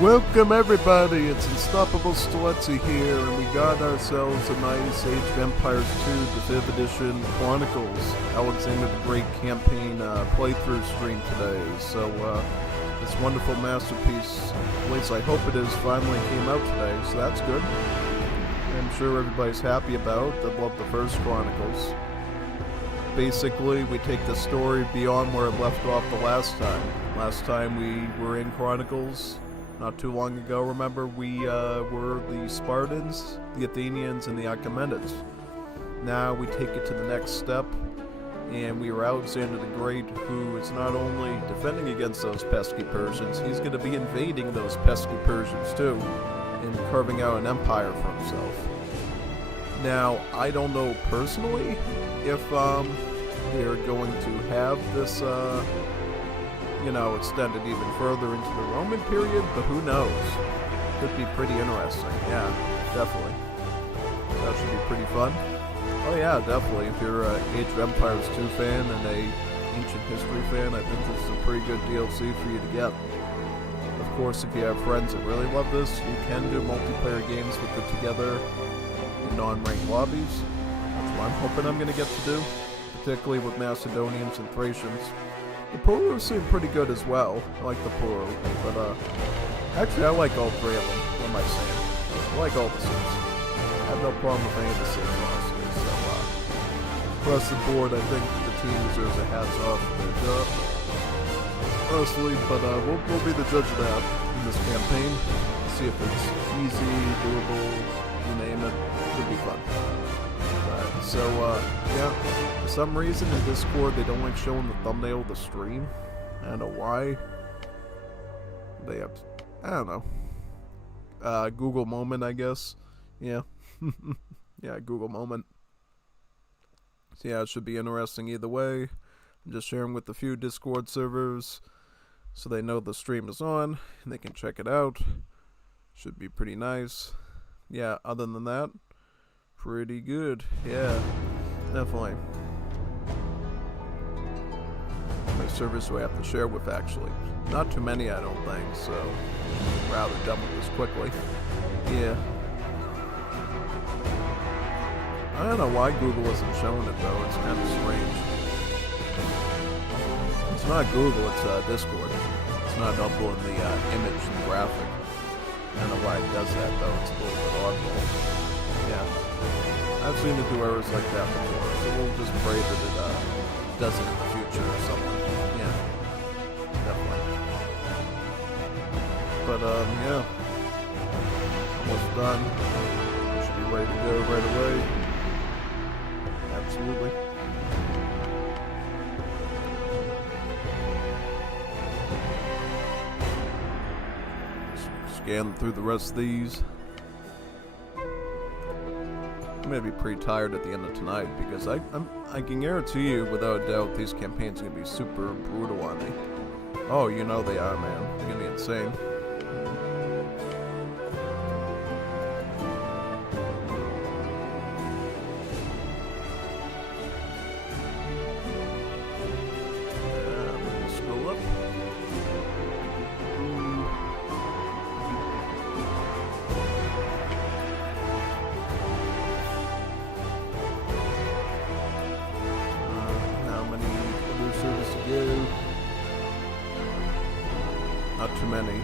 Welcome everybody, it's Unstoppable Stelezzi here, and we got ourselves a nice Age of Empires 2 5th Edition Chronicles Alexander the Great campaign playthrough stream today. So this wonderful masterpiece, at least I hope it is, finally came out today, so that's good. I'm sure everybody's happy about it. I love the first Chronicles. Basically, we take the story beyond where it left off the last time. Last time we were in Chronicles, not too long ago, remember, we were the Spartans, the Athenians, and the Achaemenids. Now we take it to the next step, and we are Alexander the Great, who is not only defending against those pesky Persians, he's going to be invading those pesky Persians too, and carving out an empire for himself. Now, I don't know personally if they're going to have this extended even further into the Roman period, but who knows? Could be pretty interesting. Yeah, definitely. That should be pretty fun. Oh yeah, definitely. If you're an Age of Empires 2 fan and a ancient history fan, I think this is a pretty good DLC for you to get. Of course, if you have friends that really love this, you can do multiplayer games with it together in non-ranked lobbies. That's what I'm hoping I'm going to get to do, particularly with Macedonians and Thracians. The Purus seem pretty good as well. I like the Puru, but actually I like all three of them. What am I saying? I like all the suits. I have no problem with any of the suits, honestly. So across the board, I think the team deserves a hats off for their job. Honestly, but we'll be the judge of that in this campaign. See if it's easy, doable, you name it. Should be fun. So, yeah, for some reason in Discord they don't like showing the thumbnail of the stream. I don't know why. They have, I don't know. Google Moment, I guess. Yeah. Yeah, Google Moment. So yeah, it should be interesting either way. I'm just sharing with a few Discord servers so they know the stream is on and they can check it out. Should be pretty nice. Yeah, other than that, pretty good. Yeah, definitely. How many servers do I have to share with, actually? Not too many, I don't think, so rather double this quickly. Yeah. I don't know why Google isn't showing it, though. It's kind of strange. It's not Google, it's Discord. It's not uploading the image and graphic. I don't know why it does that, though. It's a little bit oddball. Yeah. I've seen it do errors like that before, so we'll just pray that it does it in the future or something. Yeah, definitely. But, yeah. Almost done. Should be ready to go right away. Absolutely. Scan through the rest of these. I'm gonna be pretty tired at the end of tonight because I can guarantee you without a doubt these campaigns are gonna be super brutal on me. Oh, you know they are, man. They're gonna be insane. Scroll up. Not too many.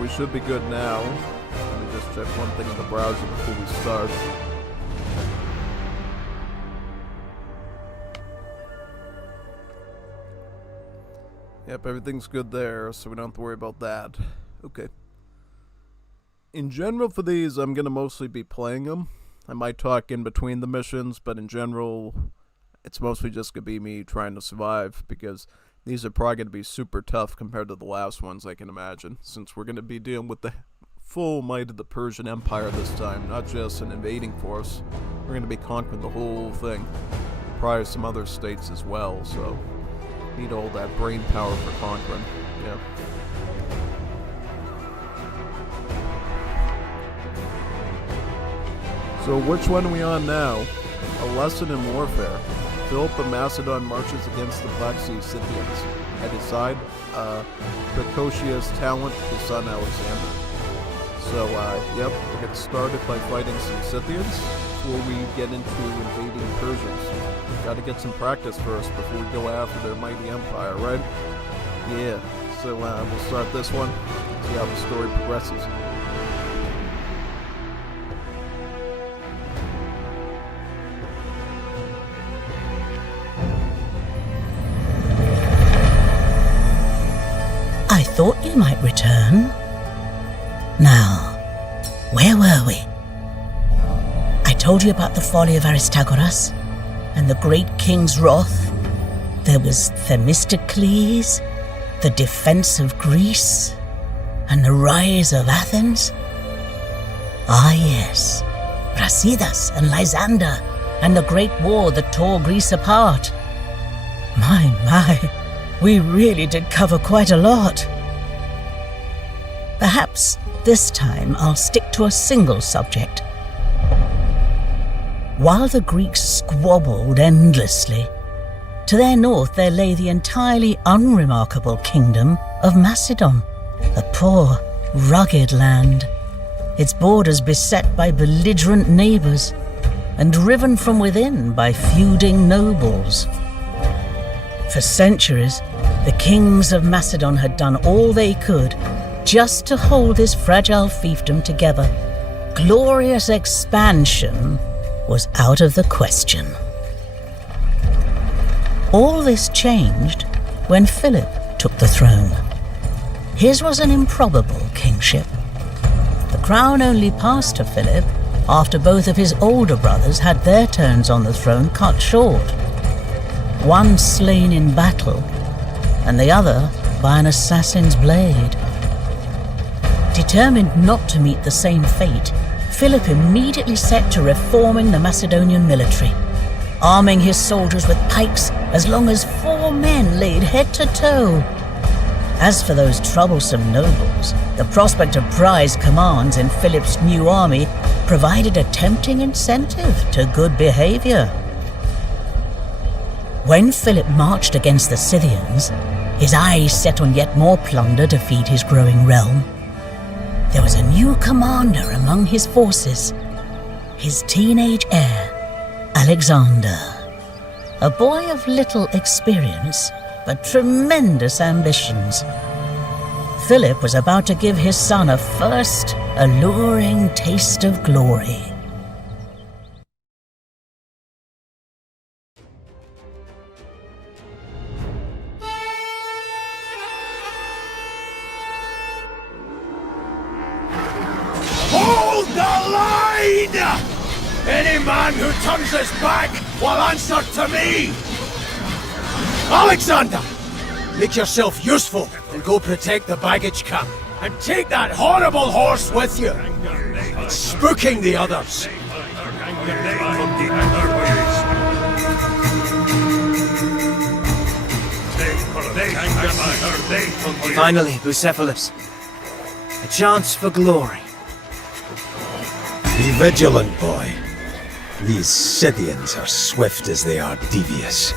We should be good now. Let me just check one thing in the browser before we start. Yep, everything's good there, so we don't have to worry about that. Okay. In general for these, I'm going to mostly be playing them. I might talk in between the missions, but in general, it's mostly just going to be me trying to survive, because these are probably going to be super tough compared to the last ones, I can imagine, since we're going to be dealing with the full might of the Persian Empire this time, not just an invading force. We're going to be conquering the whole thing, probably some other states as well, so need all that brain power for conquering. Yeah. So which one are we on now? A lesson in warfare. Philip of Macedon marches against the Black Sea Scythians. At his side, precocious talent, his son Alexander. So, yep, we're getting started by fighting some Scythians before we get into invading Persians. Gotta get some practice first before we go after their mighty empire, right? Yeah, so we'll start this one, see how the story progresses. I thought you might return. Now, where were we? I told you about the folly of Aristagoras and the great king's wrath. There was Themistocles, the defense of Greece, and the rise of Athens. Ah yes, Brasidas and Lysander, and the great war that tore Greece apart. My, we really did cover quite a lot. Perhaps this time I'll stick to a single subject. While the Greeks squabbled endlessly, to their north there lay the entirely unremarkable kingdom of Macedon, a poor, rugged land, its borders beset by belligerent neighbours and riven from within by feuding nobles. For centuries, the kings of Macedon had done all they could just to hold this fragile fiefdom together. Glorious expansion was out of the question. All this changed when Philip took the throne. His was an improbable kingship. The crown only passed to Philip after both of his older brothers had their turns on the throne cut short. One slain in battle, and the other by an assassin's blade. Determined not to meet the same fate, Philip immediately set to reforming the Macedonian military, arming his soldiers with pikes as long as 4 men laid head to toe. As for those troublesome nobles, the prospect of prize commands in Philip's new army provided a tempting incentive to good behavior. When Philip marched against the Scythians, his eyes set on yet more plunder to feed his growing realm. There was a new commander among his forces, his teenage heir, Alexander. A boy of little experience, but tremendous ambitions. Philip was about to give his son a first, alluring taste of glory. Hold the line! Any man who turns his back will answer to me! Alexander! Make yourself useful and go protect the baggage camp. And take that horrible horse with you. It's spooking the others. Finally, Bucephalus. A chance for glory. Be vigilant, boy. These Scythians are swift as they are devious.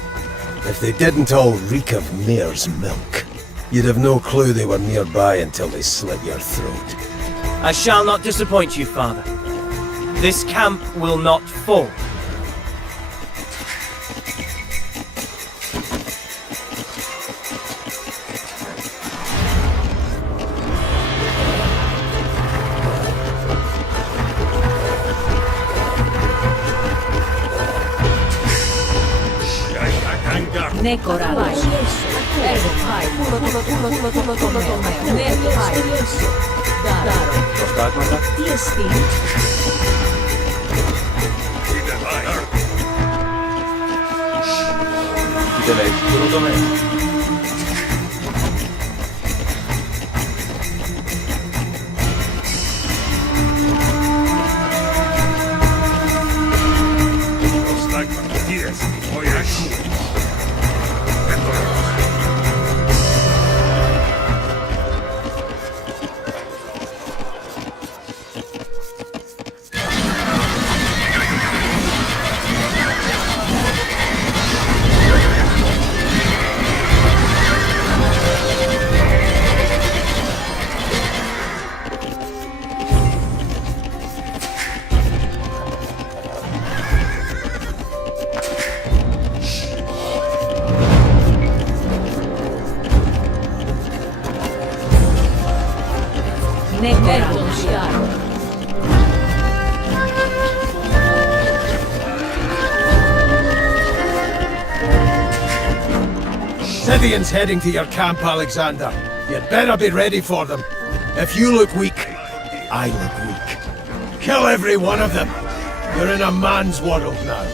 If they didn't all reek of mare's milk, you'd have no clue they were nearby until they slit your throat. I shall not disappoint you, father. This camp will not fall. Dele, voluto meo. Scythians heading to your camp, Alexander. You'd better be ready for them. If you look weak, I look weak. Kill every one of them. You're in a man's world now.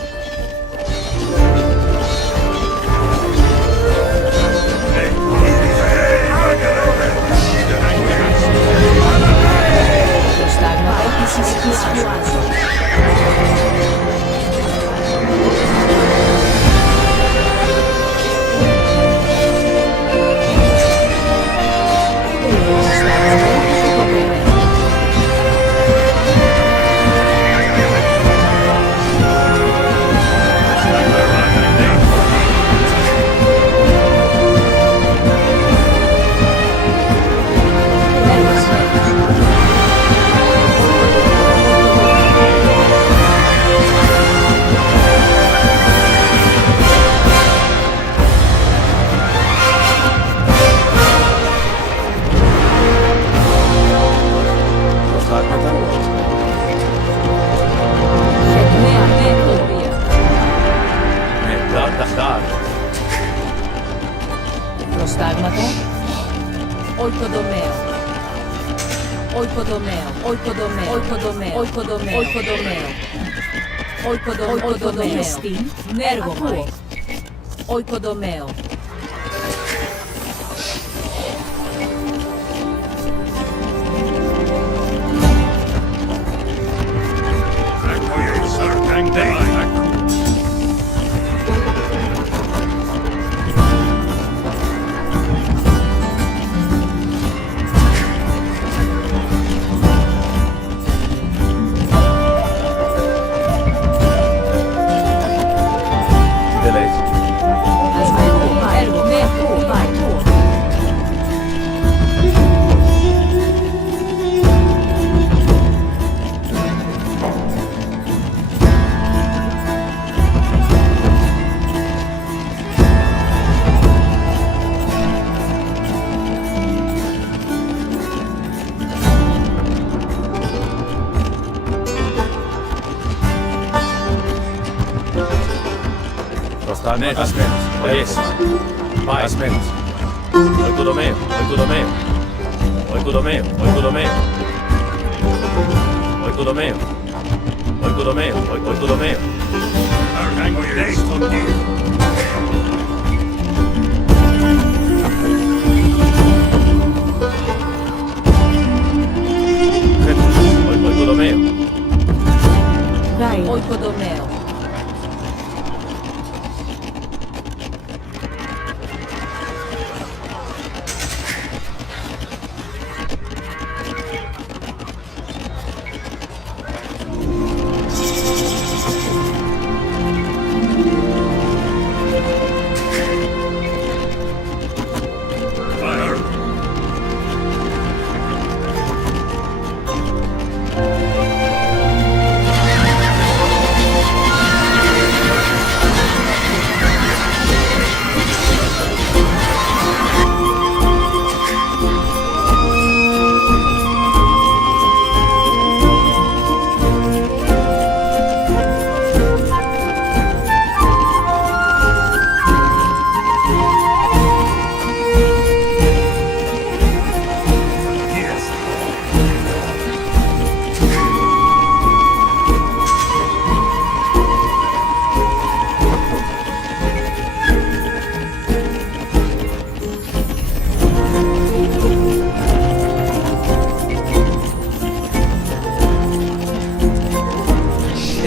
Oikodomeo. As menos. Yes. Vai. As menos. Oikodomeo. Oikodomeo. Oikodomeo. Oikodomeo. Oikodomeo. Oikodomeo. Oikodomeo. Arrango je leest van hier. Oikodomeo. Vai. Oikodomeo.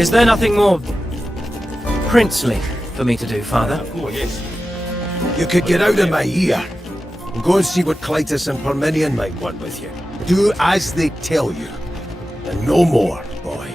Is there nothing more princely for me to do, Father? You could get out of my ear and go and see what Clytus and Parmenion might want with you. Do as they tell you, and no more, boy.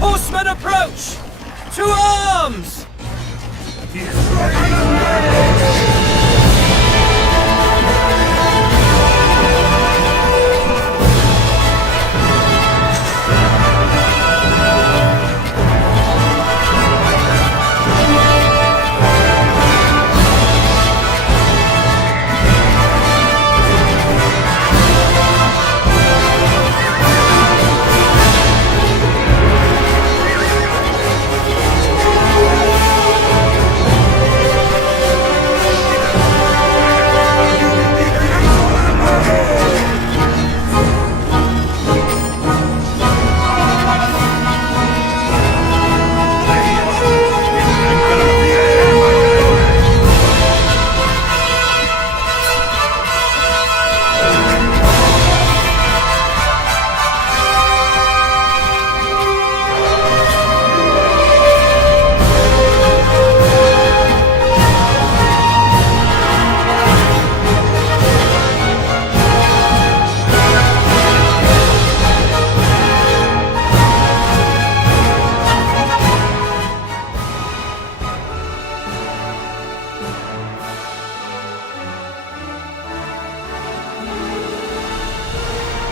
Horsemen approach! To arms!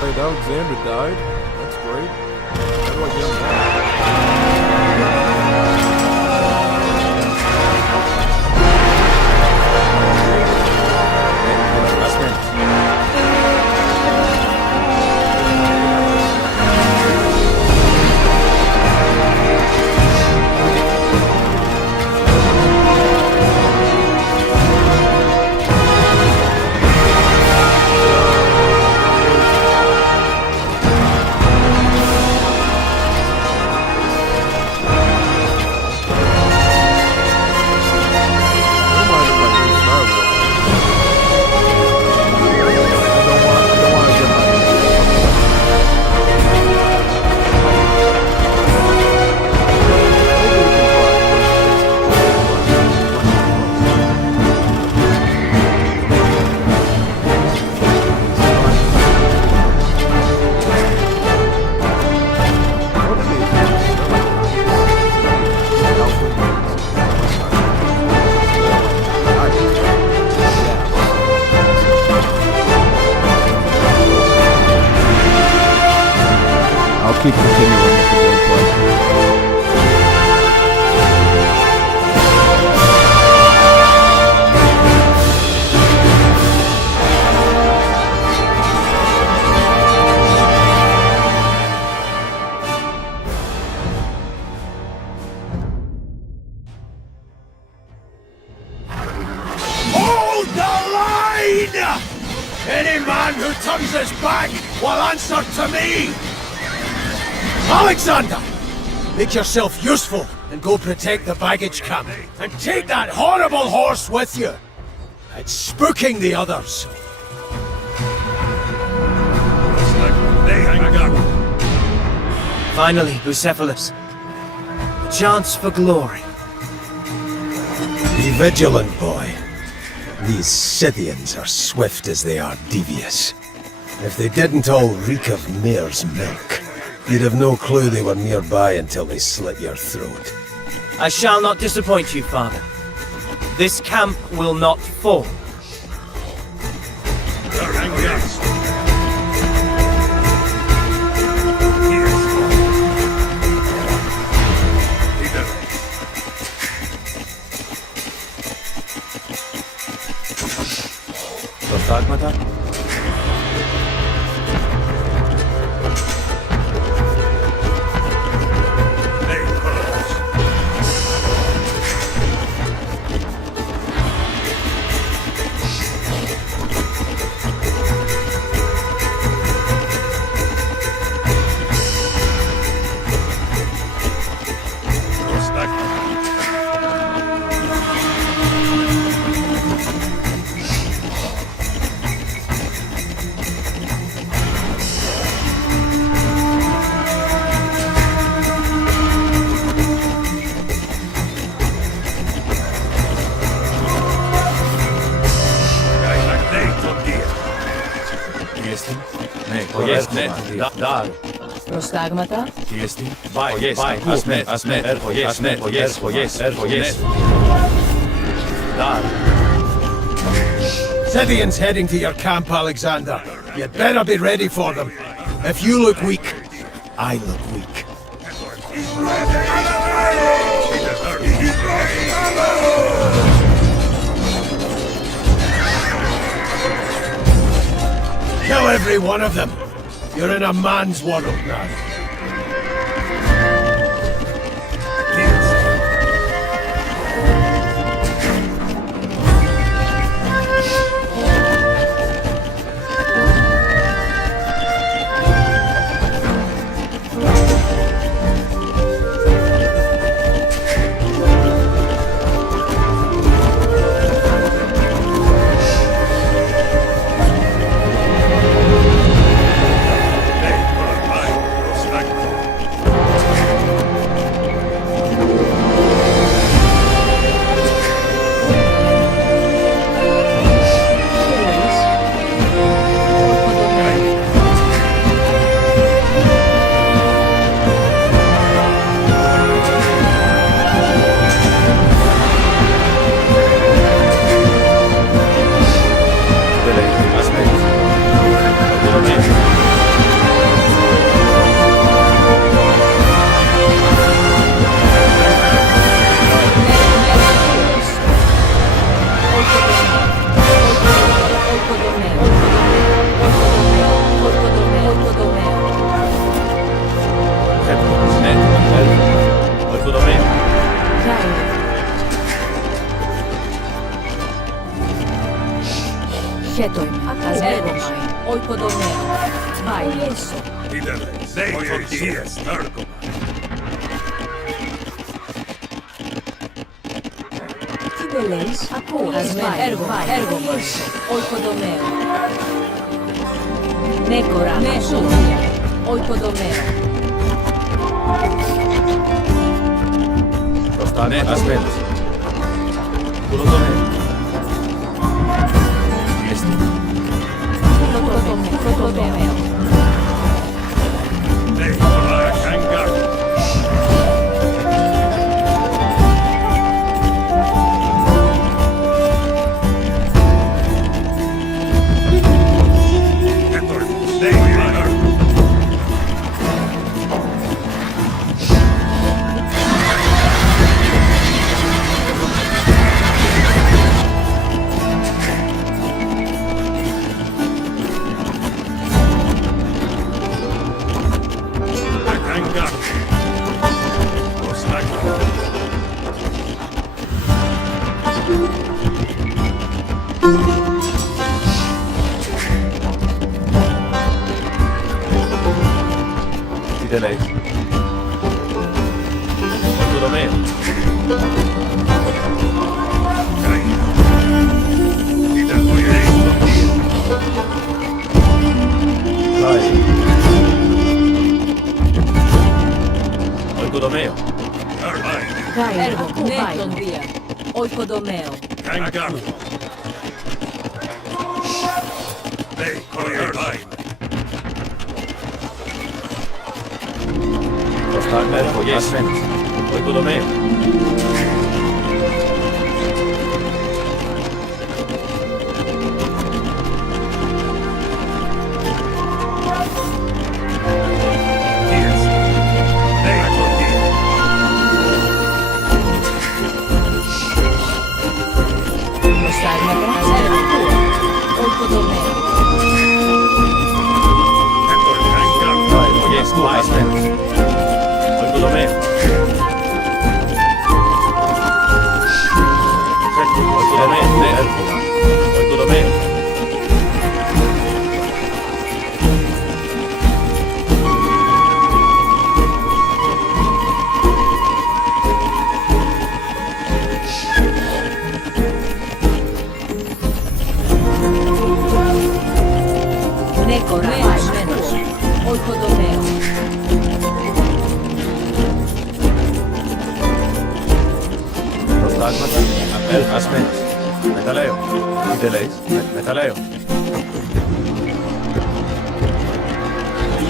Wait, Alexander died? That's great. How do I get him back? I'll keep continuing with the gameplay. Hold the line! Any man who turns his back will answer to me! Alexander! Make yourself useful and go protect the baggage camp. And take that horrible horse with you! It's spooking the others. Finally, Bucephalus. A chance for glory. Be vigilant, boy. These Scythians are swift as they are devious. If they didn't all reek of mare's milk, you'd have no clue they were nearby until they slit your throat. I shall not disappoint you, Father. This camp will not fall. Protagmata? Dar. Προστάγματα. Dar. Scythians heading to your camp, Alexander. You'd better be ready for them. If you look weak, I look weak. Kill every one of them. You're in a man's world now.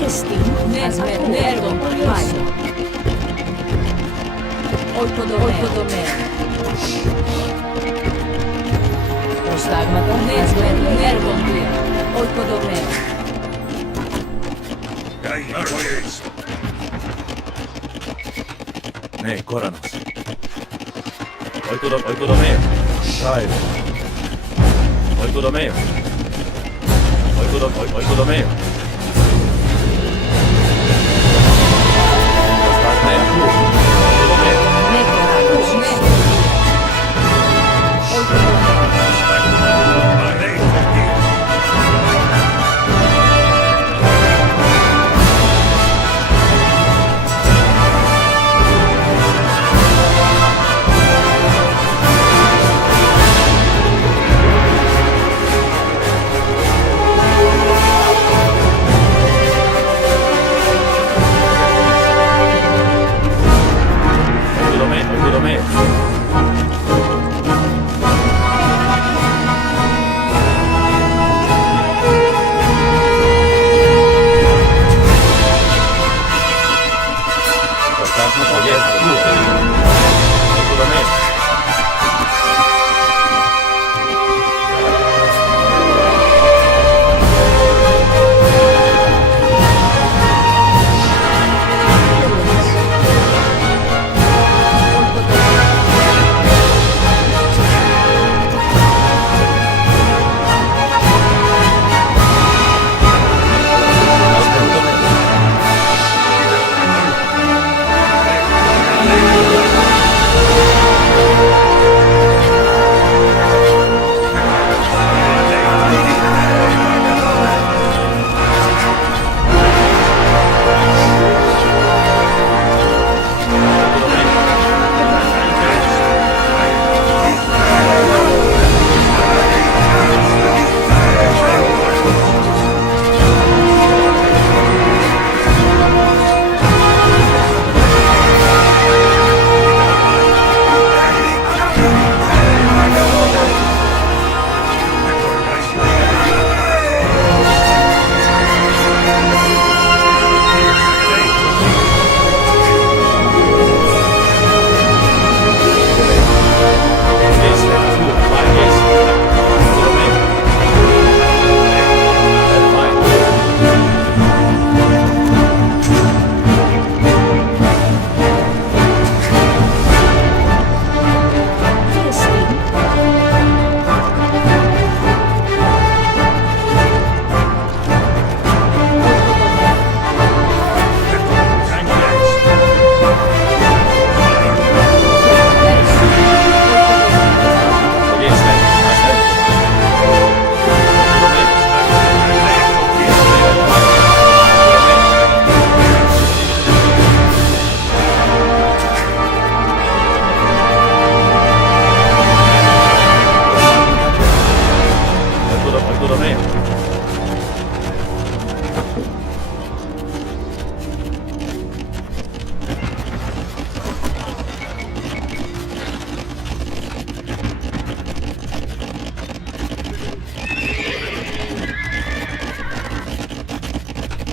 Tiestin, Nergon, Paio. Oikodomea. Prostagmata, Nergon, Oikodomea. Arvois. Nee, Chronicles. Oikodomea. Aye. Oikodomea. Oikodomea.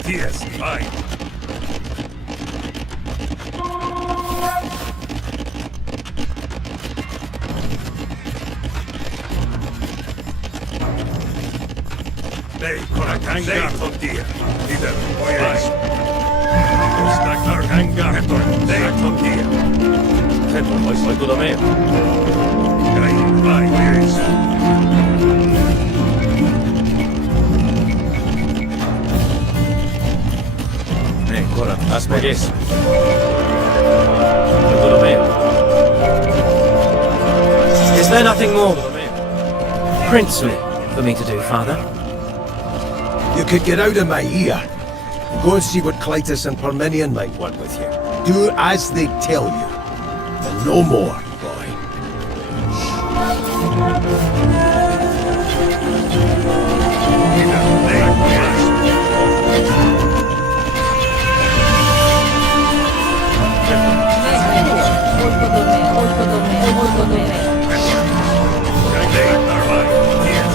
Yes, fine. Nej, kolla kangar från det. Vidare, fine. Stackar kangar från det. Oikodomea. Nej, yes. Nee, Chronicles. Yes. Oikodomea. Is there nothing more princely for me to do, Father? You could get out of my ear. Go and see what Clytus and Parmenion might want with you. Do as they tell you. And no more, boy. Yes.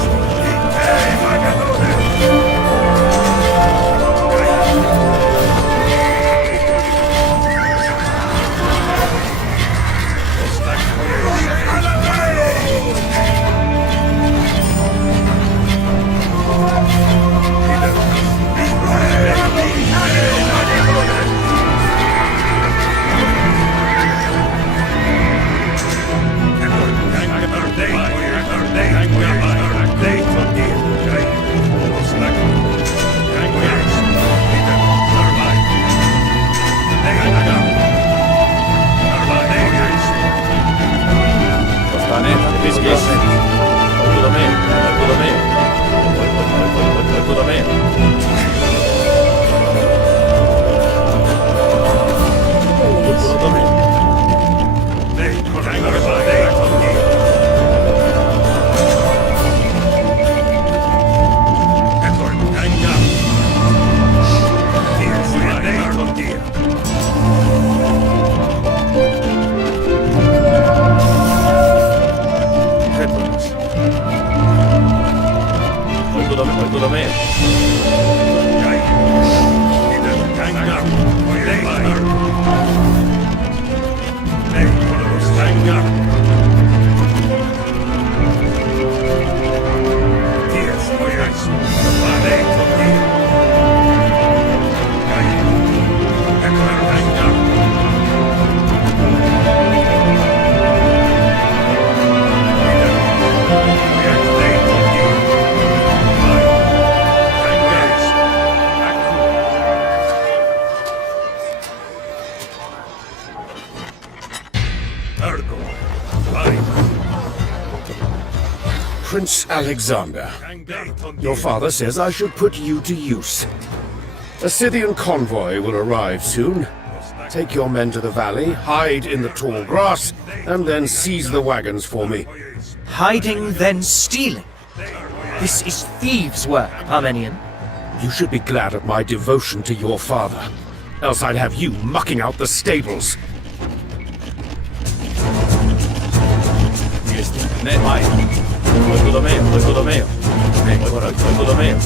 Prince Alexander. Your father says I should put you to use. A Scythian convoy will arrive soon. Take your men to the valley, hide in the tall grass, and then seize the wagons for me. Hiding, then stealing. This is thieves' work, Parmenion. You should be glad of my devotion to your father. Else I'd have you mucking out the stables. Ne, vai. Oikodo meo, oikodo meo. Ne, ora, oikodo meo.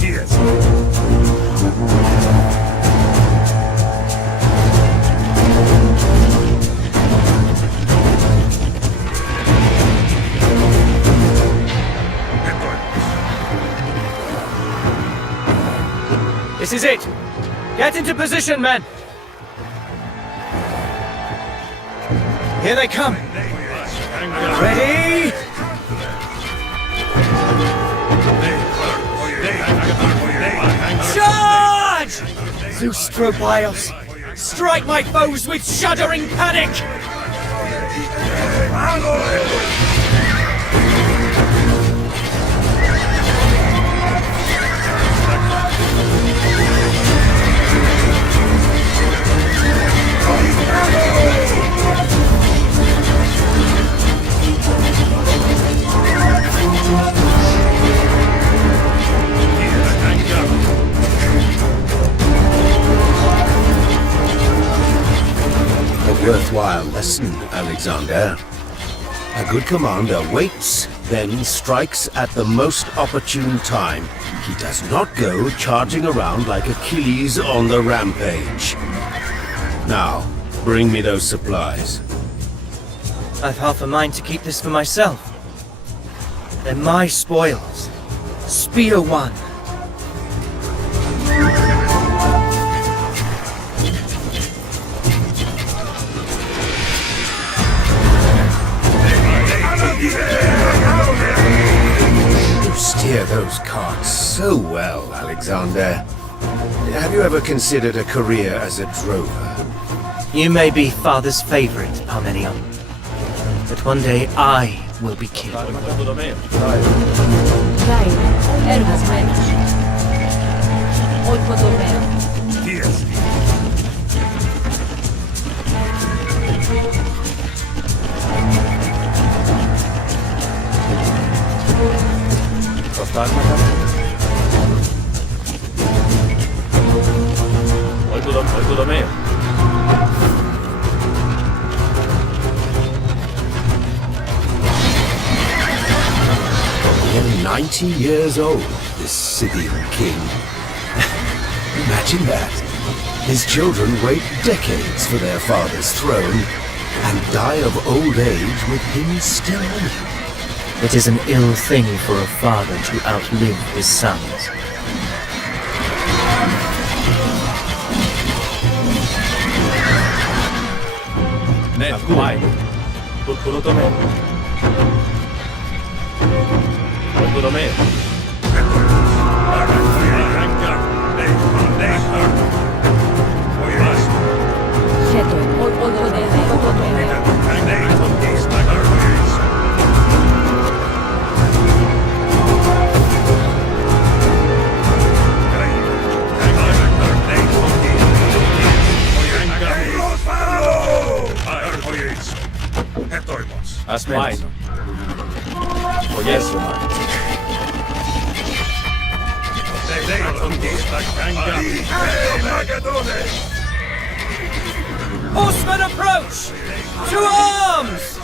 Yes. This is it. Get into position, men. Here they come. Ready? Charge! Zeus Strobios, strike my foes with shuddering panic! A worthwhile lesson, Alexander. A good commander waits, then strikes at the most opportune time. He does not go charging around like Achilles on the rampage. Now, bring me those supplies. I've half a mind to keep this for myself. They're my spoils. Spear one. You steer those carts so well, Alexander. Have you ever considered a career as a drover? You may be father's favorite, Parmenion. But one day I will be king. Oikodo meo. Vai, ervas menos. Oikodo meo. Yes. Oikodo meo. Nearly 90 years old, this Scythian king. Imagine that. His children wait decades for their father's throne and die of old age with him still on it. It is an ill thing for a father to outlive his sons. Ne, vai. Oikodo meo. Oikodo meo. Shetoi, oikodo meo, oikodo meo. Asmenis. Oyesu. Horsemen approach! To arms!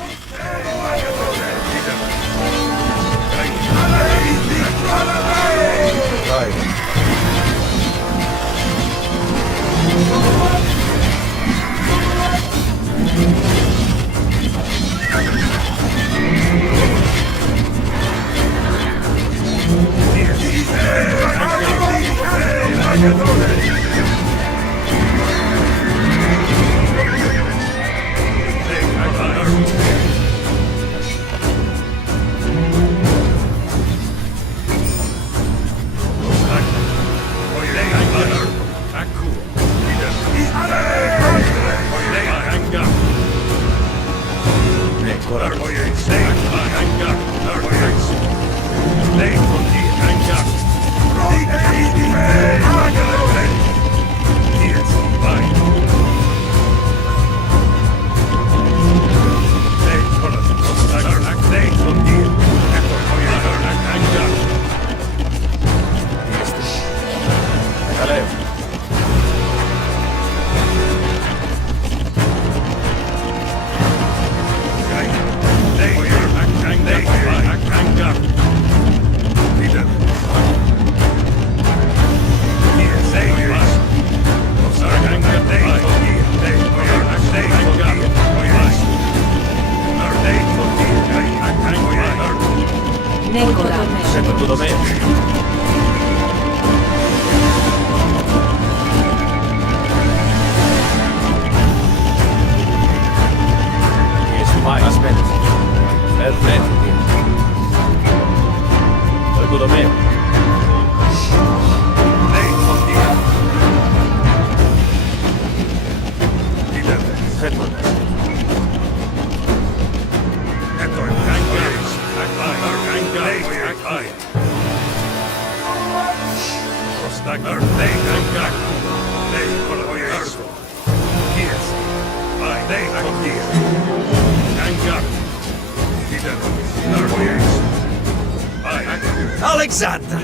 Alexander,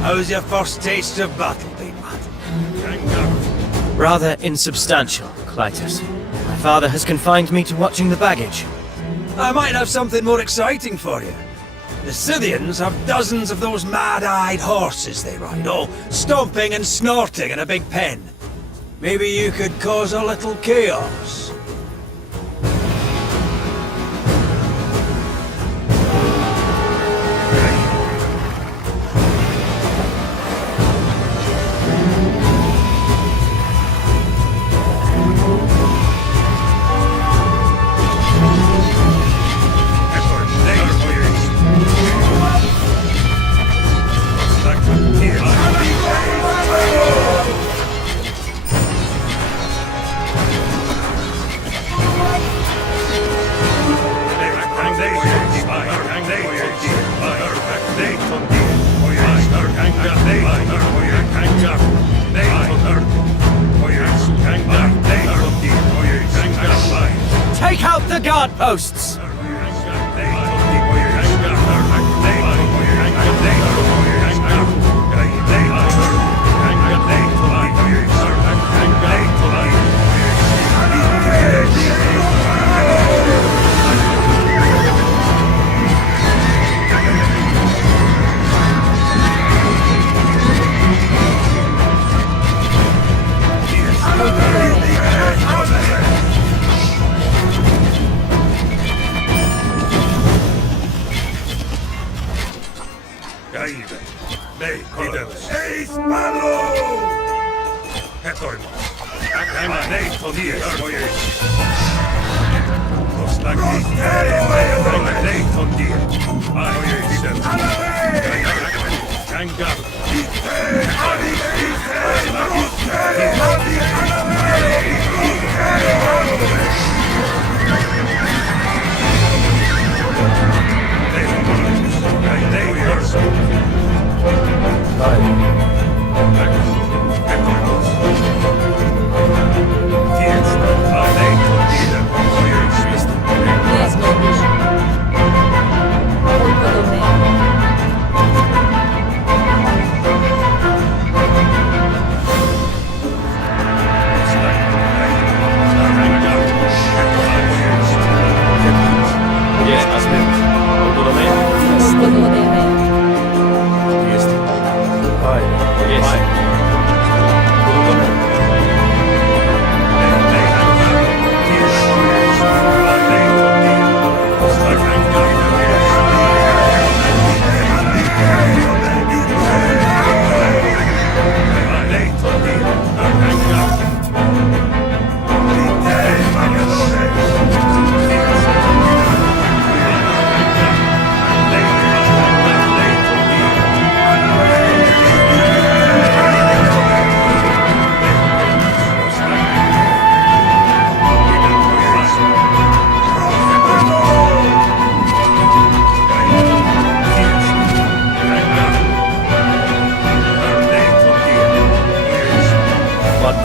how's your first taste of battle been, lad? Rather insubstantial, Clytus. My father has confined me to watching the baggage. I might have something more exciting for you. The Scythians have dozens of those mad-eyed horses they ride, all stomping and snorting in a big pen. Maybe you could cause a little chaos. Take out the guard posts!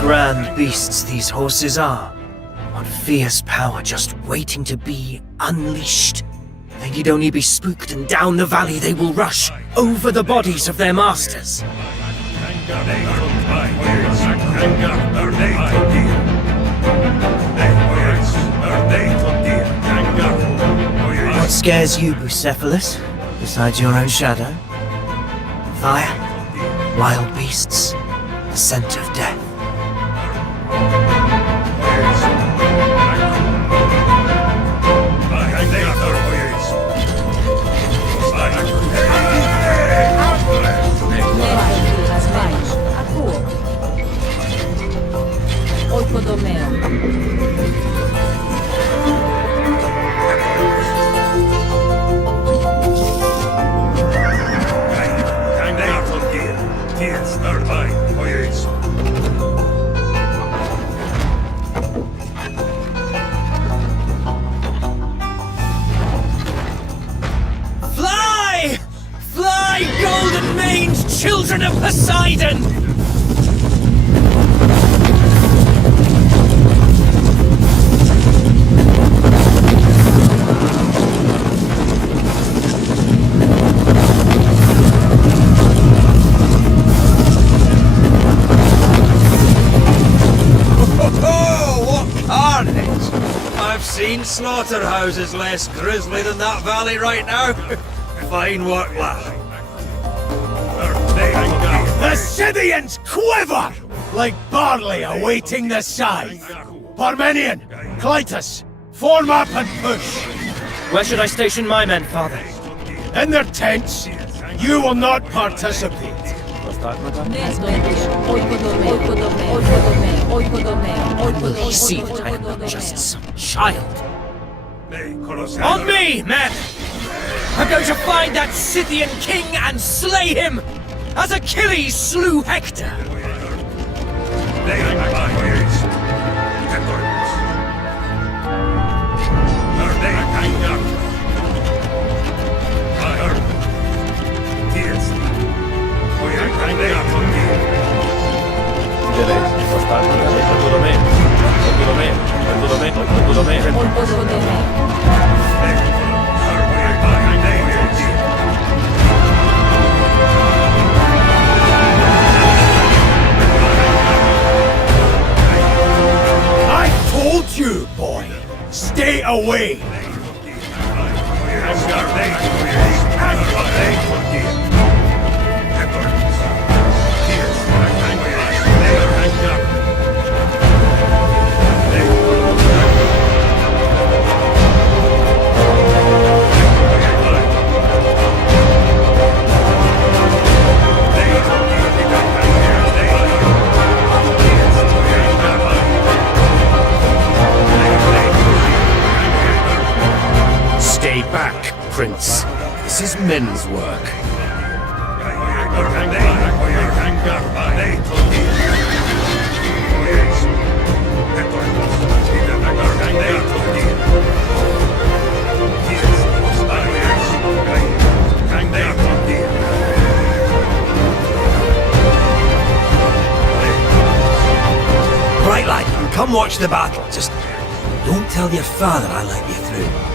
Grand beasts these horses are. What fierce power just waiting to be unleashed. They need only be spooked and down the valley they will rush, over the bodies of their masters. What scares you, Bucephalus, besides your own shadow? Fire? Wild beasts? The scent of death? Fly! Fly, golden-maned children of Poseidon! seen slaughterhouses less grisly than that valley right now. Fine work, lad. The Scythians quiver like barley awaiting the scythe. Parmenion, Clytus, form up and push. Where should I station my men, father? In their tents, you will not participate. Will he see that I am not just some child? On me, men! I'm going to find that Scythian king and slay him, as Achilles slew Hector. I told you, boy. Stay away. Stay back, Prince. This is men's work. Right, lad, come watch the battle. Just don't tell your father I let you through.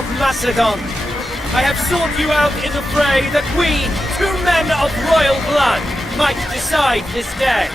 of Macedon. I have sought you out in the fray that we, two men of royal blood, might decide this day.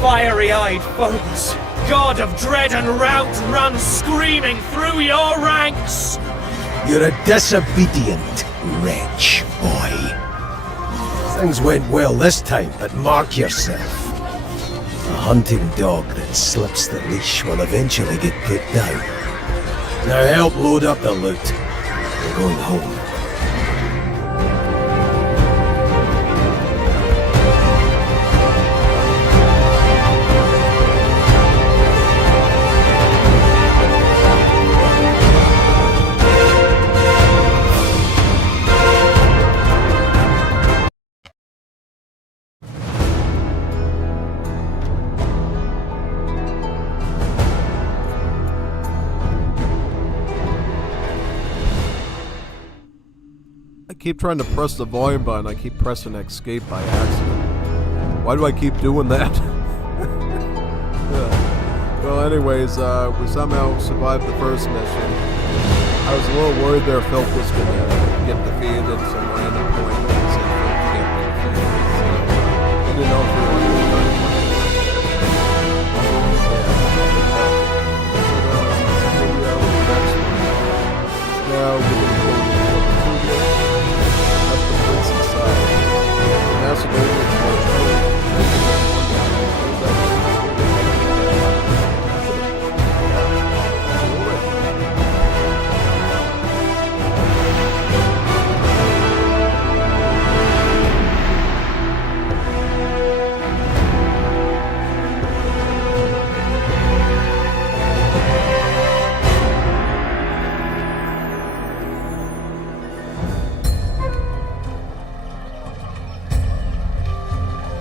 Fiery-eyed foes, god of dread and rout, run screaming through your ranks! You're a disobedient wretch, boy. Things went well this time, but mark yourself. A hunting dog that slips the leash will eventually get put down. Now help load up the loot. We're going home. I keep trying to press the volume button. I keep pressing escape by accident. Why do I keep doing that? Yeah. Well, anyways, we somehow survived the first mission. I was a little worried there Philip was going to get defeated at some random point. But he said Philip can't be defeated. So I didn't know if we were going to do it. Now we're going to go to the princess side. Macedonia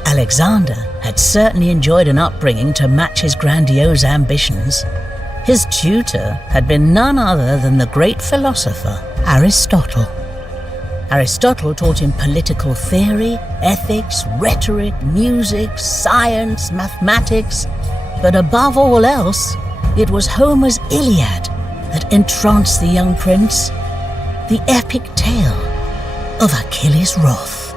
Alexander had certainly enjoyed an upbringing to match his grandiose ambitions. His tutor had been none other than the great philosopher Aristotle. Aristotle taught him political theory, ethics, rhetoric, music, science, mathematics, but above all else, it was Homer's Iliad that entranced the young prince, the epic tale of Achilles' wrath.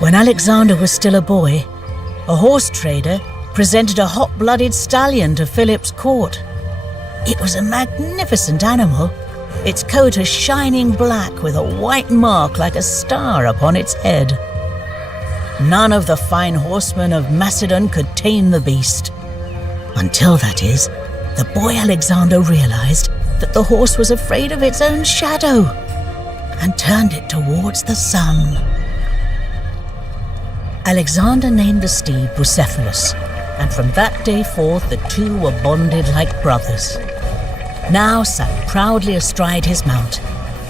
When Alexander was still a boy, a horse trader presented a hot-blooded stallion to Philip's court. It was a magnificent animal, its coat a shining black with a white mark like a star upon its head. None of the fine horsemen of Macedon could tame the beast. Until, that is, the boy Alexander realized that the horse was afraid of its own shadow and turned it towards the sun. Alexander named the steed Bucephalus, and from that day forth the two were bonded like brothers. Now sat proudly astride his mount,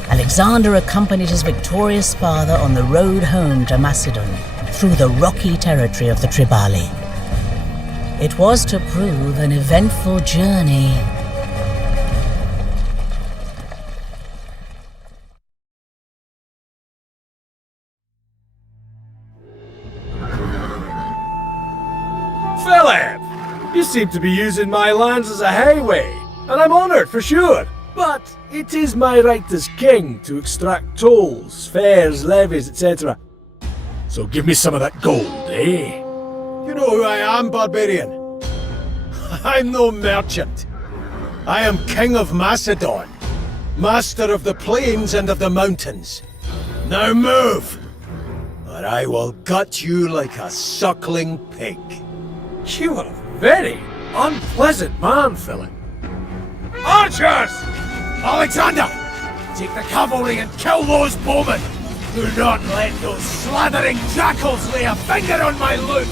Alexander accompanied his victorious father on the road home to Macedon through the rocky territory of the Triballi. It was to prove an eventful journey. Philip! You seem to be using my lands as a highway, and I'm honoured for sure. But it is my right as king to extract tolls, fares, levies, etc. So give me some of that gold, eh? You know who I am, barbarian? I'm no merchant. I am King of Macedon, master of the plains and of the mountains. Now move, or I will gut you like a suckling pig. You are a very unpleasant man, Philip. Archers! Alexander! Take the cavalry and kill those bowmen! Do not let those slathering jackals lay a finger on my loot!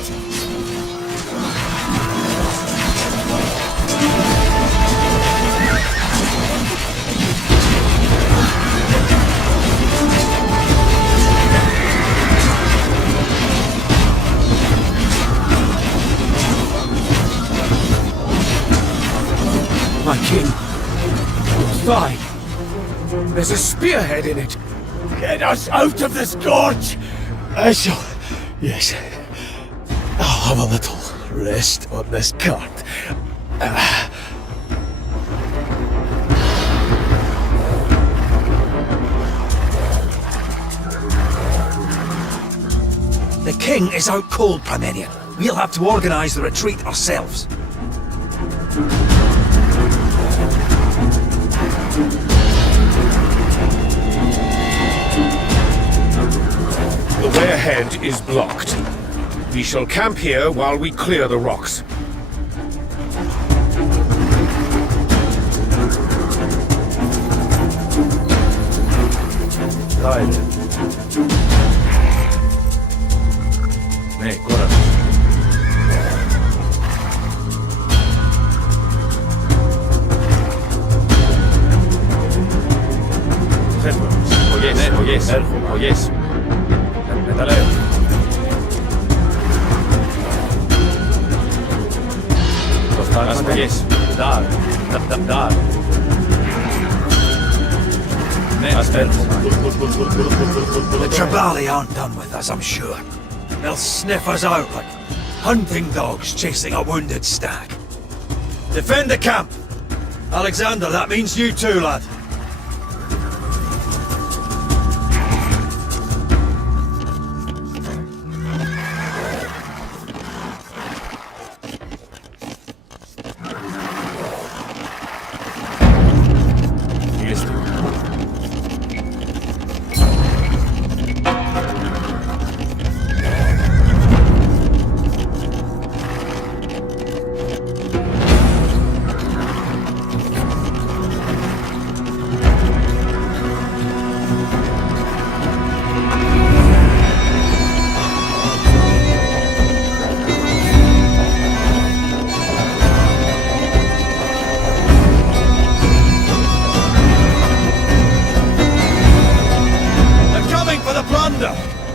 My king. Fine. There's a spearhead in it. Get us out of this gorge! I shall... yes. I'll have a little rest on this cart. The king is out cold, Parmenion. We'll have to organize the retreat ourselves. The way ahead is blocked. We shall camp here while we clear the rocks. Dai. Ancora. Oh yes, oh yes. Metale. Oh yes. Dar. The Triballi aren't done with us, I'm sure. They'll sniff us out like hunting dogs chasing a wounded stag. Defend the camp! Alexander, that means you too, lad.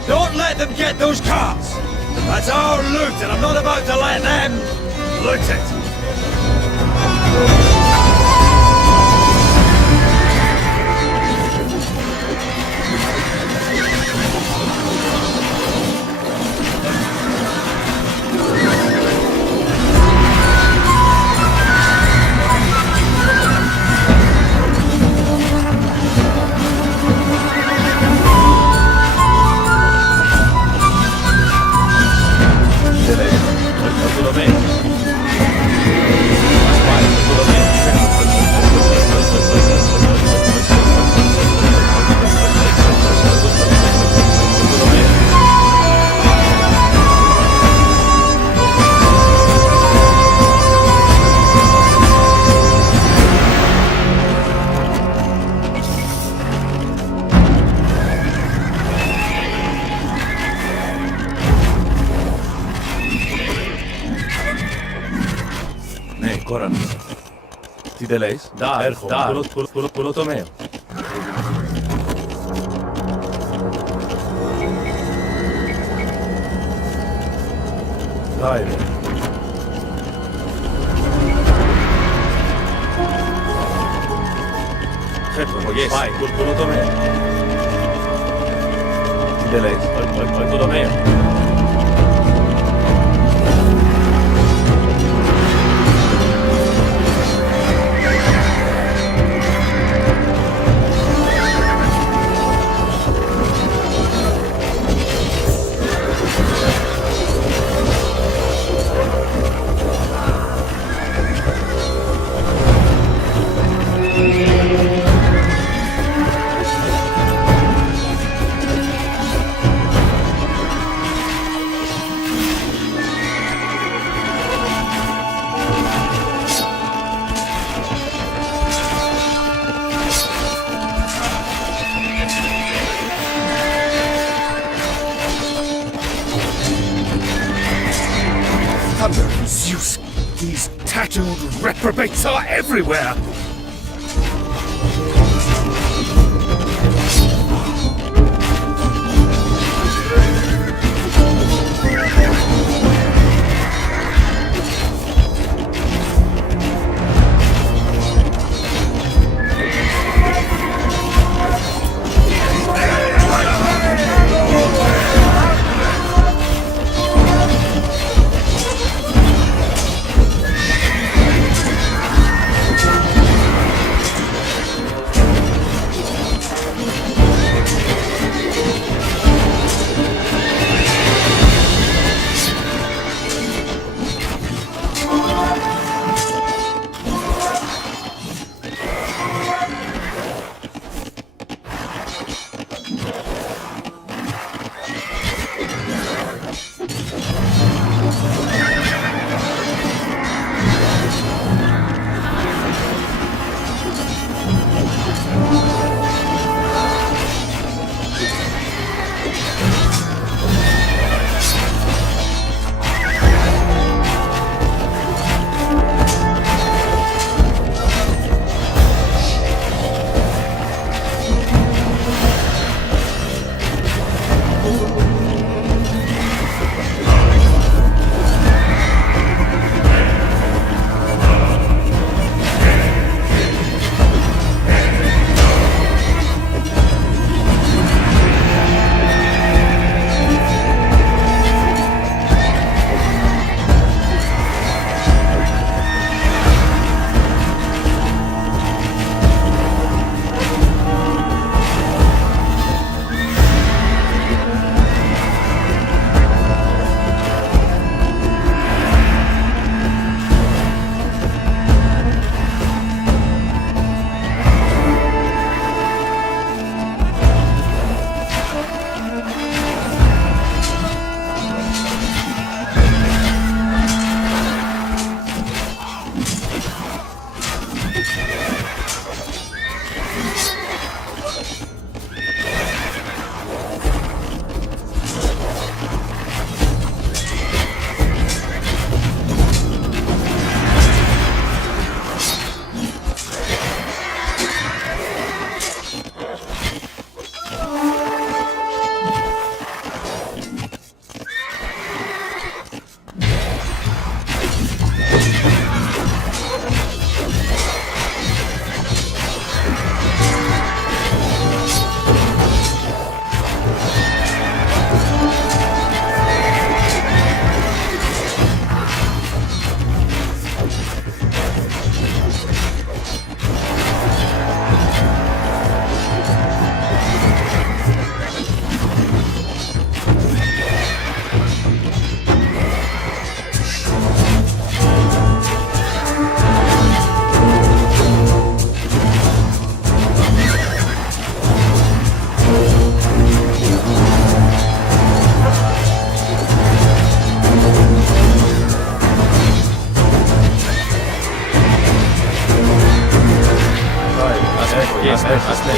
Don't let them get those carts! That's our loot, and I'm not about to let them loot it! Coran. Tideleis. Daar. Pulotomeo. Daar. Yes. Vai, Pulotomeo. Tideleis. Pulotomeo. Thunder and Zeus! These tattooed reprobates are everywhere!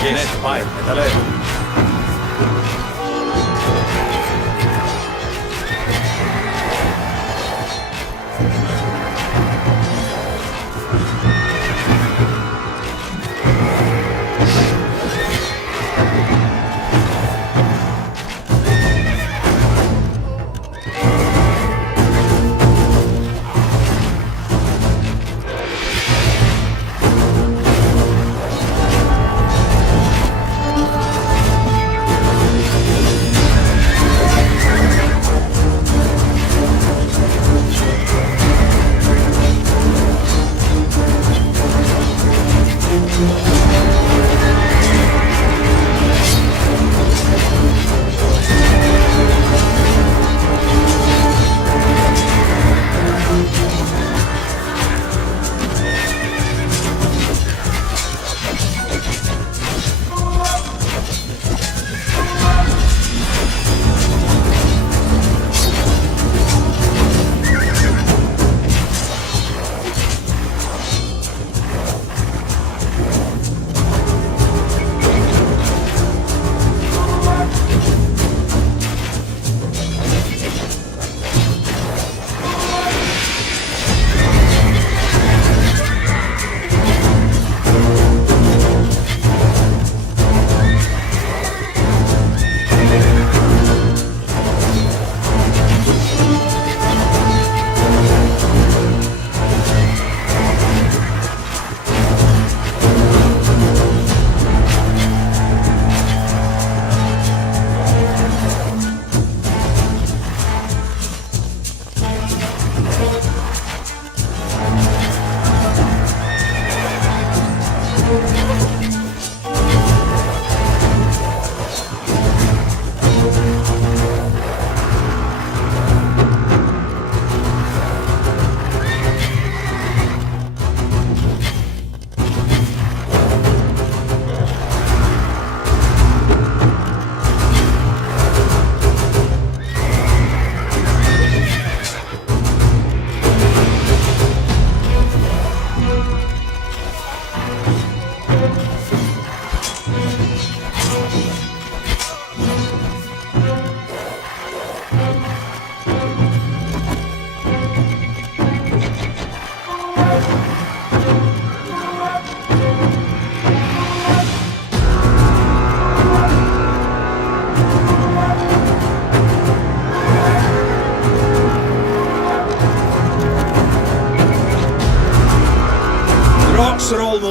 Yes, fine.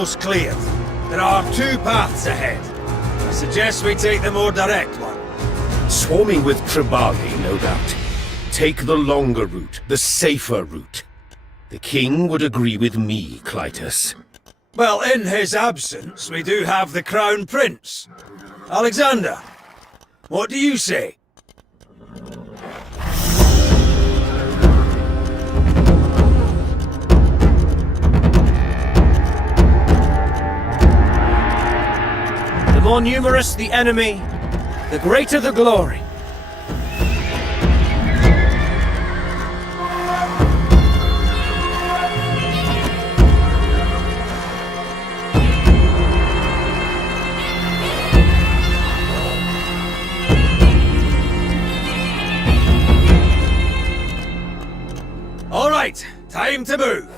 almost cleared. There are 2 paths ahead. I suggest we take the more direct one. Swarming with Tribali, no doubt. Take the longer route, the safer route. The king would agree with me, Clytus. Well, in his absence, we do have the Crown Prince. Alexander, what do you say? The more numerous the enemy, the greater the glory. All right, time to move.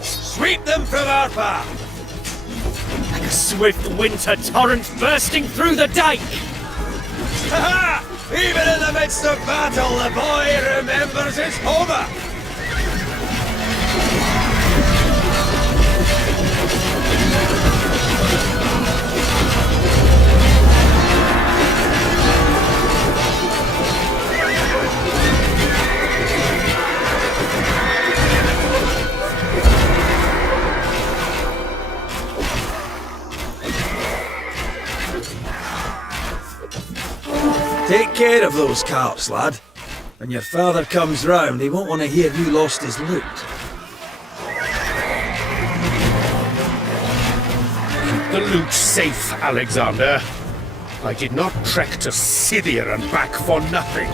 Sweep them from our path! Like a swift winter torrent bursting through the dike! Ha ha! Even in the midst of battle, the boy remembers his Homer! Take care of those carts, lad. When your father comes round, he won't want to hear you lost his loot. Keep the loot safe, Alexander. I did not trek to Scythia and back for nothing.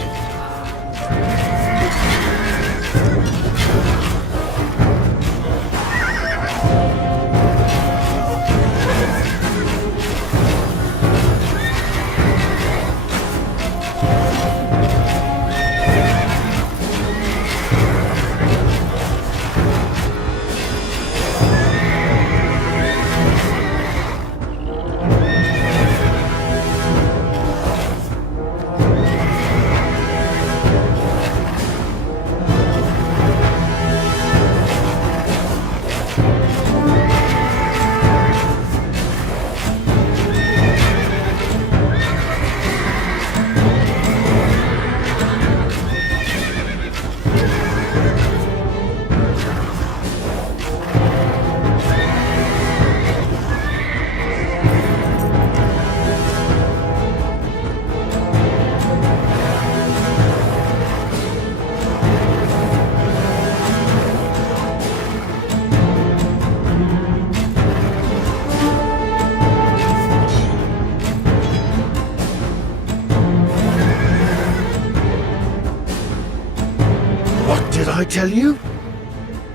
Did I tell you?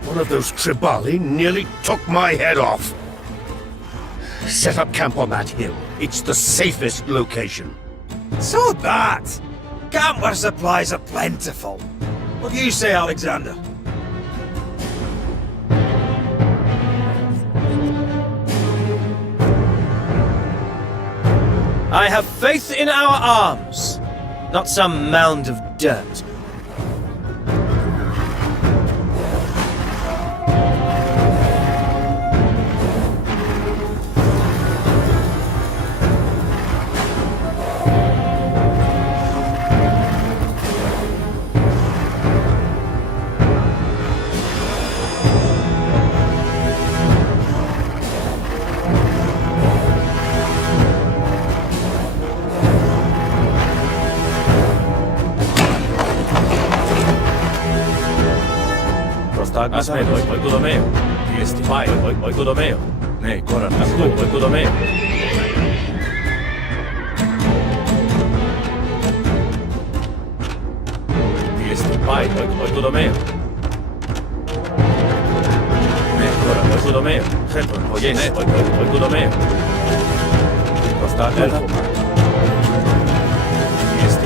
One of those Tribali nearly took my head off. Set up camp on that hill. It's the safest location. So that! Camp where supplies are plentiful. What do you say, Alexander? I have faith in our arms, not some mound of dirt. Oikodomeo. Pai, oikodomeo. Ne, koran, oikodomeo. Vai, oiko do meio. Oiko do meio. Hetman, ojes, oiko do meio. Kosta elfo. Jest.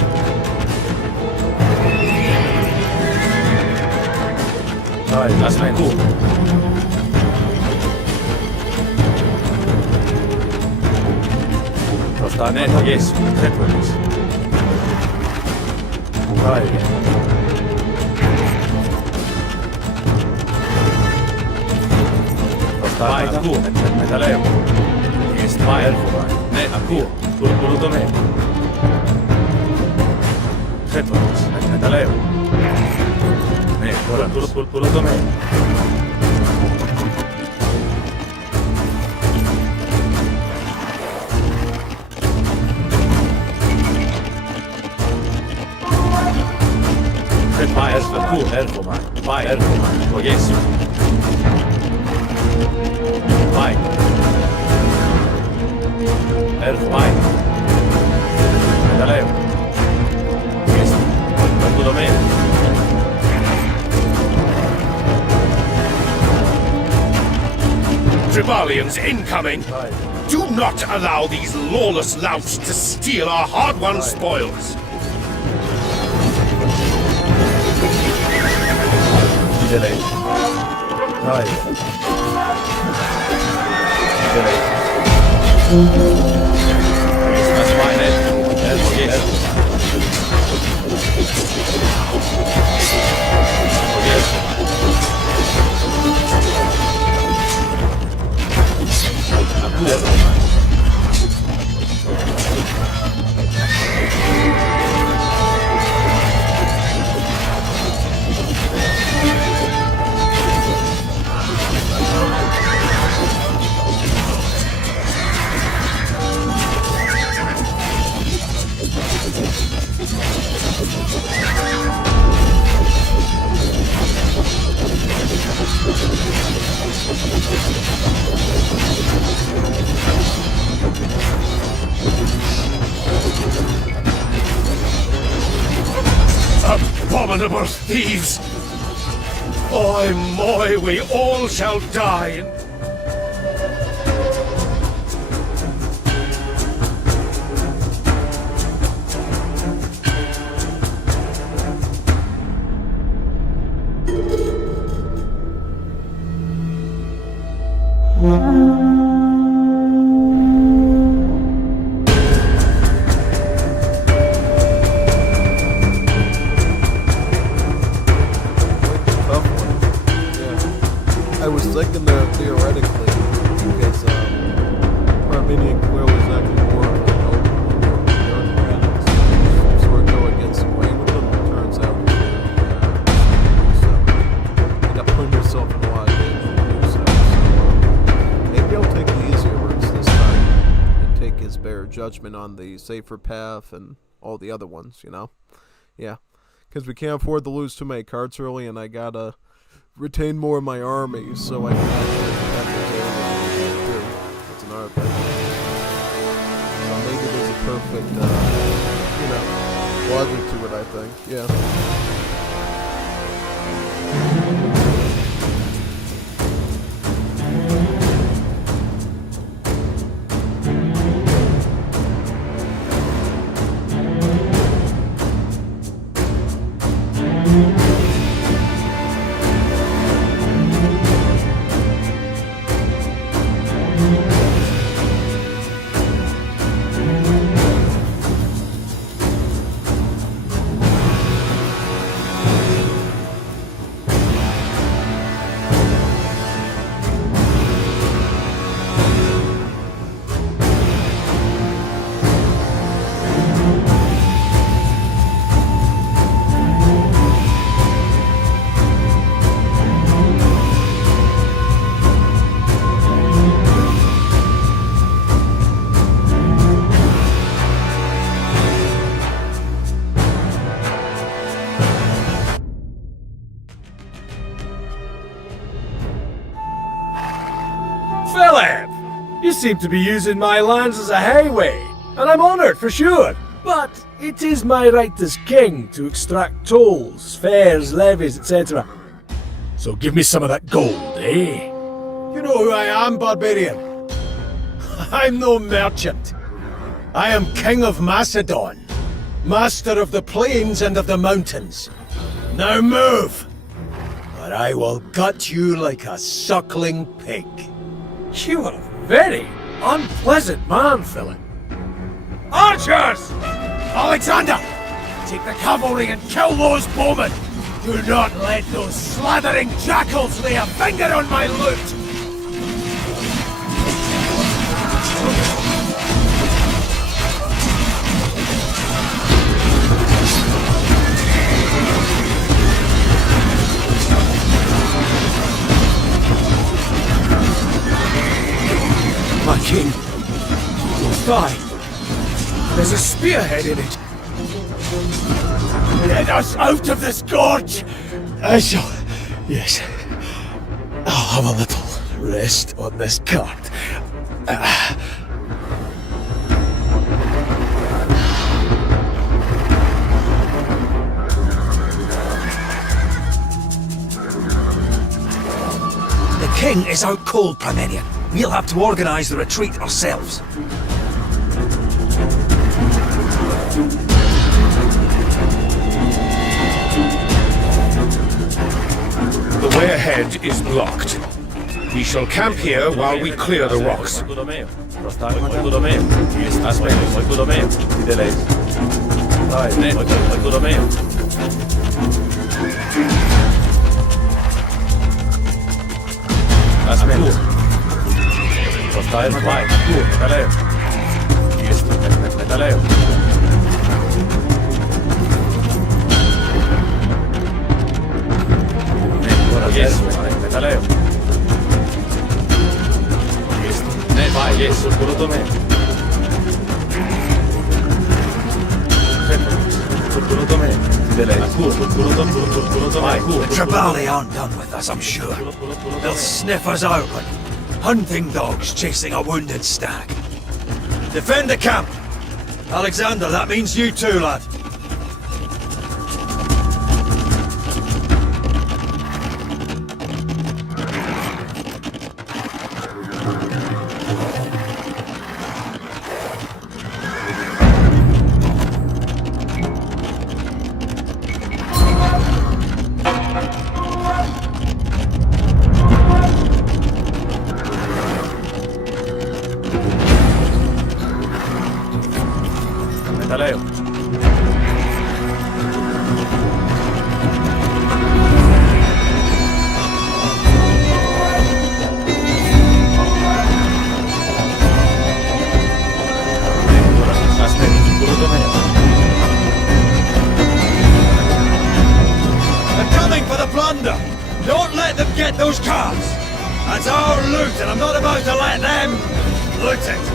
Vai, las me tu. Kosta ne, ojes, Hetman. Vai. Vai, tu, metaleo. Jest vai, elfo. Ne, aku, puru do me. Hetmanos, metaleo. Ne, puru do me. Vai, elfo, vai, elfo, o Jesu. Vai. Elfo, vai. Metaleo. Jesu. Vai do meio. Tribalians incoming! Do not allow these lawless louts to steal our hard-won spoils! Delay. Vai. Delay. Estás fine, elfo, yes. Abominable thieves! Oi, moi, we all shall die! I was thinking that theoretically, because Armenian Quill was actually more of an open world, sort of go against the grain with them. It turns out so you got put yourself in a lot of danger to do so. So maybe I'll take the easier routes this time and take his better judgment on the safer path and all the other ones. You know, yeah, because we can't afford to lose too many cards early, and I gotta retain more of my army, so I can actually too. That's another thing. So maybe there's a perfect, logic to it, I think. Yeah. Philip! You seem to be using my lands as a highway, and I'm honoured for sure. but it is my right as king to extract tolls, fares, levies, etc. So give me some of that gold, eh? You know who I am, barbarian? I'm no merchant. I am King of Macedon, master of the plains and of the mountains. Now move, or I will gut you like a suckling pig. You are a very unpleasant man, Philip. Archers! Alexander! Take the cavalry and kill those bowmen! Do not let those slathering jackals lay a finger on my loot! My king, your thigh. There's a spearhead in it. Get us out of this gorge! I shall. Yes. I'll have a little rest on this cart. The king is out cold, Primenian. We'll have to organize the retreat ourselves. The way ahead is blocked. We shall camp here while we clear the rocks. The Tribali aren't done with us, I'm sure. They'll sniff us out like hunting dogs chasing a wounded stag. Defend the camp! Alexander, that means you too, lad. They're coming for the plunder! Don't let them get those cars! That's our loot, and I'm not about to let them loot it!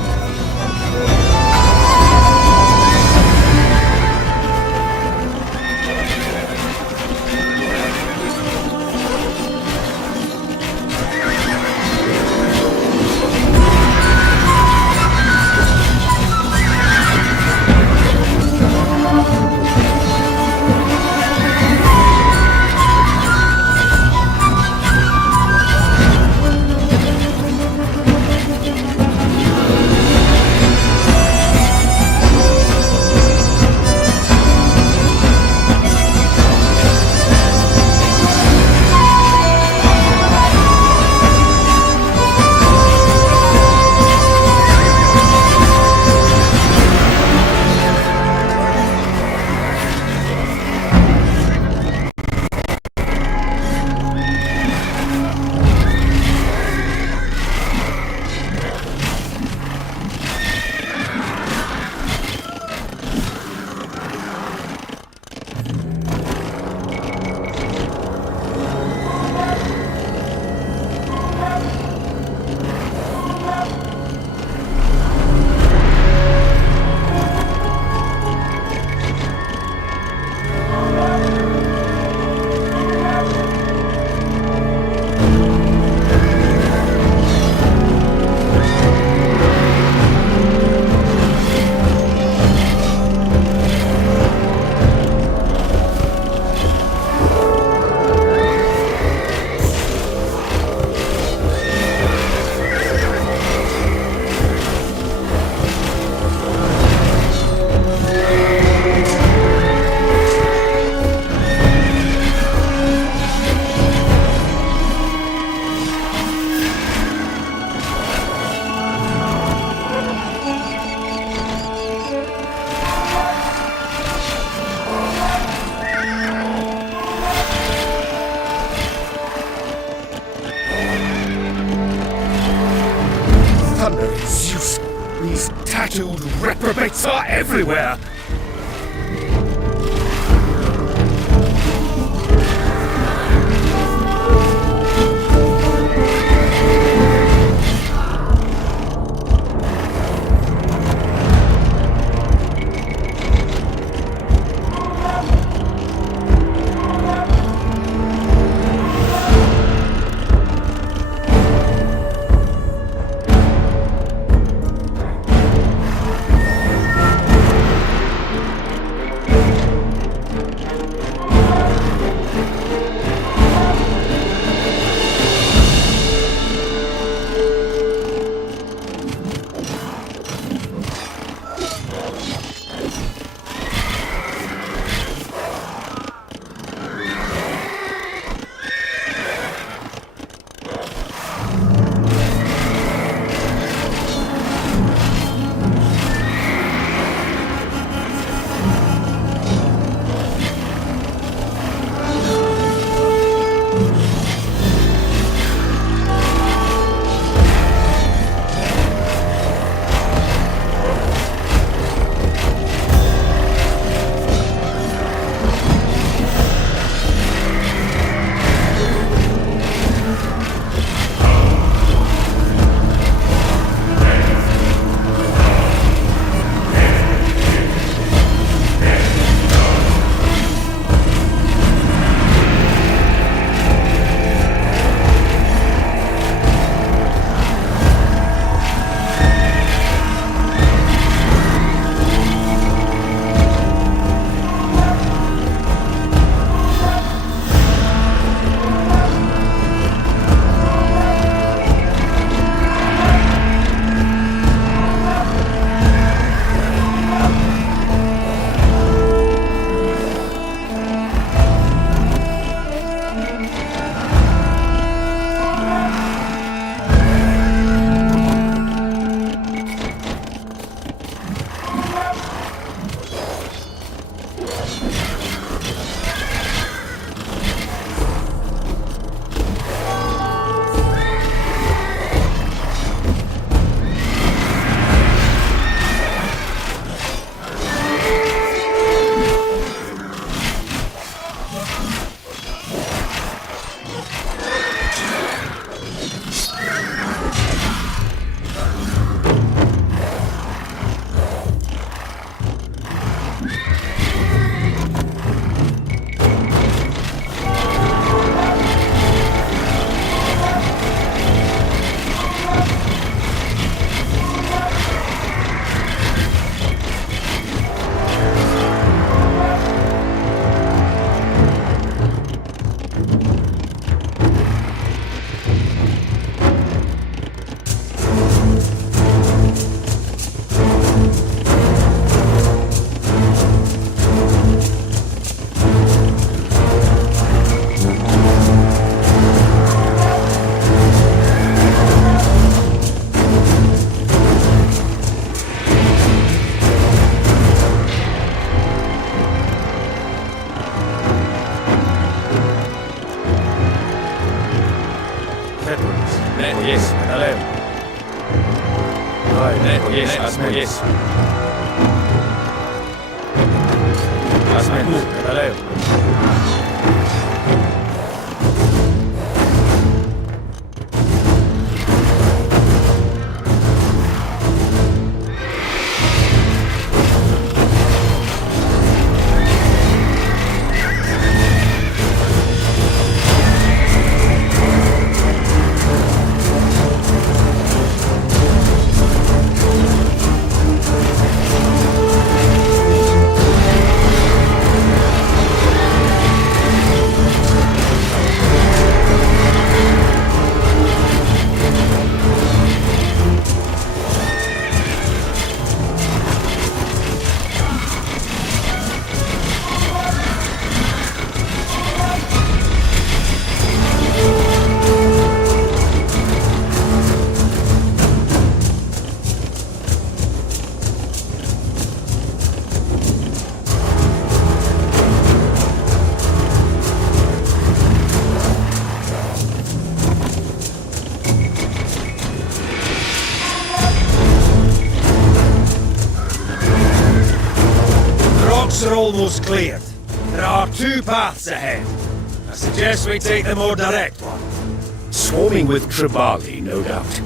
tattooed reprobates are everywhere! Yes, hello. Yes, yes. Hello. walks are almost cleared. There are 2 paths ahead. I suggest we take the more direct one. Swarming with Tribali, no doubt.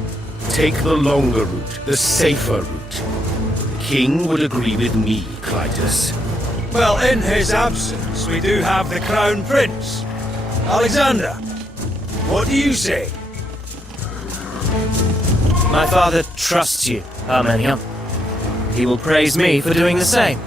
Take the longer route, the safer route. The king would agree with me, Clytus. Well, in his absence, we do have the Crown Prince. Alexander, what do you say? My father trusts you, Armenian. He will praise me for doing the same.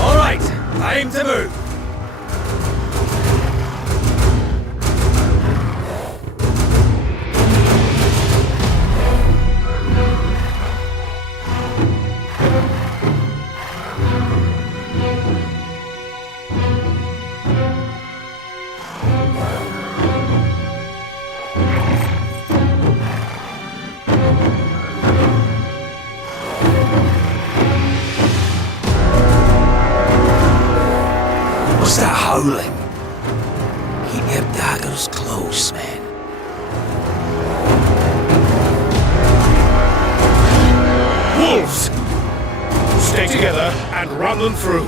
All right, time to move. What's that howling? Keep your daggers close, men. Wolves! Stay together and run them through.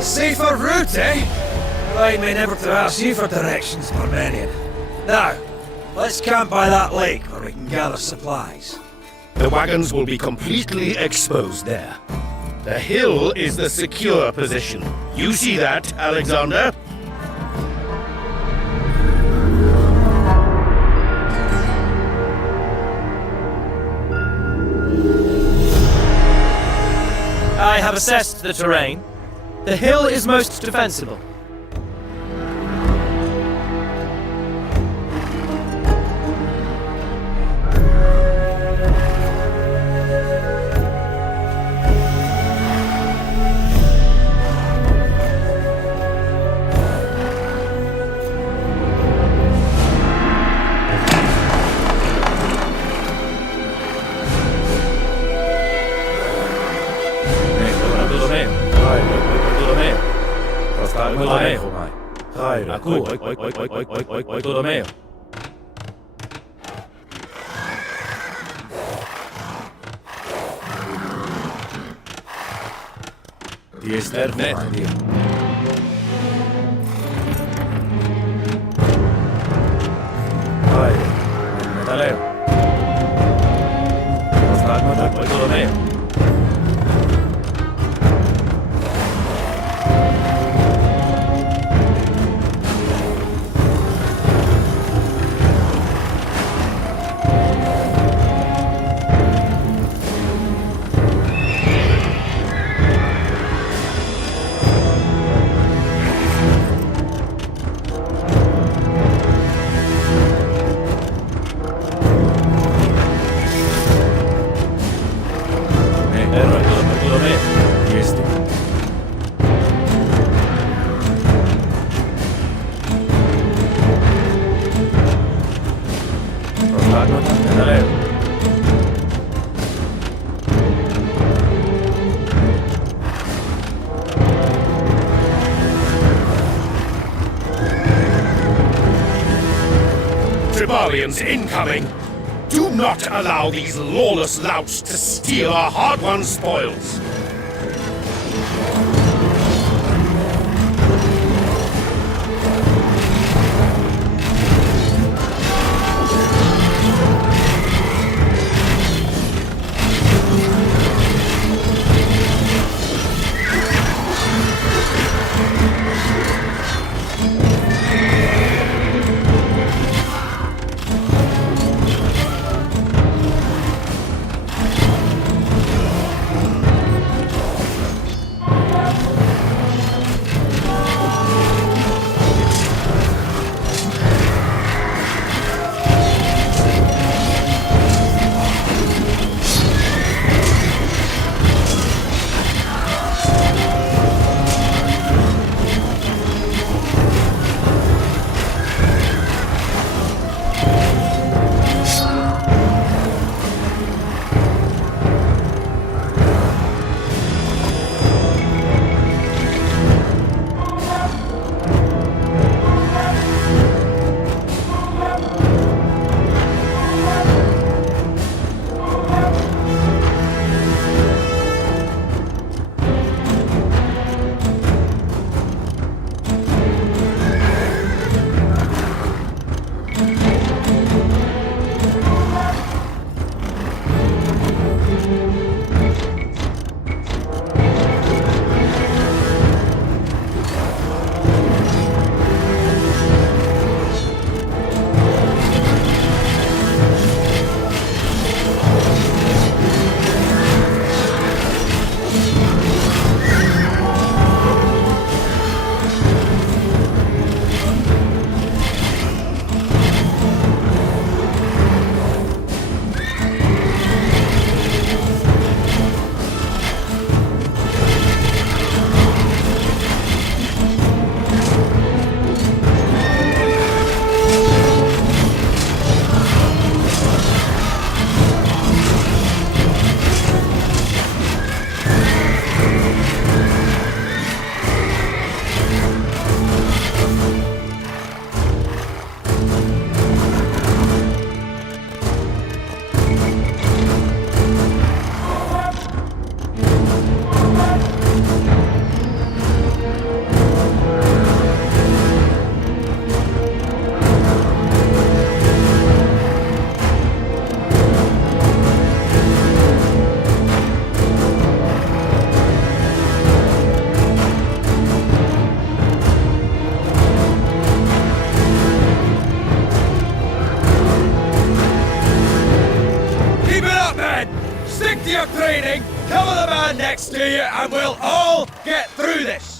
Safer route, eh? Remind me never to ask you for directions, Parmenion. Now, let's camp by that lake where we can gather supplies. The wagons will be completely exposed there. The hill is the secure position. You see that, Alexander? I have assessed the terrain. The hill is most defensible. Tribalians incoming! Do not allow these lawless louts to steal our hard-won spoils! and we'll all get through this!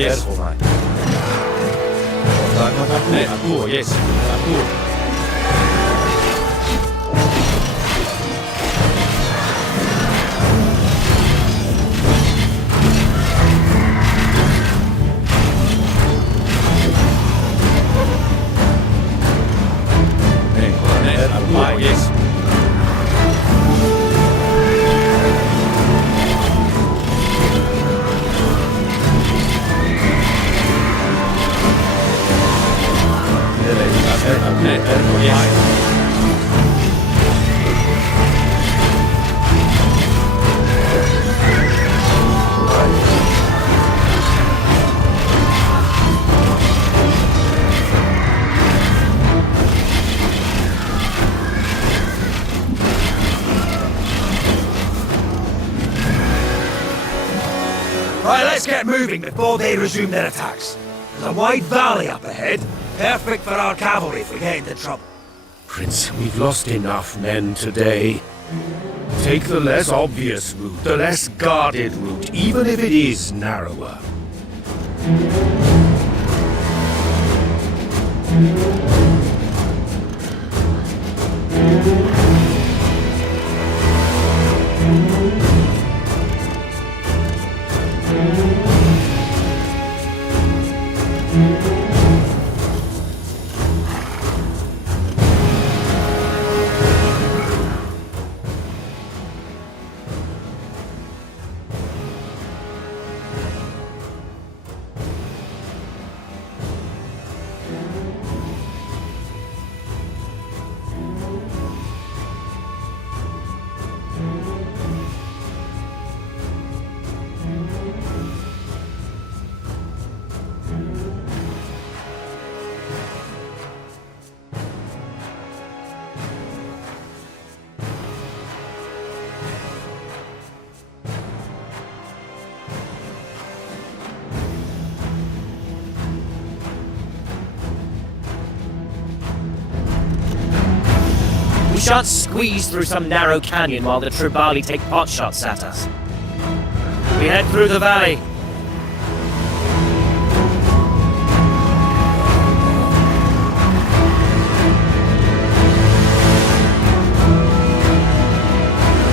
Yes. Yes. Yes. Right, let's get moving before they resume their attacks. There's a wide valley up ahead, perfect for our cavalry if we get into trouble. Prince, we've lost enough men today. Take the less obvious route, the less guarded route, even if it is narrower. We shan't squeeze through some narrow canyon while the Tribali take potshots at us. We head through the valley.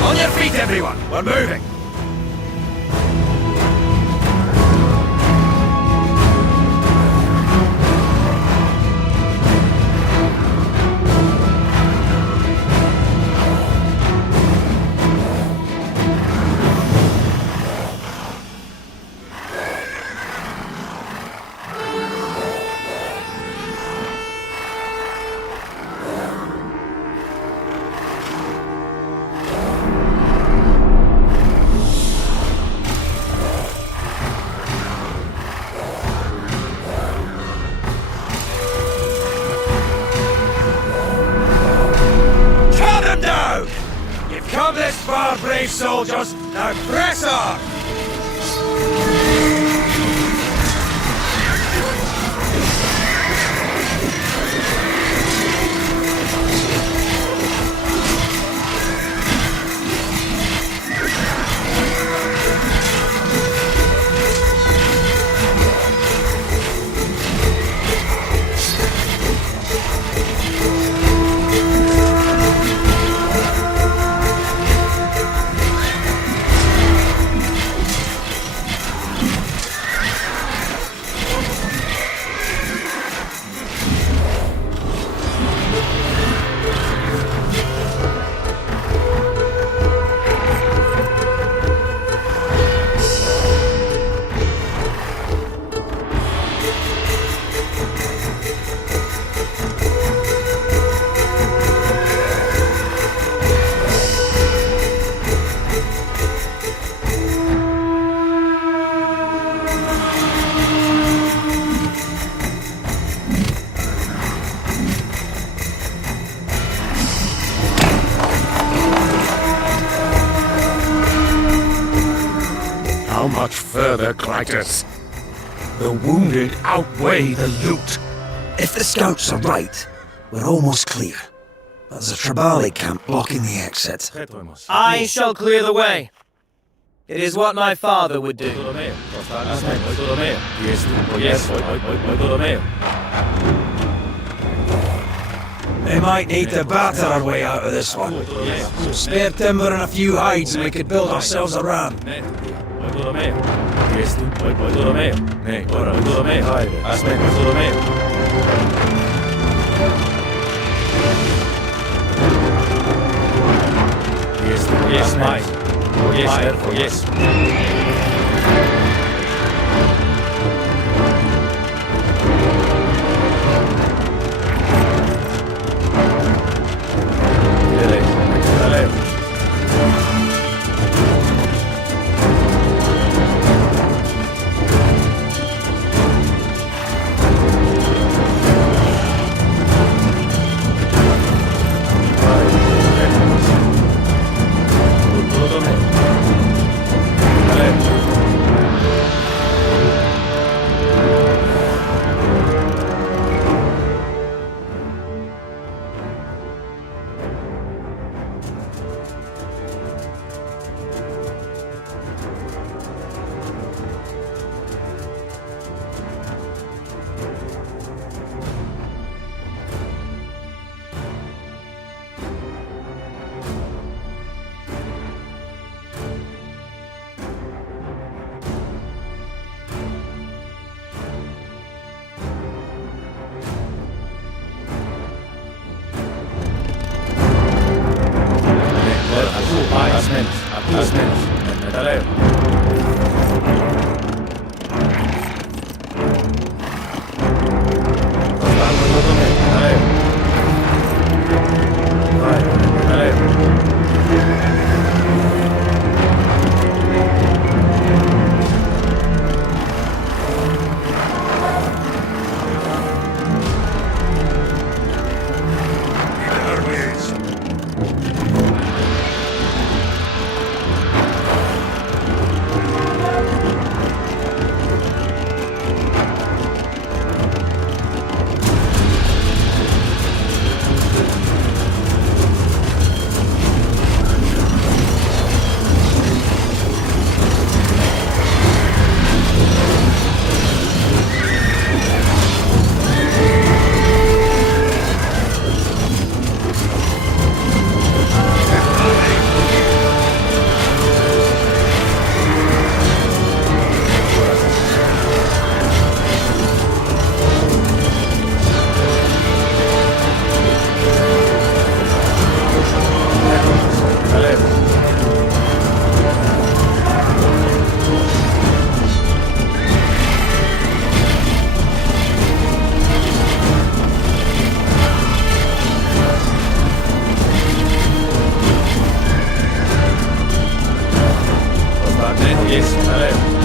On your feet, everyone! We're moving! Come this far, brave soldiers! Now press on! How much further, Clytus? The wounded outweigh the loot. If the scouts are right, we're almost clear. But there's a Tribali camp blocking the exit. I shall clear the way. It is what my father would do. They might need to batter our way out of this one. Spare timber and a few hides and we could build ourselves a ram. Yes, hello.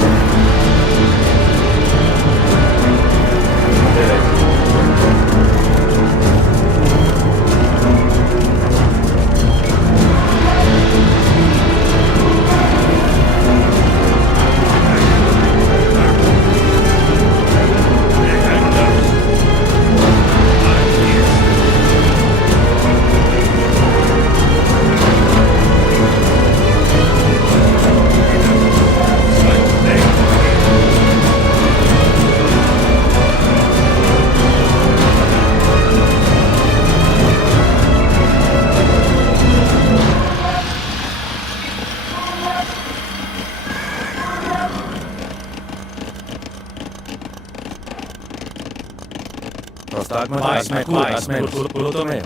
Kulutome.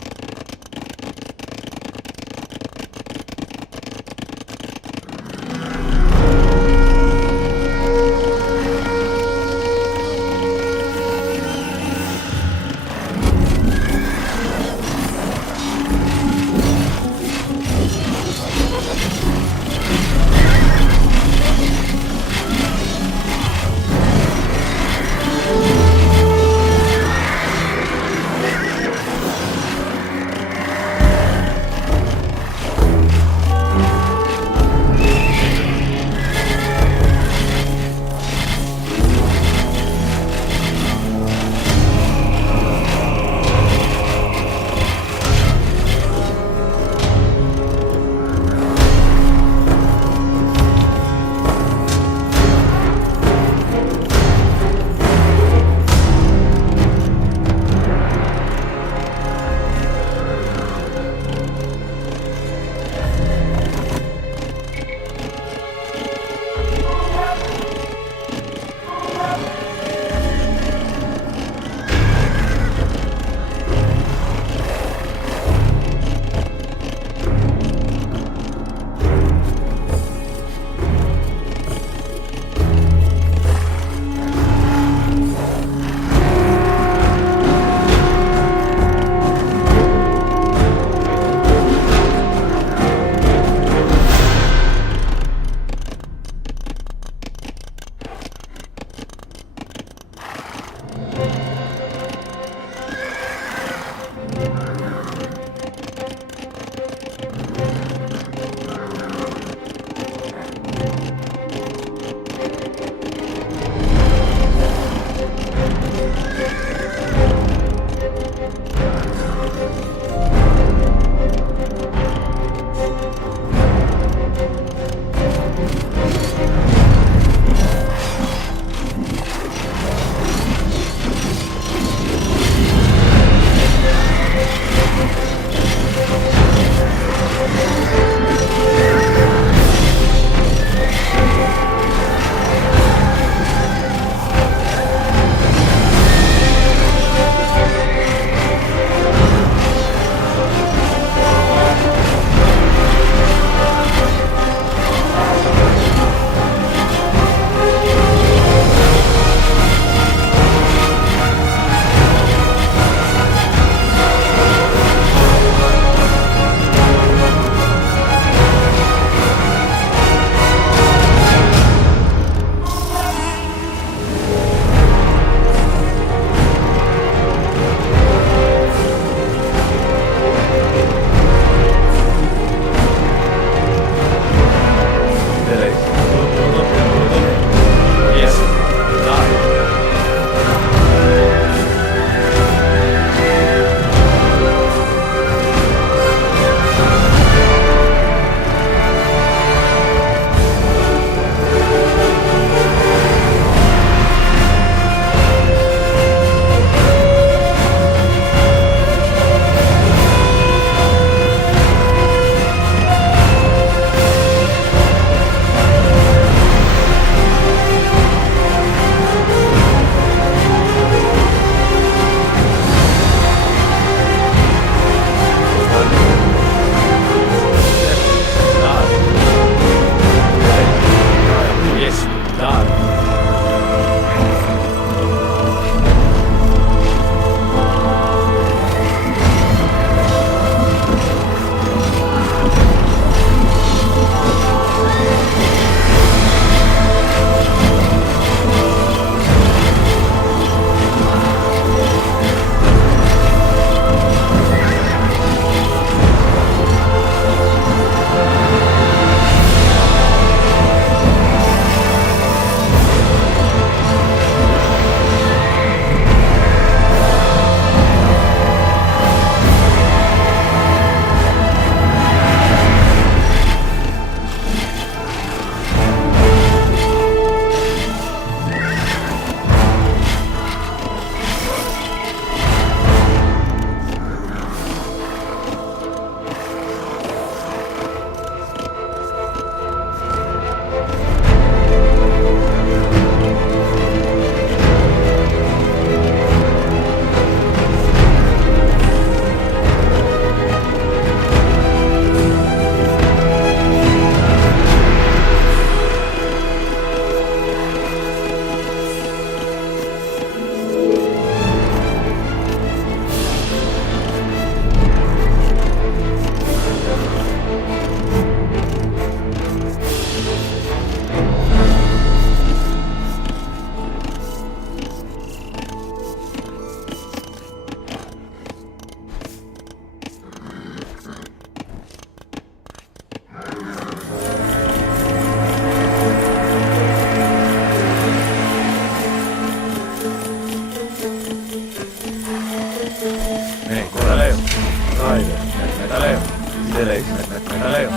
Metaleo. Metaleo.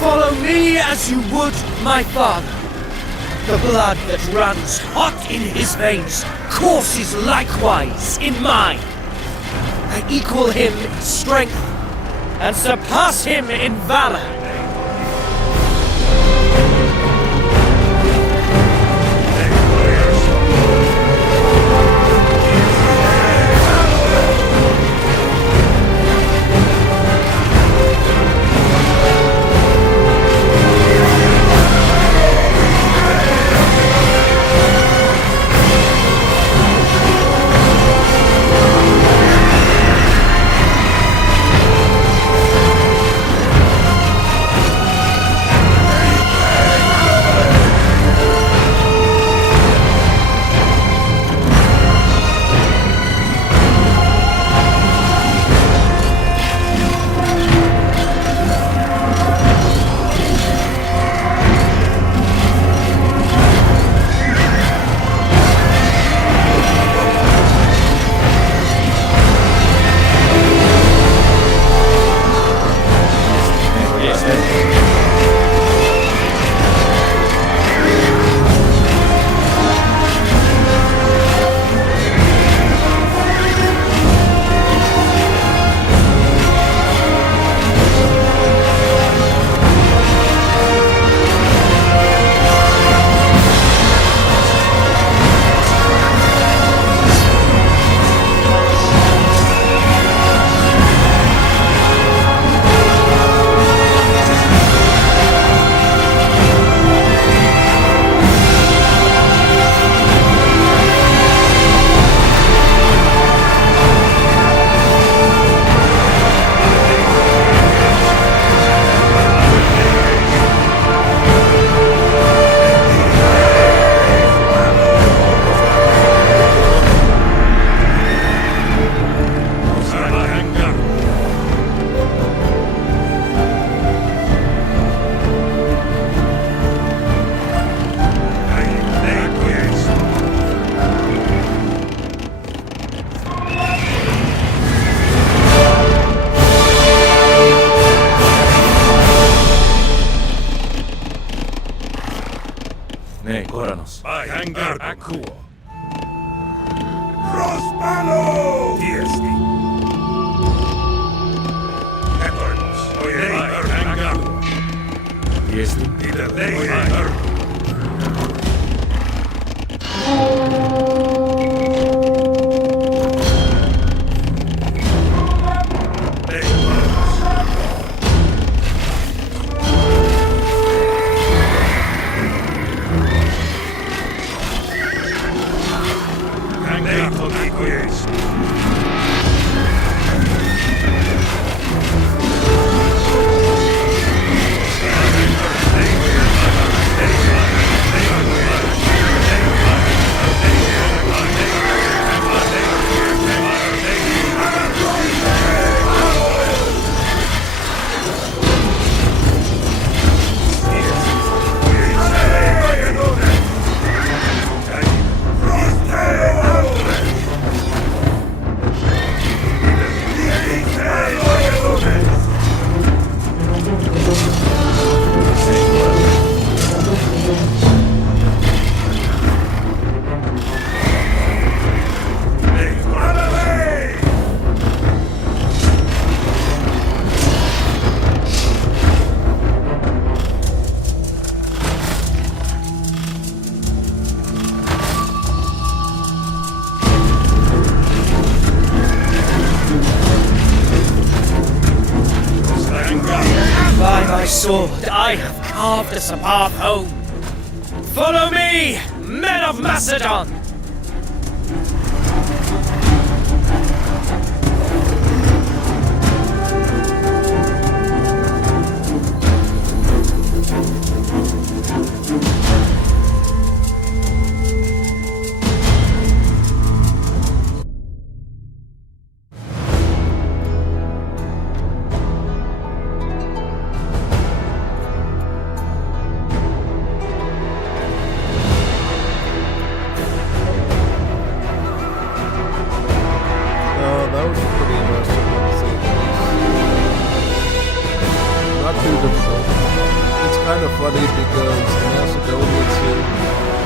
Follow me as you would my father. The blood that runs hot in his veins courses likewise in mine. I equal him in strength and surpass him in valor. Sopranos. Akua. Crossballow! Tiesti. Heavens. Akua. Tiesti. By my sword, I have carved us a path home. Follow me, men of Macedon! That was pretty interesting one to say the least. Not too difficult. It's kind of funny because the Macedonians here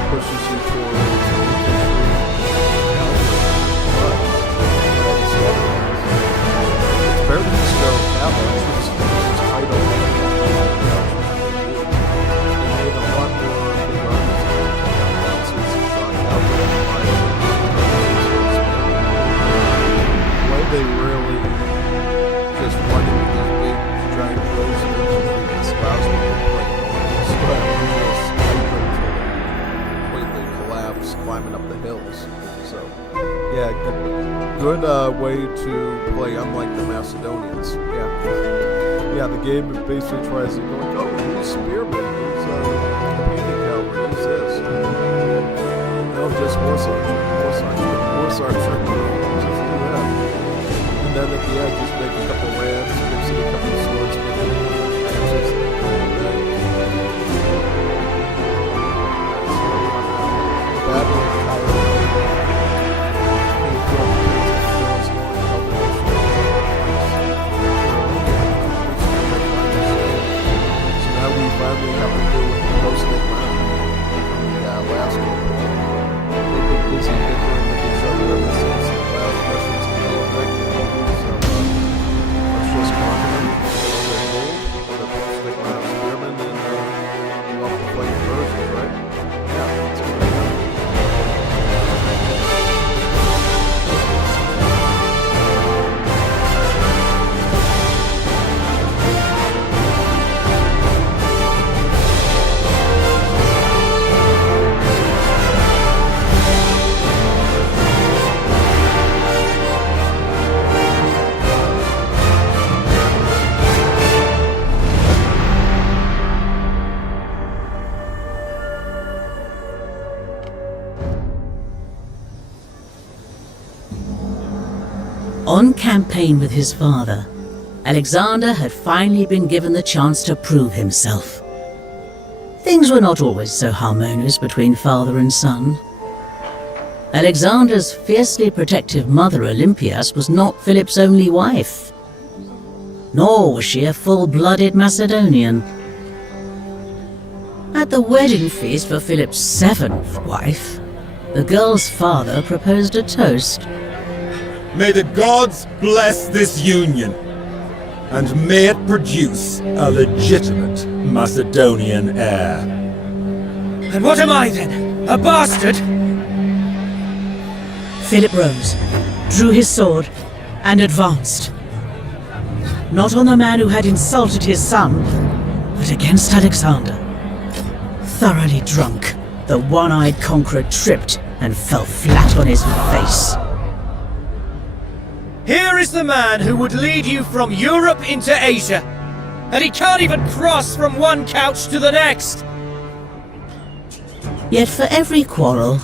pushes you towards infantry cavalry, but it's better to just go cavalry. Just fight over it. They made a lot more big armies since it's got cavalry and fire. They really just run into these big giant droves of infantry and spouse them and play just completely collapse climbing up the hills. So yeah, good way to play unlike the Macedonians. Yeah, the game basically tries to go like, oh, who's spearman, who's painting cavalry, who's this? No, just horse archer. Just do that. And then at the end, just make a couple rams, mix in a couple of swords, make it just battle of So now we finally have to do with the post-it round from the last game. They've been busy bickering with each other ever since the last Russians came back. So let's just conquer them. They're gold, the post-it round spearmen, and we'll have to play versions, right? Yeah, that's good. On campaign with his father, Alexander had finally been given the chance to prove himself. Things were not always so harmonious between father and son. Alexander's fiercely protective mother Olympias was not Philip's only wife, nor was she a full-blooded Macedonian. At the wedding feast for Philip's seventh wife, the girl's father proposed a toast. May the gods bless this union, and may it produce a legitimate Macedonian heir. And what am I then? A bastard? Philip rose, drew his sword, and advanced. Not on the man who had insulted his son, but against Alexander. Thoroughly drunk, the one-eyed conqueror tripped and fell flat on his face. Here is the man who would lead you from Europe into Asia, and he can't even cross from one couch to the next! Yet for every quarrel,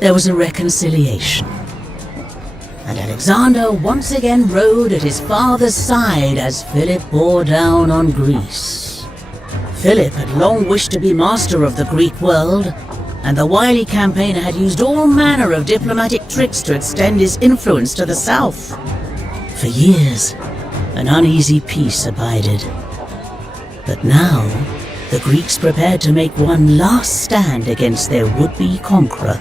there was a reconciliation. And Alexander once again rode at his father's side as Philip bore down on Greece. Philip had long wished to be master of the Greek world, and the wily campaigner had used all manner of diplomatic tricks to extend his influence to the south. For years, an uneasy peace abided. But now, the Greeks prepared to make one last stand against their would-be conqueror.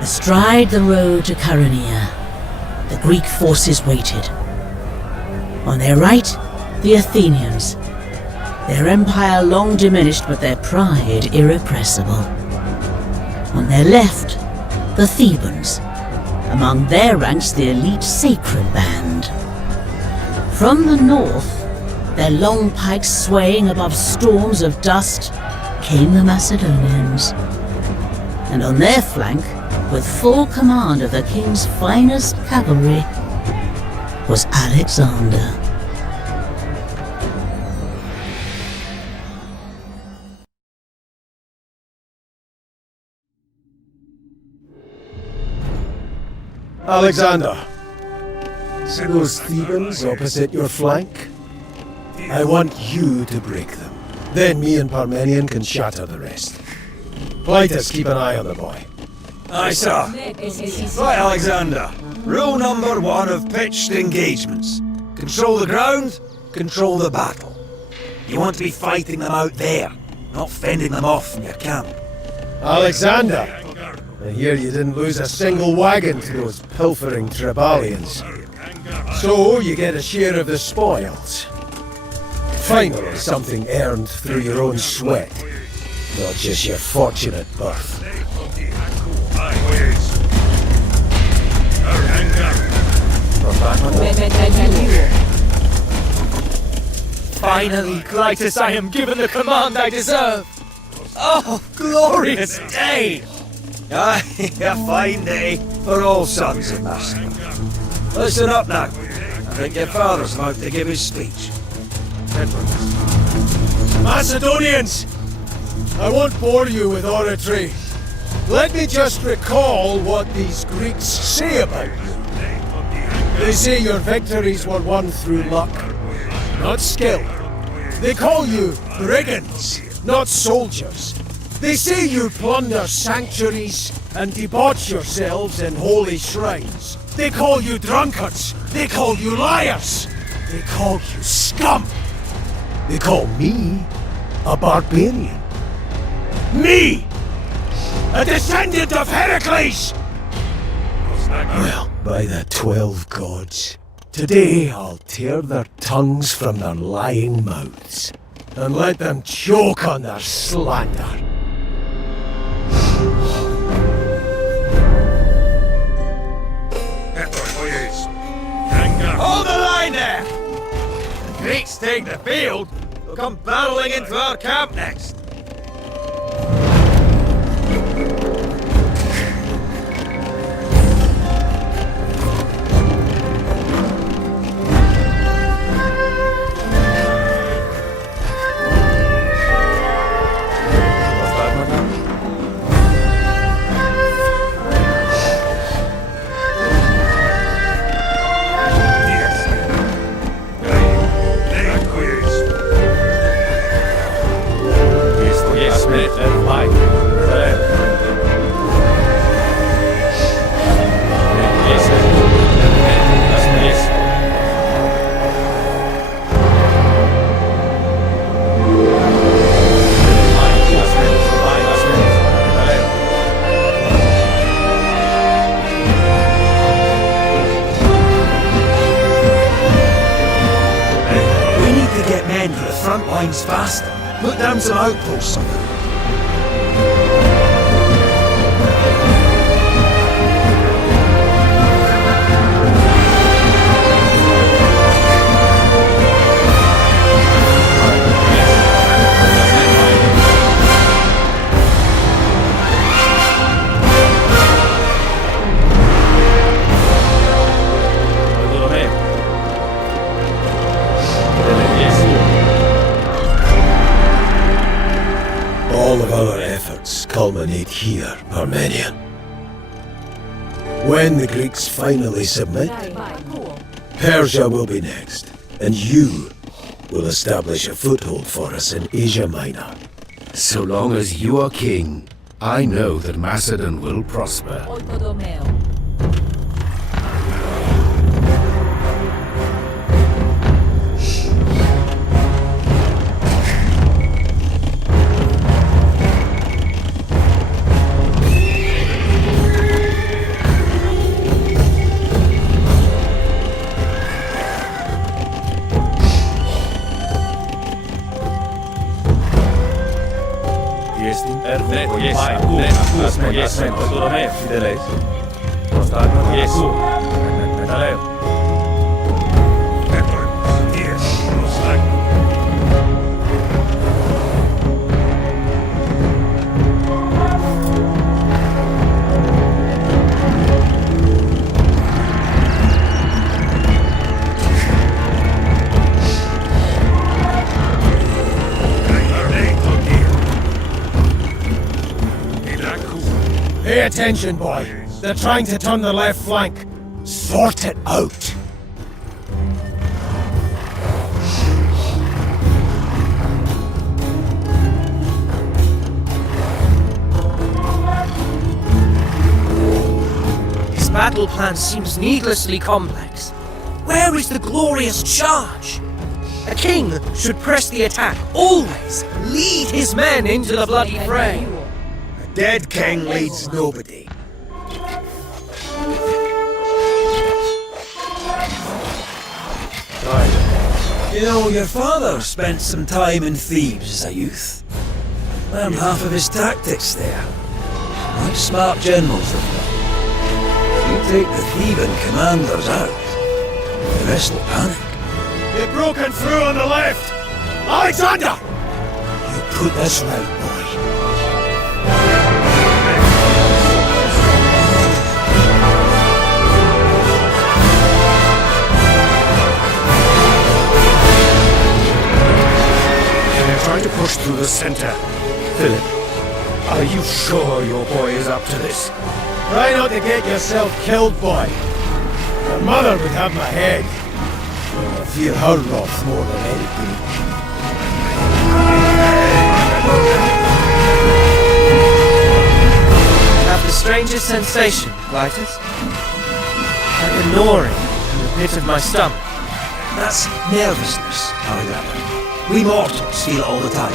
Astride the road to Chaeronea, the Greek forces waited. On their right, the Athenians, their empire long diminished but their pride irrepressible. On their left, the Thebans, among their ranks the elite Sacred Band. From the north, their long pikes swaying above storms of dust, came the Macedonians. And on their flank, with full command of the king's finest cavalry, was Alexander. Alexander, see those Thebans opposite your flank? I want you to break them. Then me and Parmenion can shatter the rest. Clytus, keep an eye on the boy. Aye, sir. Right, Alexander. Rule number 1 of pitched engagements. Control the ground, control the battle. You want to be fighting them out there, not fending them off from your camp. Alexander! I hear you didn't lose a single wagon to those pilfering Tribalians. So you get a share of the spoils. Finally, something earned through your own sweat, not just your fortunate birth. Finally, Clytus, I am given the command I deserve! Oh, glorious day! Aye, a fine day for all sons of Macedon. Listen up now. I think your father's about to give his speech. Macedonians! I won't bore you with oratory. Let me just recall what these Greeks say about you. They say your victories were won through luck, not skill. They call you brigands, not soldiers. They say you plunder sanctuaries and debauch yourselves in holy shrines. They call you drunkards. They call you liars. They call you scum. They call me a barbarian. Me! A descendant of Heracles! Well, by the 12 gods, today I'll tear their tongues from their lying mouths and let them choke on their slander. Hold the line there! The Greeks take the field, they'll come barreling into our camp next. camp winds fast. Put down some outposts. All of our efforts culminate here, Armenian. When the Greeks finally submit, Persia will be next, and you will establish a foothold for us in Asia Minor. So long as you are king, I know that Macedon will prosper. Ορθοδομαίο. Pay attention, boy. They're trying to turn the left flank. Sort it out. His battle plan seems needlessly complex. Where is the glorious charge? A king should press the attack, always lead his men into the bloody fray. Dead king leads nobody. You know, your father spent some time in Thebes as a youth. Learned half of his tactics there. Quite smart generals they've got. You take the Theban commanders out, the rest will panic. They've broken through on the left! Alexander! You put this right, boy. Trying to push through the center. Philip, are you sure your boy is up to this? Try not to get yourself killed, boy. Your mother would have my head. I feel her wrath more than any Greek. I have the strangest sensation, Lytus. Like a gnawing in the pit of my stomach. That's nervousness, Alexander. We mortals feel it all the time.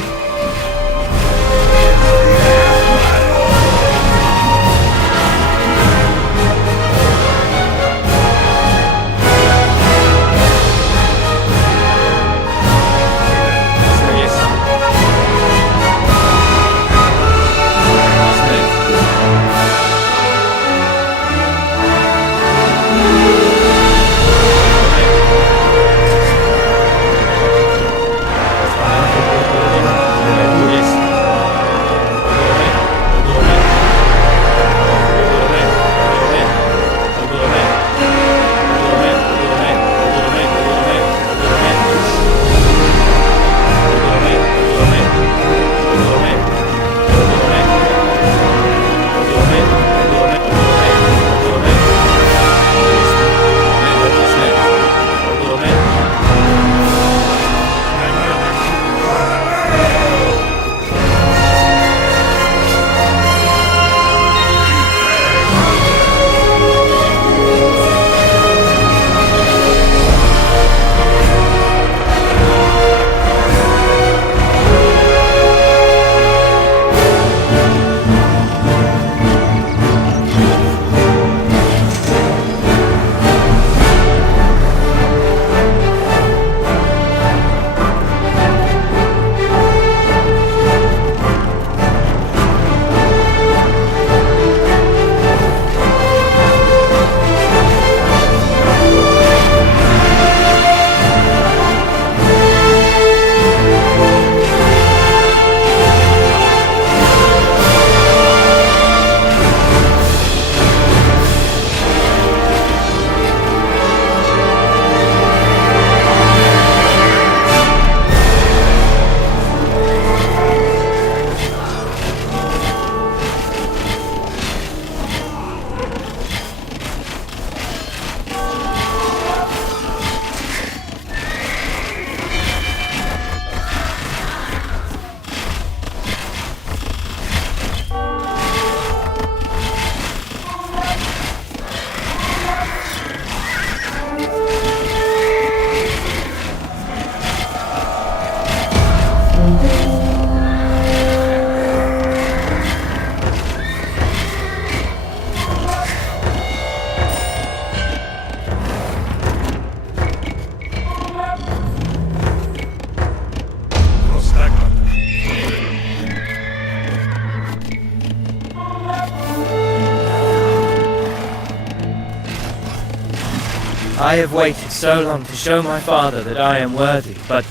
I have waited so long to show my father that I am worthy, but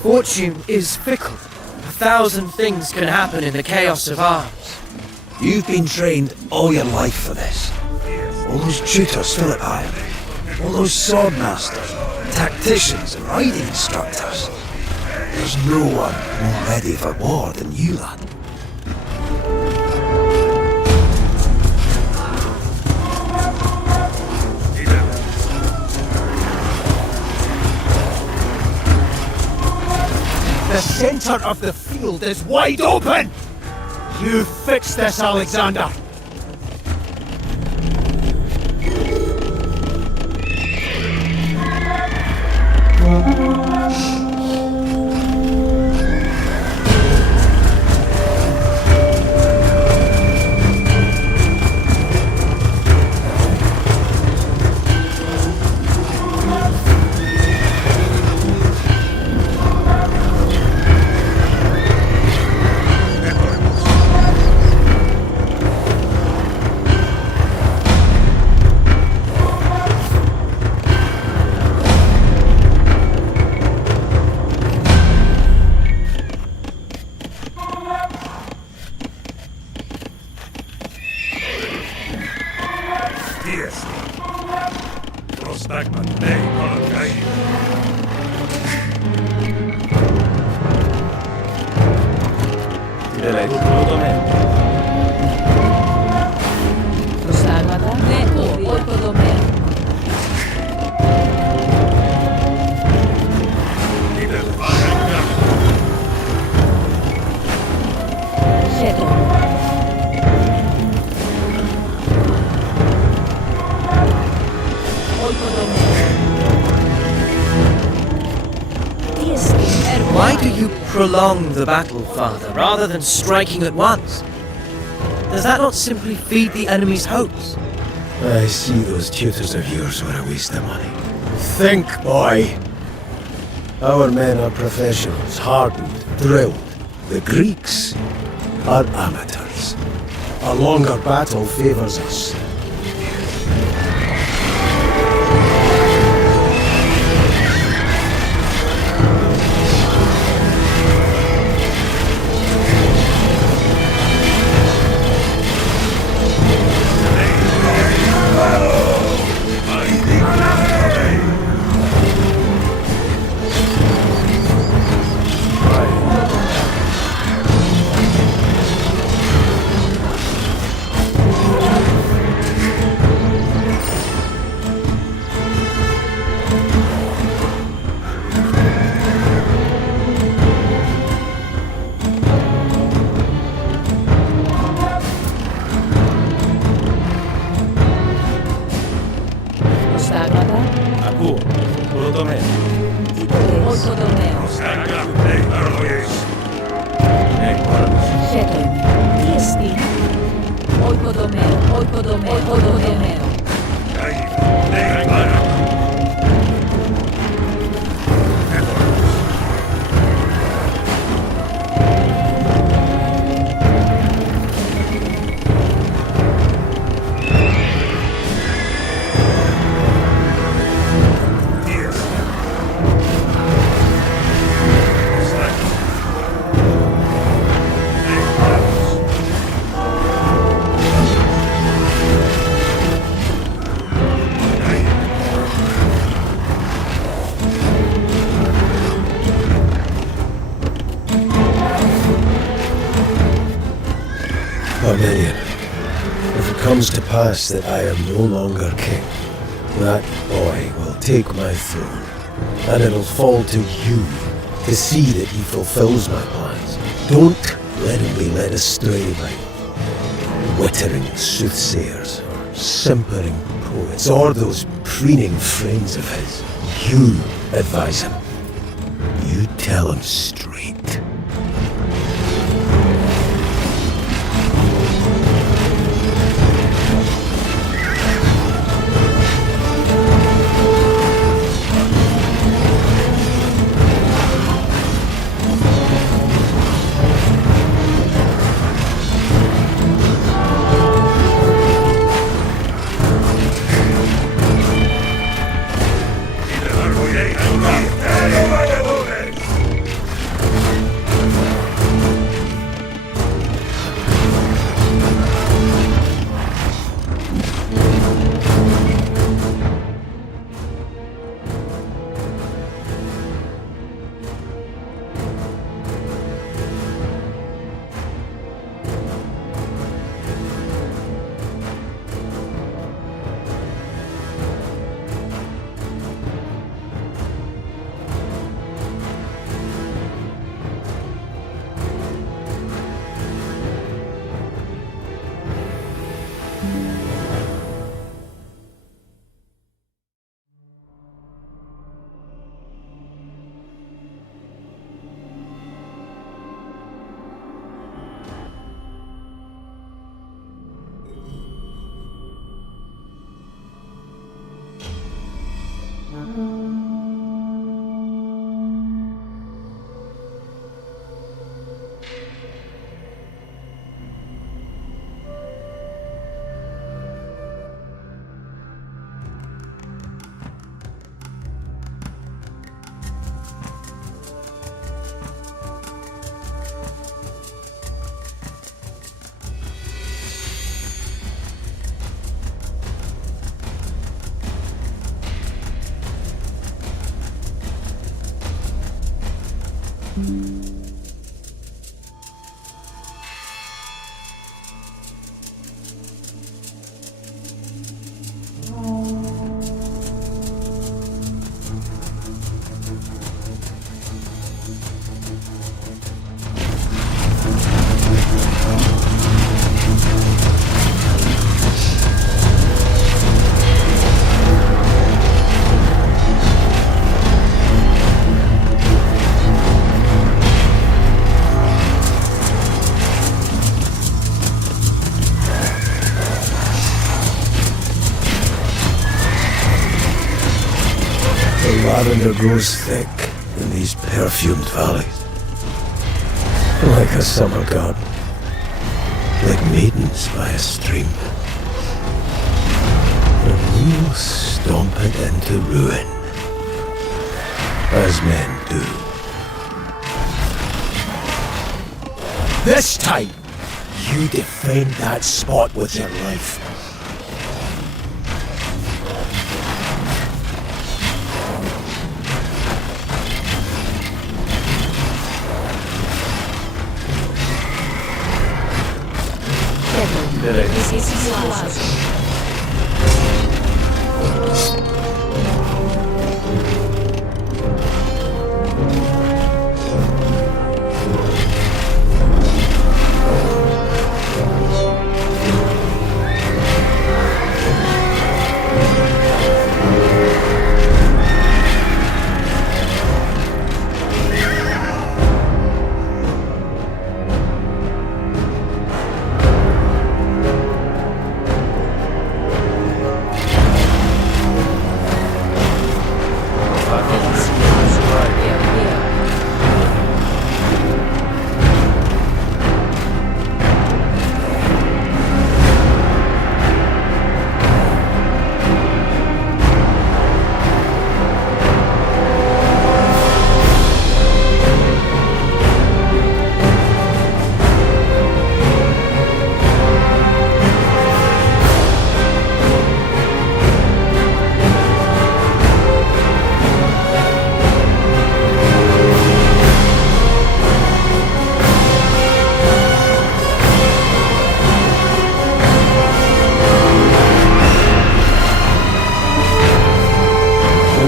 fortune is fickle. 1,000 things can happen in the chaos of arms. You've been trained all your life for this. All those tutors Philip hired, all those sword masters, tacticians and riding instructors. There's no one more ready for war than you, lad. The center of the field is wide open! You fix this, Alexander! Prostagmata, ne oikodomeo. Sheto. Why do you prolong the battle, Father, rather than striking at once? Does that not simply feed the enemy's hopes? I see those tutors of yours were a waste of money. Think, boy! Our men are professionals, hardened, drilled. The Greeks are amateurs. A longer battle favors us. Arminian, if it comes to pass that I am no longer king, that boy will take my throne, and it'll fall to you to see that he fulfills my plans. Don't let him be led astray by wittering soothsayers, or simpering poets, or those preening friends of his. You advise him. You tell him straight. The lavender grows thick in these perfumed valleys. Like a summer garden. Like maidens by a stream. And we'll stomp it into ruin. As men do. This time, you defend that spot with your life. This is Plaza.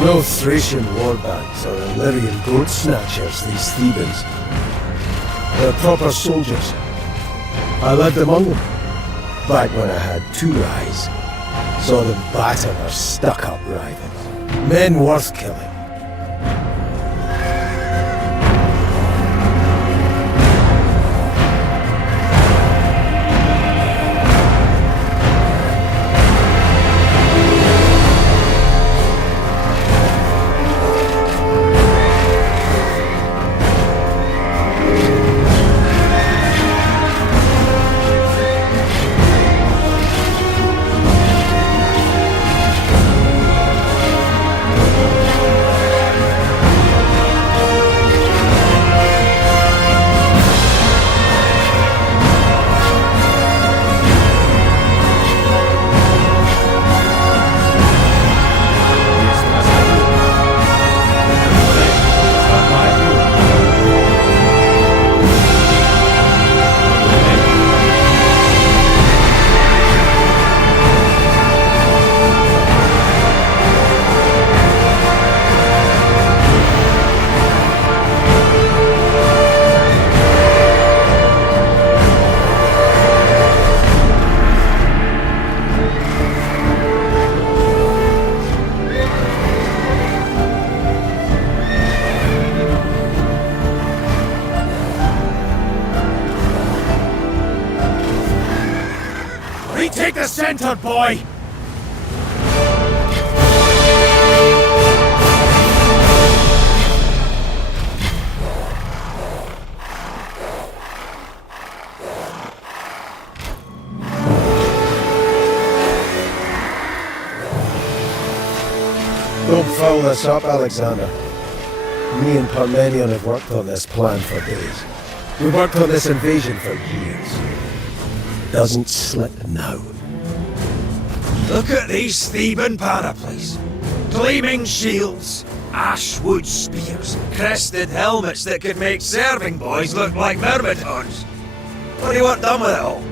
No Thracian warbands or Illyrian goat snatchers, these Thebans. They're proper soldiers. I lived among them, back when I had 2 eyes. Saw them batter their stuck-up rivals. Men worth killing. Retake the center, boy! Don't foul this up, Alexander. Me and Parmenion have worked on this plan for days. We've worked on this invasion for years. Doesn't slip now. Look at these Theban panoplies. Gleaming shields, ashwood spears, crested helmets that could make serving boys look like myrmidons. What do you want done with it all?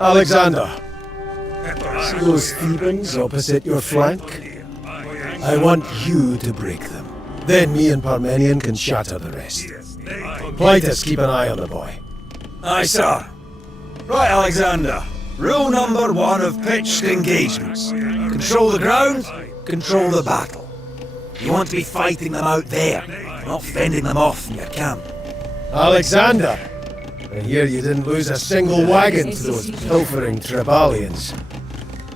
Alexander, see those Thebans opposite your flank? I want you to break them. Then me and Parmenion can shatter the rest. Clytus, keep an eye on the boy. Aye, sir. Right, Alexander. Rule number 1 of pitched engagements. Control the ground, control the battle. You want to be fighting them out there, not fending them off in your camp. Alexander! I hear you didn't lose a single wagon to those pilfering Tribalians.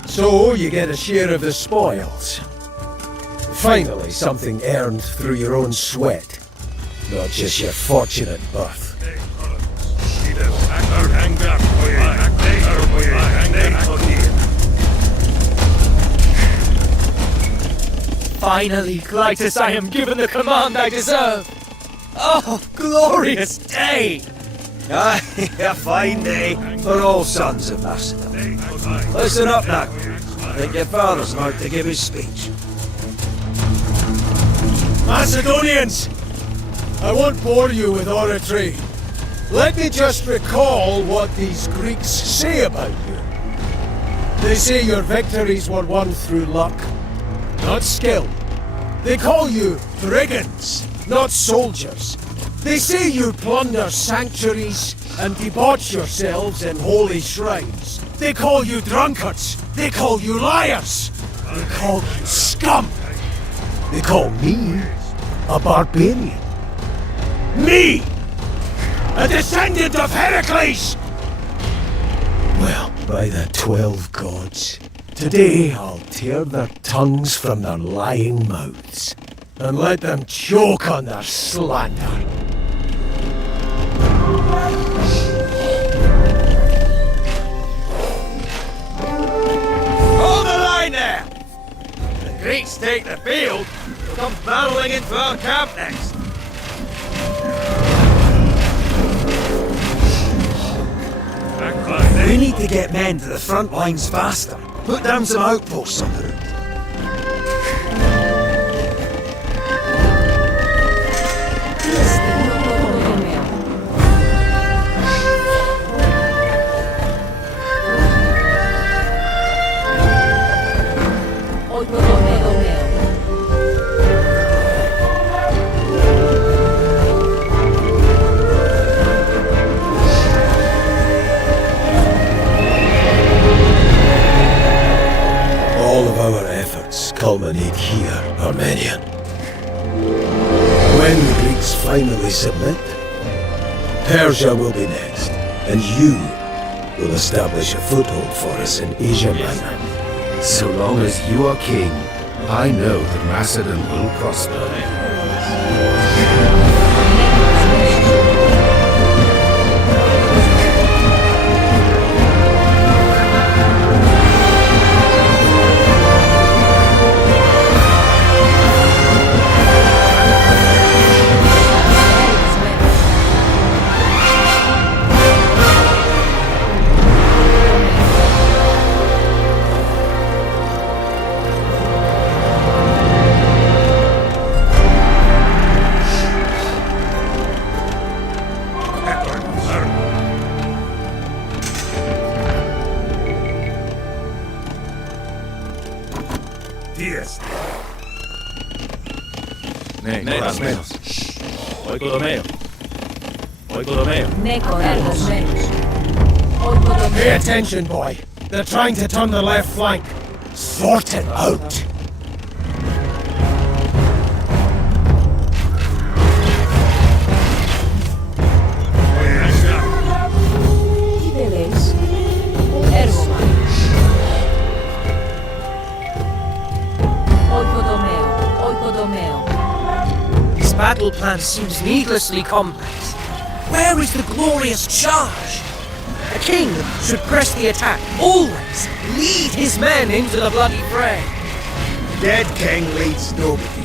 So you get a share of the spoils. Finally, something earned through your own sweat, not just your fortunate birth. Finally, Clytus, I am given the command I deserve! Oh, glorious day! Aye, a fine day for all sons of Macedon. Listen up now. I think your father's about to give his speech. Macedonians! I won't bore you with oratory. Let me just recall what these Greeks say about you. They say your victories were won through luck, not skill. They call you brigands, not soldiers. They say you plunder sanctuaries and debauch yourselves in holy shrines. They call you drunkards. They call you liars. They call you scum. They call me a barbarian. Me! A descendant of Heracles! Well, by the 12 gods, today I'll tear their tongues from their lying mouths and let them choke on their slander. Hold the line there! The Greeks take the field, they'll come barreling into our camp next. We need to get men to the front lines faster. Put down some outposts on the route. Oito. culminate here, Armenian. When the Greeks finally submit, Persia will be next, and you will establish a foothold for us in Asia Minor. So long as you are king, I know that Macedon will prosper. Ναι, κουρασμένος. Όχι κοδομαίο. Όχι κοδομαίο. Ναι, κουρασμένος. Pay attention, boy. They're trying to turn the left flank. Sort it out. Τι δεν λες. Έργο μας. Όχι κοδομαίο. Όχι κοδομαίο. This battle plan seems needlessly complex. Where is the glorious charge? A king should press the attack, always lead his men into the bloody fray. Dead king leads nobody.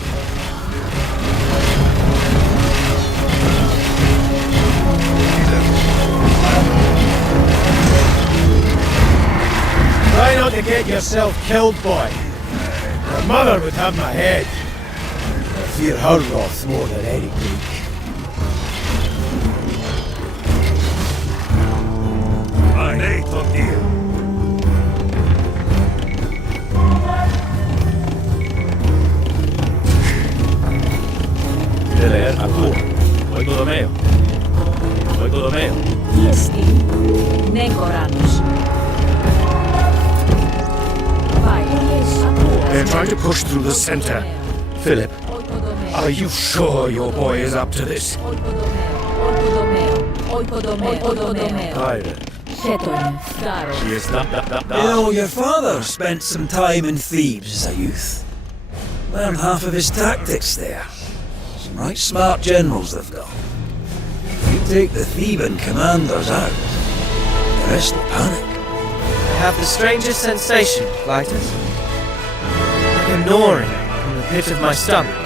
Try not to get yourself killed, boy. Your mother would have my head. I fear her wrath more than any Greek. Ακούω. Όχι κοδομαίο. Όχι κοδομαίο. Τι εστί. Ναι, κοράνος. Πάει. They're trying to push through the center. Philip, are you sure your boy is up to this? Άιρε. He is not You know, your father spent some time in Thebes as a youth. Learned half of his tactics there. Some right smart generals they've got. You take the Theban commanders out, the rest will panic. I have the strangest sensation, Clytus. Like a gnawing in the pit of my stomach.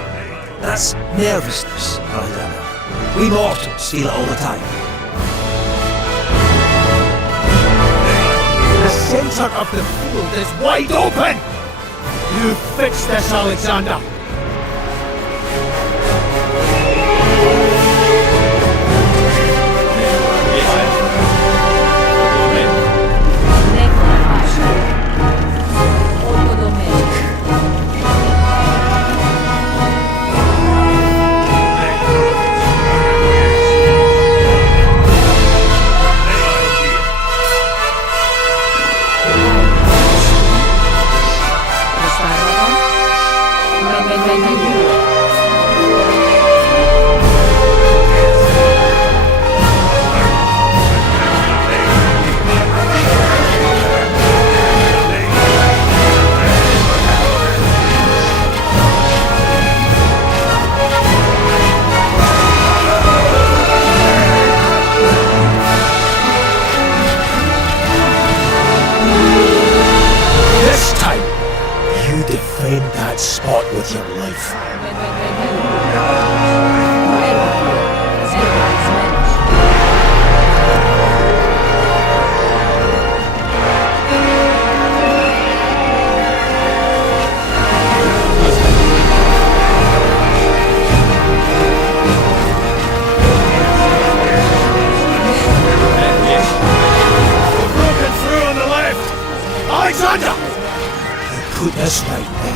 That's nervousness, Alexander. We mortals feel it all the time. The center of the field is wide open! You fix this, Alexander! Defend that spot with your life. Broken through on the left! Alexander! Put this right, boy.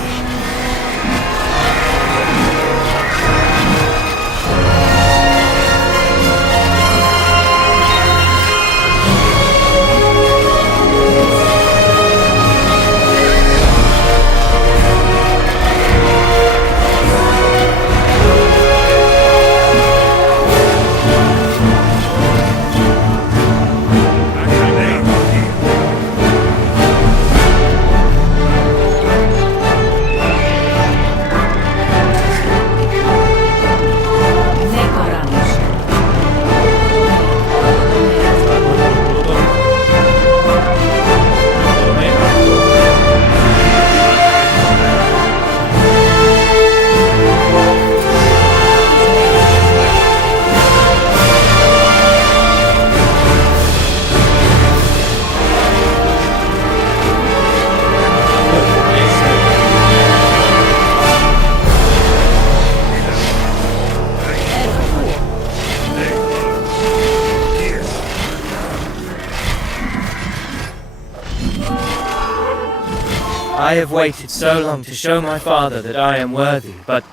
I have waited so long to show my father that I am worthy, but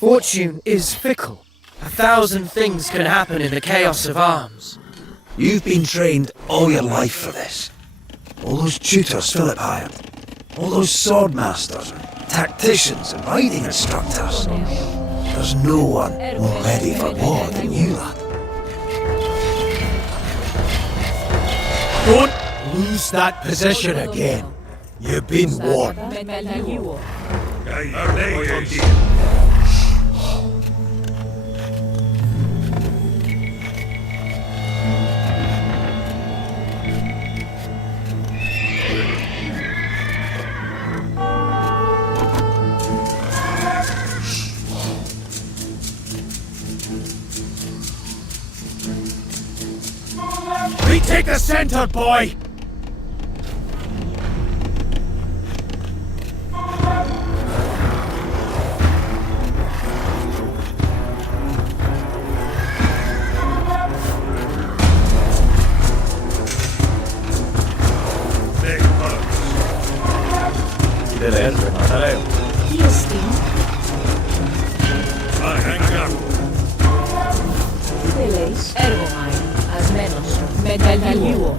fortune is fickle. 1,000 things can happen in the chaos of arms. You've been trained all your life for this. All those tutors Philip hired. All those sword masters, tacticians and riding instructors. There's no one more ready for war than you, lad. Don't lose that position again. You've been warned. Retake the center, boy! Έργο ασμένος, μεταλλιούο.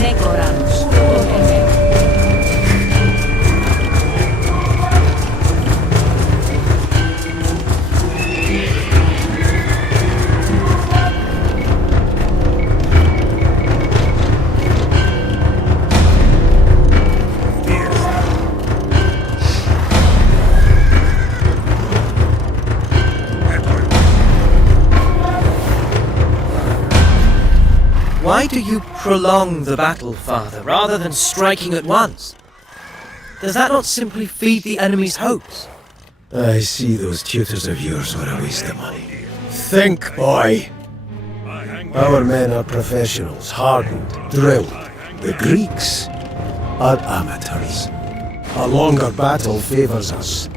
Νεκοράνος, το εμέ. Why do you prolong the battle, father, rather than striking at once? Does that not simply feed the enemy's hopes? I see those tutors of yours were a waste of money. Think, boy! Our men are professionals, hardened, drilled. The Greeks are amateurs. A longer battle favors us.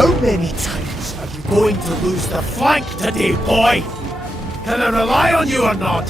How many times are you going to lose the flank today, boy? Can I rely on you or not?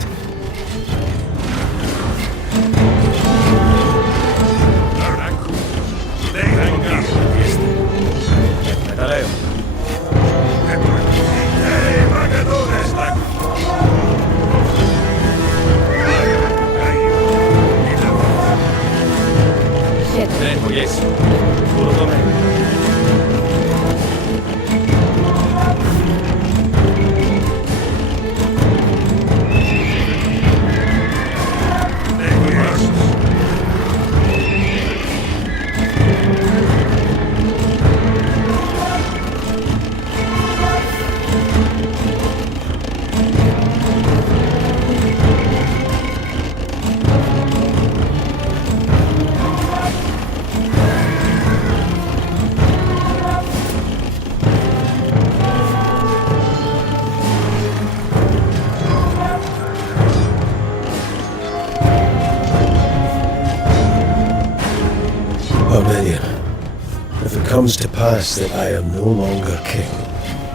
If it comes to pass that I am no longer king,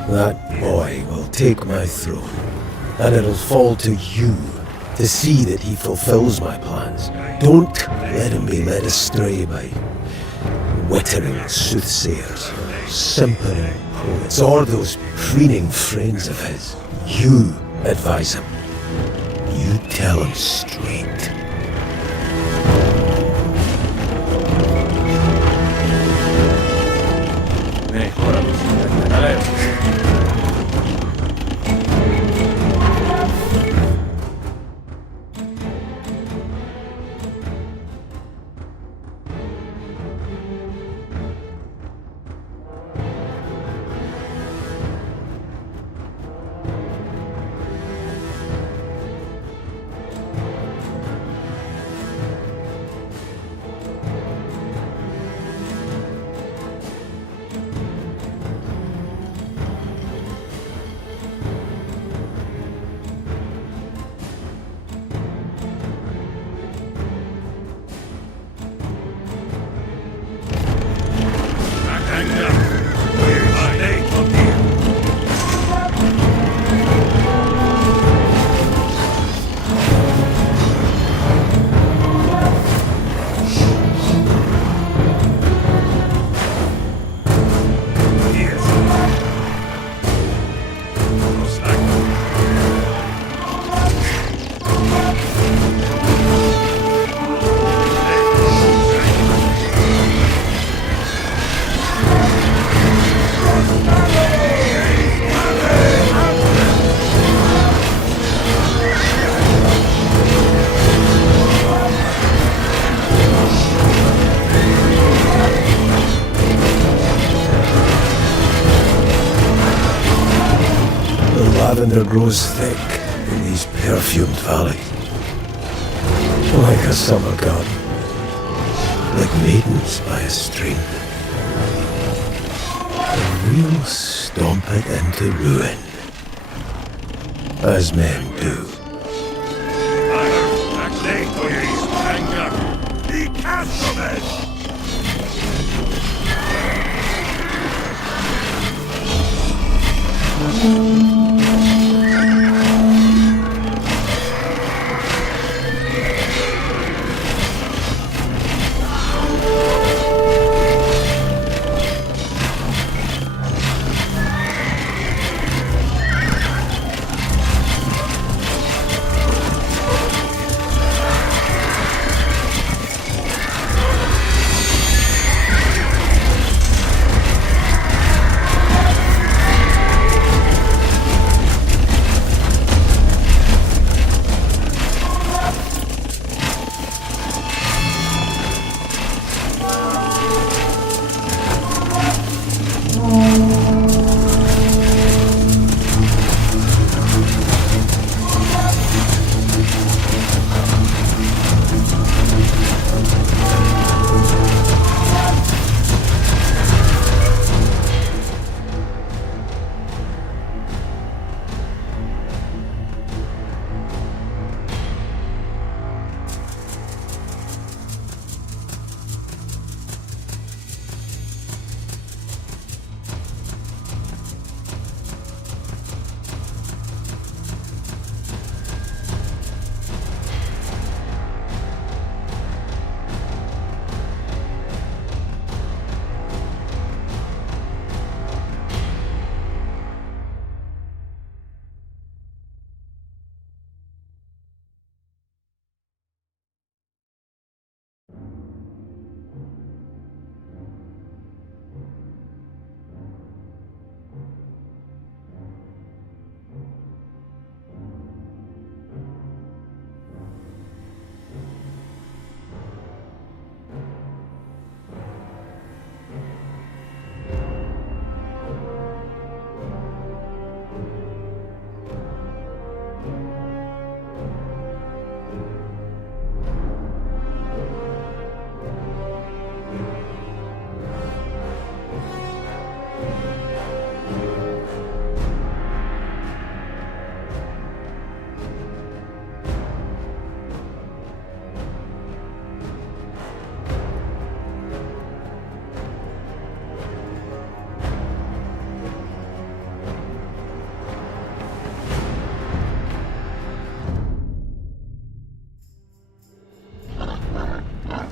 that boy will take my throne, and it'll fall to you to see that he fulfills my plans. Don't let him be led astray by wittering soothsayers, or simpering poets, or those preening friends of his. You advise him. You tell him straight. lavender grows thick in these perfumed valleys. Like a summer garden. Like maidens by a stream. And we'll stomp it into ruin. As men do.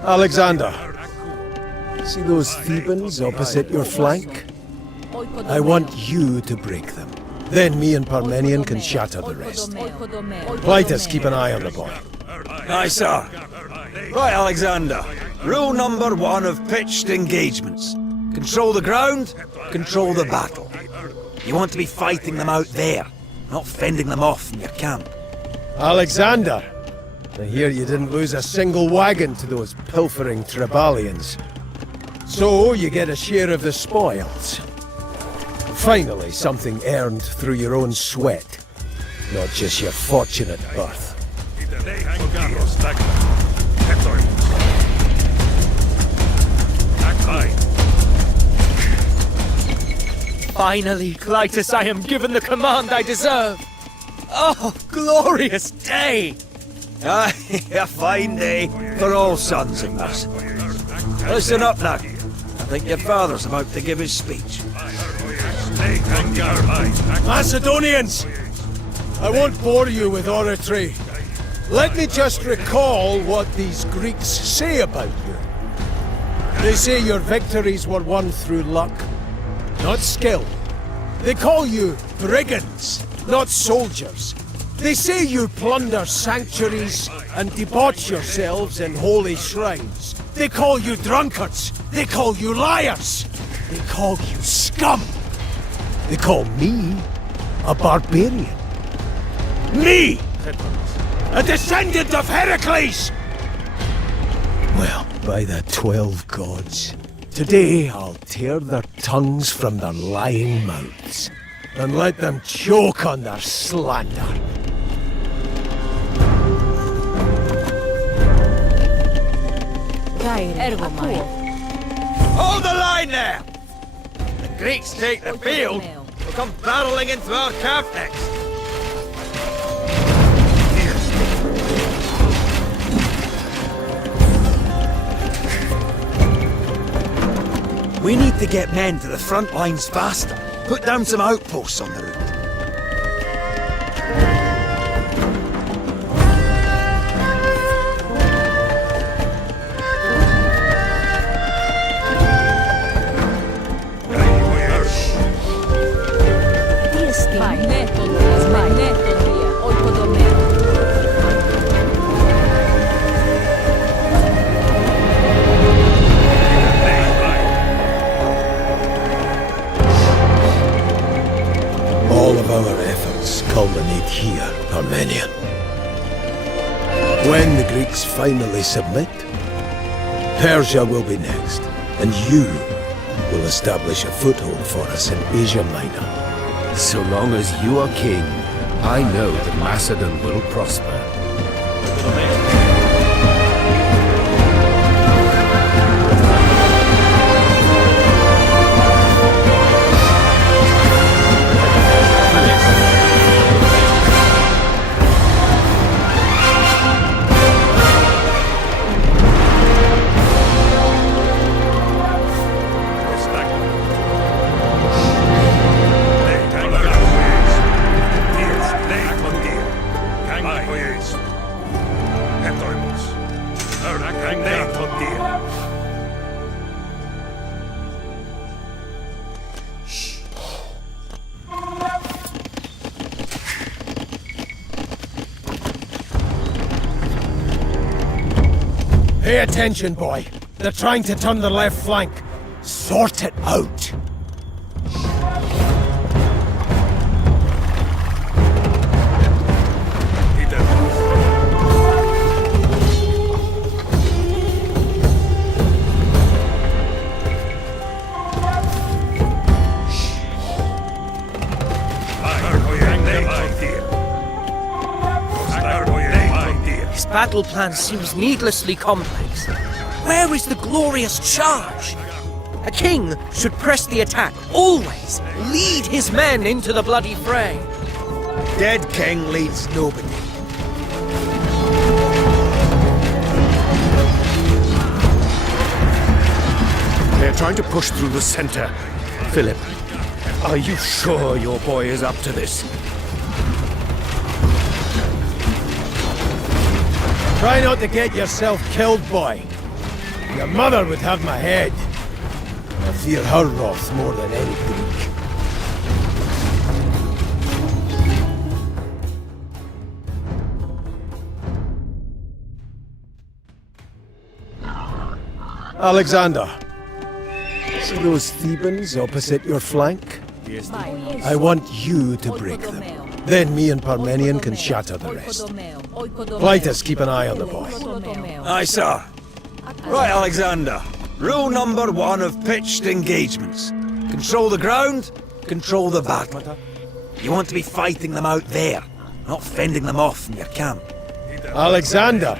Alexander, see those Thebans opposite your flank? I want you to break them. Then me and Parmenion can shatter the rest. Clytus, keep an eye on the boy. Aye, sir. Right, Alexander. Rule number 1 of pitched engagements. Control the ground, control the battle. You want to be fighting them out there, not fending them off from your camp. Alexander! I hear you didn't lose a single wagon to those pilfering Tribalians. So you get a share of the spoils. Finally, something earned through your own sweat, not just your fortunate birth. Finally, Clytus, I am given the command I deserve. Oh, glorious day! Aye, a fine day for all sons in this. Listen up now. I think your father's about to give his speech. Macedonians! I won't bore you with oratory. Let me just recall what these Greeks say about you. They say your victories were won through luck, not skill. They call you brigands, not soldiers. They say you plunder sanctuaries and debauch yourselves in holy shrines. They call you drunkards. They call you liars. They call you scum. They call me a barbarian. Me! A descendant of Heracles! Well, by the 12 gods, today I'll tear their tongues from their lying mouths. and let them choke on their slander. Ergo mine. Hold the line there! The Greeks take the field, we'll come barreling into our camp next. We need to get men to the front lines faster. Put down some outposts on the route. All of our efforts culminate here, Armenian. When the Greeks finally submit, Persia will be next, and you will establish a foothold for us in Asia Minor. So long as you are king, I know that Macedon will prosper. Pay attention, boy. They're trying to turn the left flank. Sort it out. His battle plan seems needlessly complex. Where is the glorious charge? A king should press the attack, always. Lead his men into the bloody fray. Dead king leads nobody. They're trying to push through the center. Philip, are you sure your boy is up to this? Try not to get yourself killed, boy. Your mother would have my head. I fear her wrath more than any Greek. Alexander, see those Thebans opposite your flank? I want you to break them. Then me and Parmenion can shatter the rest. Clytus, keep an eye on the boy. Aye, sir. Right, Alexander. Rule number 1 of pitched engagements. Control the ground, control the battle. You want to be fighting them out there, not fending them off from your camp. Alexander,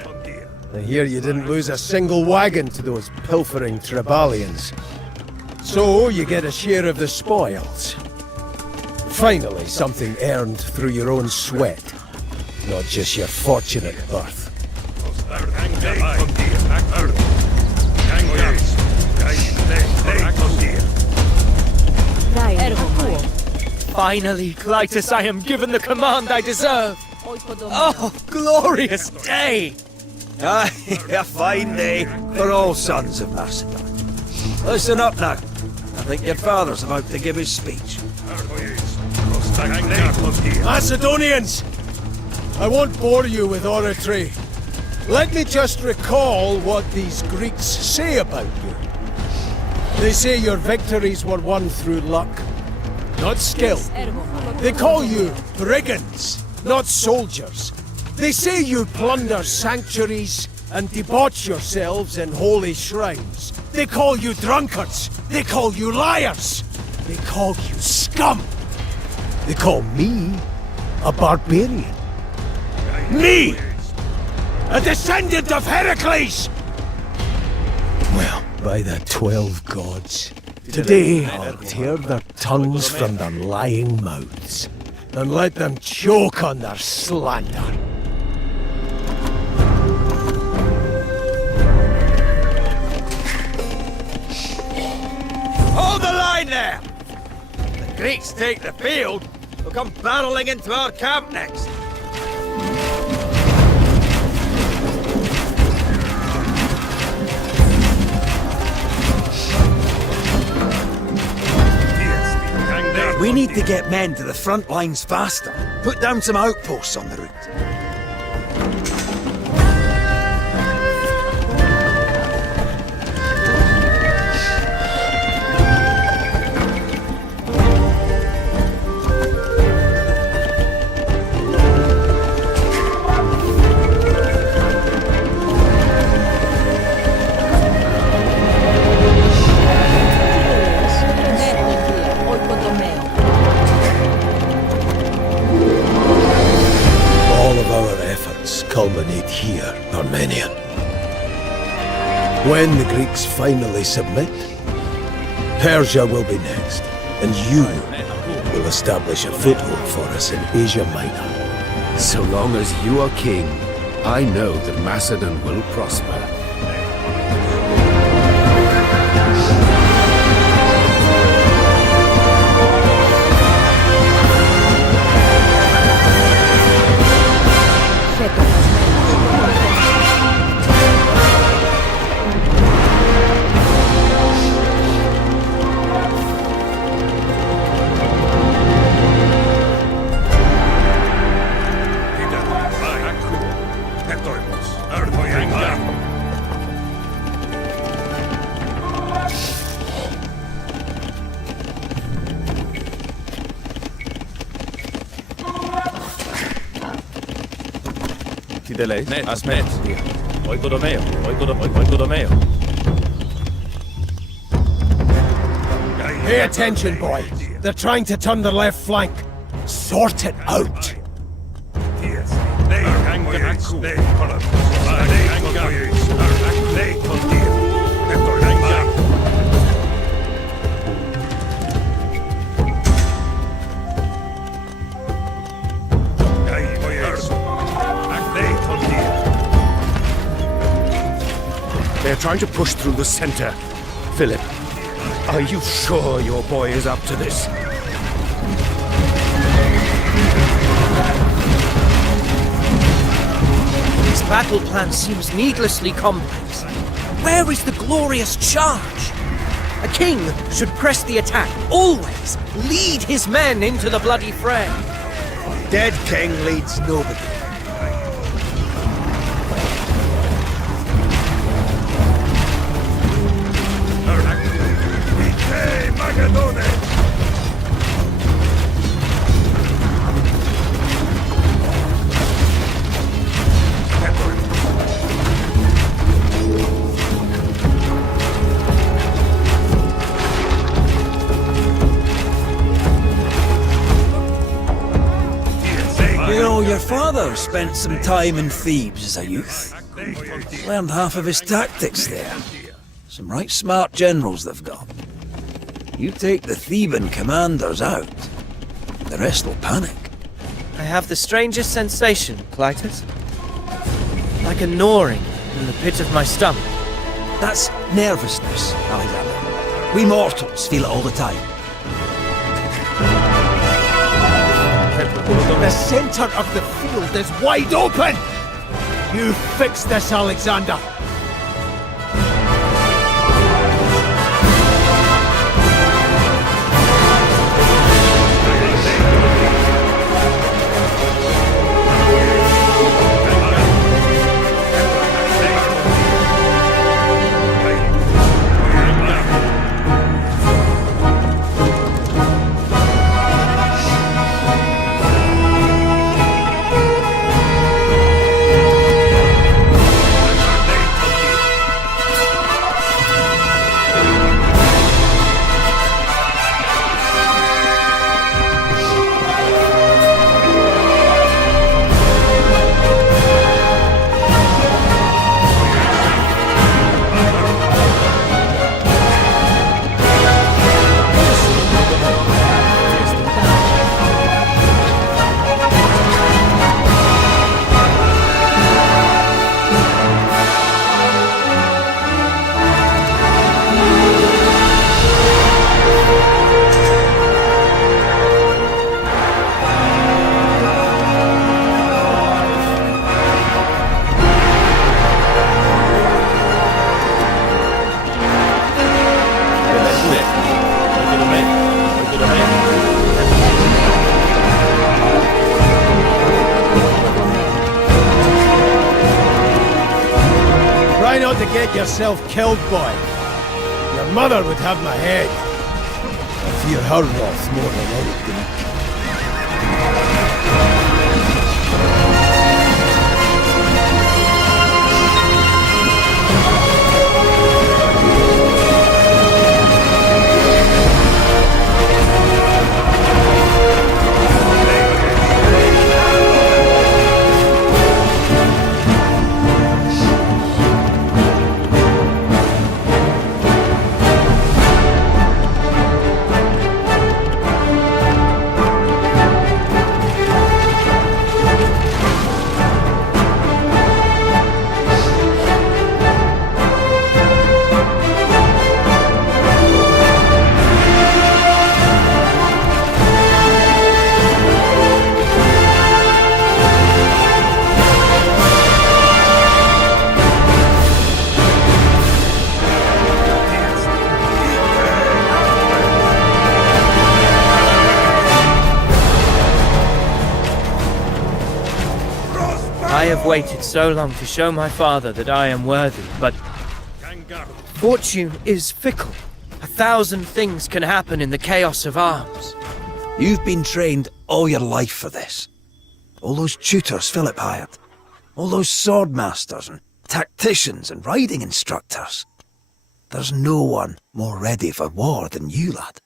I hear you didn't lose a single wagon to those pilfering Tribalians. So you get a share of the spoils. Finally, something earned through your own sweat, not just your fortunate birth. Finally, Clytus, I am given the command I deserve. Oh, glorious day! Aye, a fine day for all sons of Macedon. Listen up now. I think your father's about to give his speech. Macedonians! I won't bore you with oratory. Let me just recall what these Greeks say about you. They say your victories were won through luck, not skill. They call you brigands, not soldiers. They say you plunder sanctuaries and debauch yourselves in holy shrines. They call you drunkards. They call you liars. They call you scum. They call me a barbarian. Me! A descendant of Heracles! Well, by the 12 gods, today I'll tear their tongues from their lying mouths and let them choke on their slander. Hold the line there! If the Greeks take the field, they'll come barreling into our camp next. We need to get men to the front lines faster. Put down some outposts on the route. All of our efforts culminate here, Armenian. When the Greeks finally submit, Persia will be next, and you will establish a foothold for us in Asia Minor. So long as you are king, I know that Macedon will prosper. Delay. Asmet. Oikodomeo. Pay attention, boy. They're trying to turn their left flank. Sort it out. They're trying to push through the center. Philip, are you sure your boy is up to this? This battle plan seems needlessly complex. Where is the glorious charge? A king should press the attack, always lead his men into the bloody fray. Dead king leads nobody. You know, your father spent some time in Thebes as a youth. Learned half of his tactics there. Some right smart generals they've got. You take the Theban commanders out, the rest will panic. I have the strangest sensation, Clytus. Like a gnawing in the pit of my stomach. That's nervousness, Alexander. We mortals feel it all the time. The center of the field is wide open! You fix this, Alexander! get yourself killed, boy. Your mother would have my head. I fear her wrath more than anything. I have waited so long to show my father that I am worthy, but fortune is fickle. 1,000 things can happen in the chaos of arms. You've been trained all your life for this. All those tutors Philip hired. All those sword masters and tacticians and riding instructors. There's no one more ready for war than you, lad.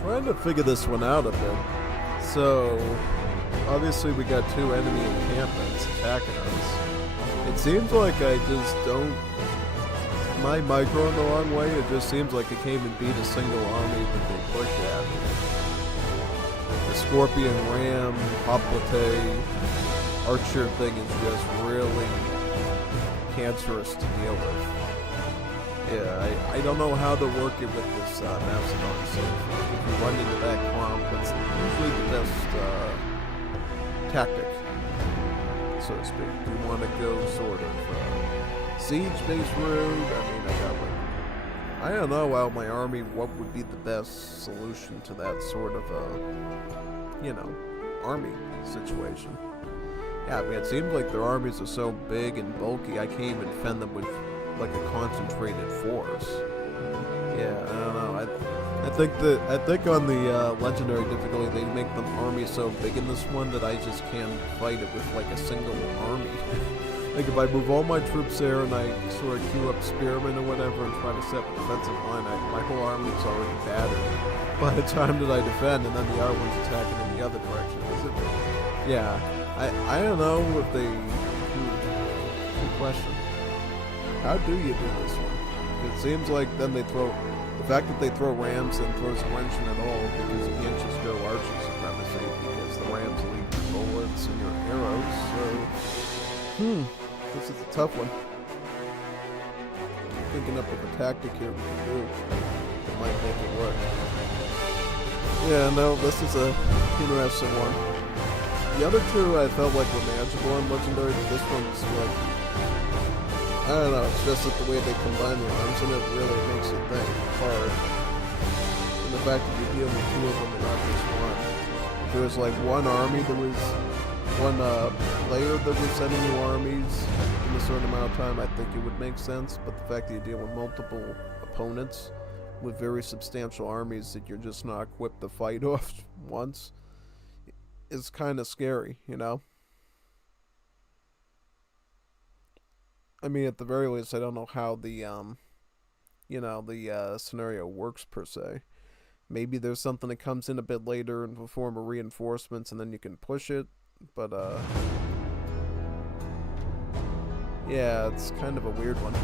Trying to figure this one out a bit. So, obviously we got two enemy encampments attacking us. It seems like I just don't... Am I microing the wrong way? It just seems like it came and beat a single army that they push at. The Scorpion Ram, Hoplite, Archer thing is just really cancerous to deal with. Yeah, I don't know how to work it with this Macedon siege. If you run into that clump, it's usually the best tactic, so to speak. Do you want to go sort of siege-based route? I don't know out my army what would be the best solution to that sort of, army situation. Yeah, it seems like their armies are so big and bulky, I can't even defend them with like a concentrated force. Yeah, I don't know. I think on the legendary difficulty they make the army so big in this one that I just can't fight it with like a single army. Like if I move all my troops there and I sort of queue up spearmen or whatever and try to set a defensive line, my whole army is already battered by the time that I defend, and then the other one's attacking in the other direction. Is it? Yeah, I don't know if they. Good question. How do you do this one? It seems like then they throw... The fact that they throw rams and throws a wrench in at all, because you can't just go archer supremacy, because the rams lead your bullets and your arrows, so... This is a tough one. I'm thinking up of a tactic here we can do that might make it work. Yeah, no, this is a interesting one. The other two I felt like were manageable on Legendary, but this one's like... I don't know, it's just that the way they combine the arms in it really makes it hard. And the fact that you deal with two of them and not just one. If there was like one army that was, one player that was sending you armies in a certain amount of time, I think it would make sense. But the fact that you deal with multiple opponents with very substantial armies that you're just not equipped to fight off once is kind of scary, you know? I mean, at the very least, I don't know how the scenario works per se. Maybe there's something that comes in a bit later in the form of reinforcements, and then you can push it. But yeah, it's kind of a weird one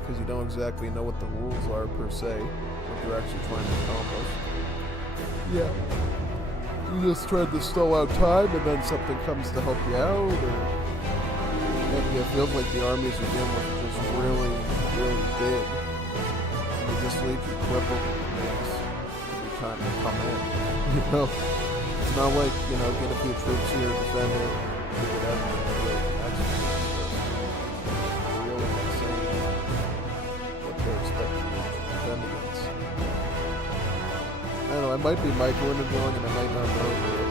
because you don't exactly know what the rules are per se, what you're actually trying to accomplish. Yeah. You just tried to stall out time, and then something comes to help you out, or maybe it feels like the armies you're dealing with are just really, really big. And it just leaves you crippled every time they come in. You know, it's not like, you know, get a few troops here, defend it, do whatever. That's really insane what they're expecting you to defend against. I don't know, I might be microing it wrong, and I might not know the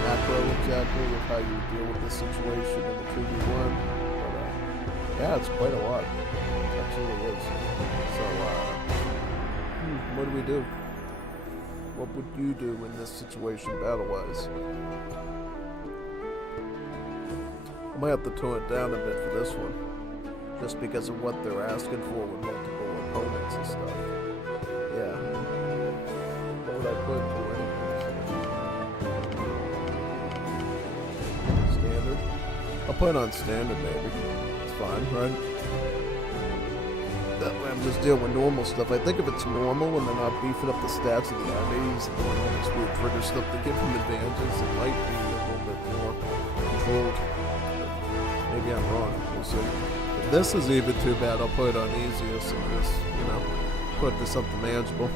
macro exactly of how you deal with this situation in the 2v1, but yeah, it's quite a lot. It absolutely is. So, what do we do? What would you do in this situation battle-wise? I might have to tone it down a bit for this one, just because of what they're asking for with multiple opponents and stuff. Yeah. What would I put for anything? Standard? I'll put it on standard, maybe. It's fine, right? That way I'm just dealing with normal stuff. I think if it's normal and they're not beefing up the stats of the enemies and doing all this weird trigger stuff to give them advantages, it might be a little bit more controlled. Maybe I'm wrong. We'll see. If this is even too bad, I'll put it on easiest and just, you know, put it to something manageable.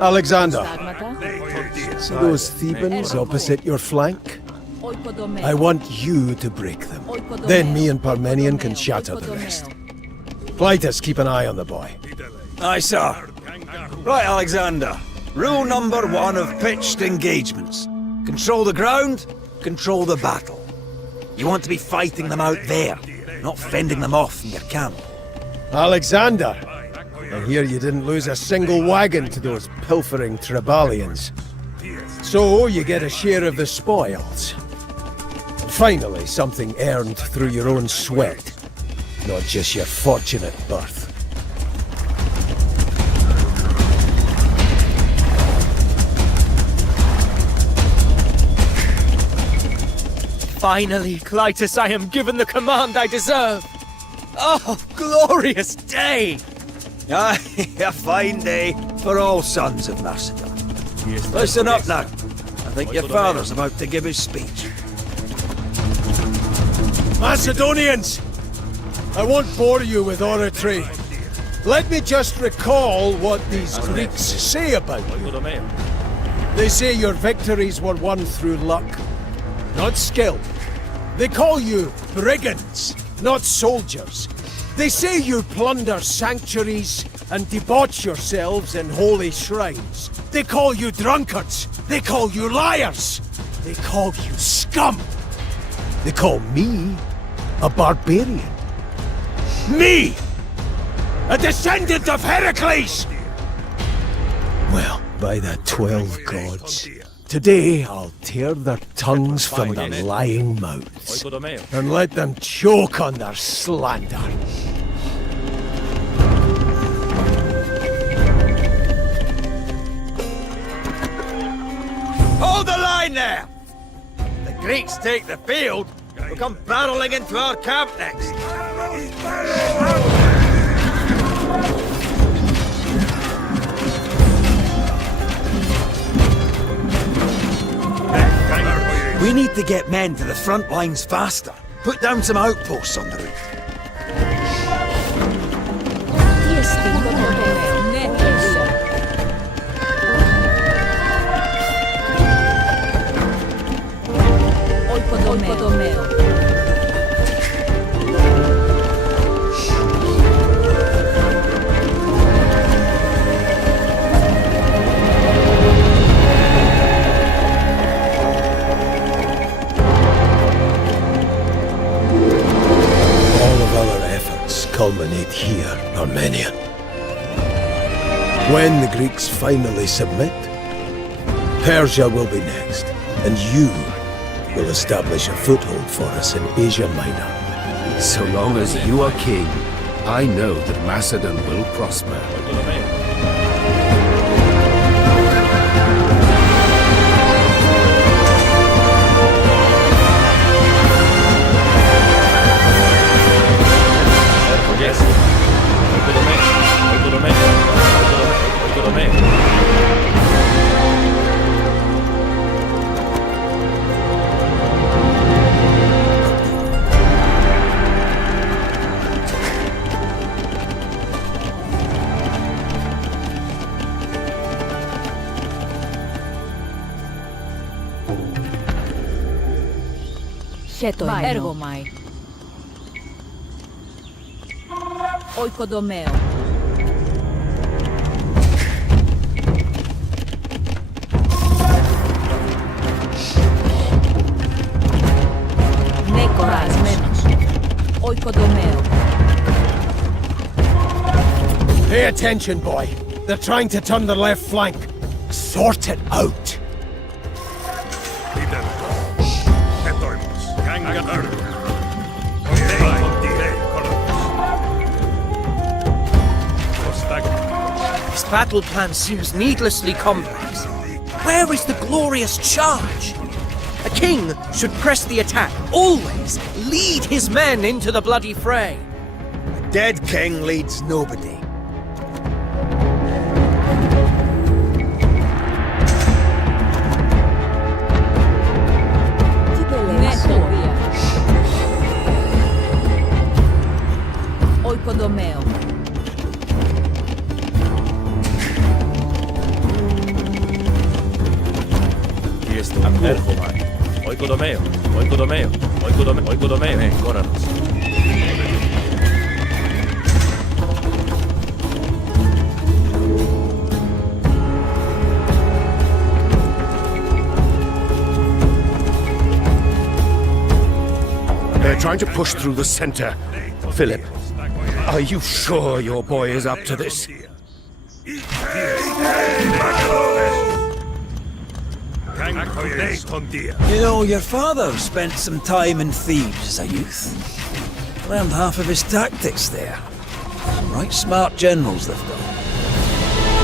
Alexander, Stagmata. see those Thebans opposite your flank? Oikodomeo. I want you to break them. Then me and Parmenion can shatter the rest. Clytus, keep an eye on the boy. Aye, sir. Right, Alexander. Rule number 1 of pitched engagements. Control the ground, control the battle. You want to be fighting them out there, not fending them off in your camp. Alexander, I hear you didn't lose a single wagon to those pilfering Tribalians. So you get a share of the spoils. Finally, something earned through your own sweat, not just your fortunate birth. Finally, Clytus, I am given the command I deserve. Oh, glorious day! Aye, a fine day for all sons of Macedon. Listen up now. I think your father's about to give his speech. Macedonians! I won't bore you with oratory. Let me just recall what these Greeks say about you. They say your victories were won through luck, not skill. They call you brigands, not soldiers. They say you plunder sanctuaries and debauch yourselves in holy shrines. They call you drunkards. They call you liars. They call you scum. They call me a barbarian. Me! A descendant of Heracles! Well, by the 12 gods, today I'll tear their tongues from their lying mouths and let them choke on their slander. Hold the line there! The Greeks take the field, we'll come barreling into our camp next. We need to get men to the front lines faster. Put down some outposts on the route. Tiesti Oikodomeo. Netes. Oikodomeo. culminate here, Armenian. When the Greeks finally submit, Persia will be next, and you will establish a foothold for us in Asia Minor. So long as you are king, I know that Macedon will prosper. Ergomai. Oikodomeo. Nekoras menos. Oikodomeo. Pay attention, boy. They're trying to turn the left flank. Sort it out. This battle plan seems needlessly complex. Where is the glorious charge? A king should press the attack, always lead his men into the bloody fray. A dead king leads nobody. Netovia. Oikodomeo. Ergomai. Oikodomeo. Oikodomeo. Oikodomeo. Oikodomeo. Chronicles. They're trying to push through the center. Philip, are you sure your boy is up to this? You know, your father spent some time in Thebes as a youth. Learned half of his tactics there. Some right smart generals they've got.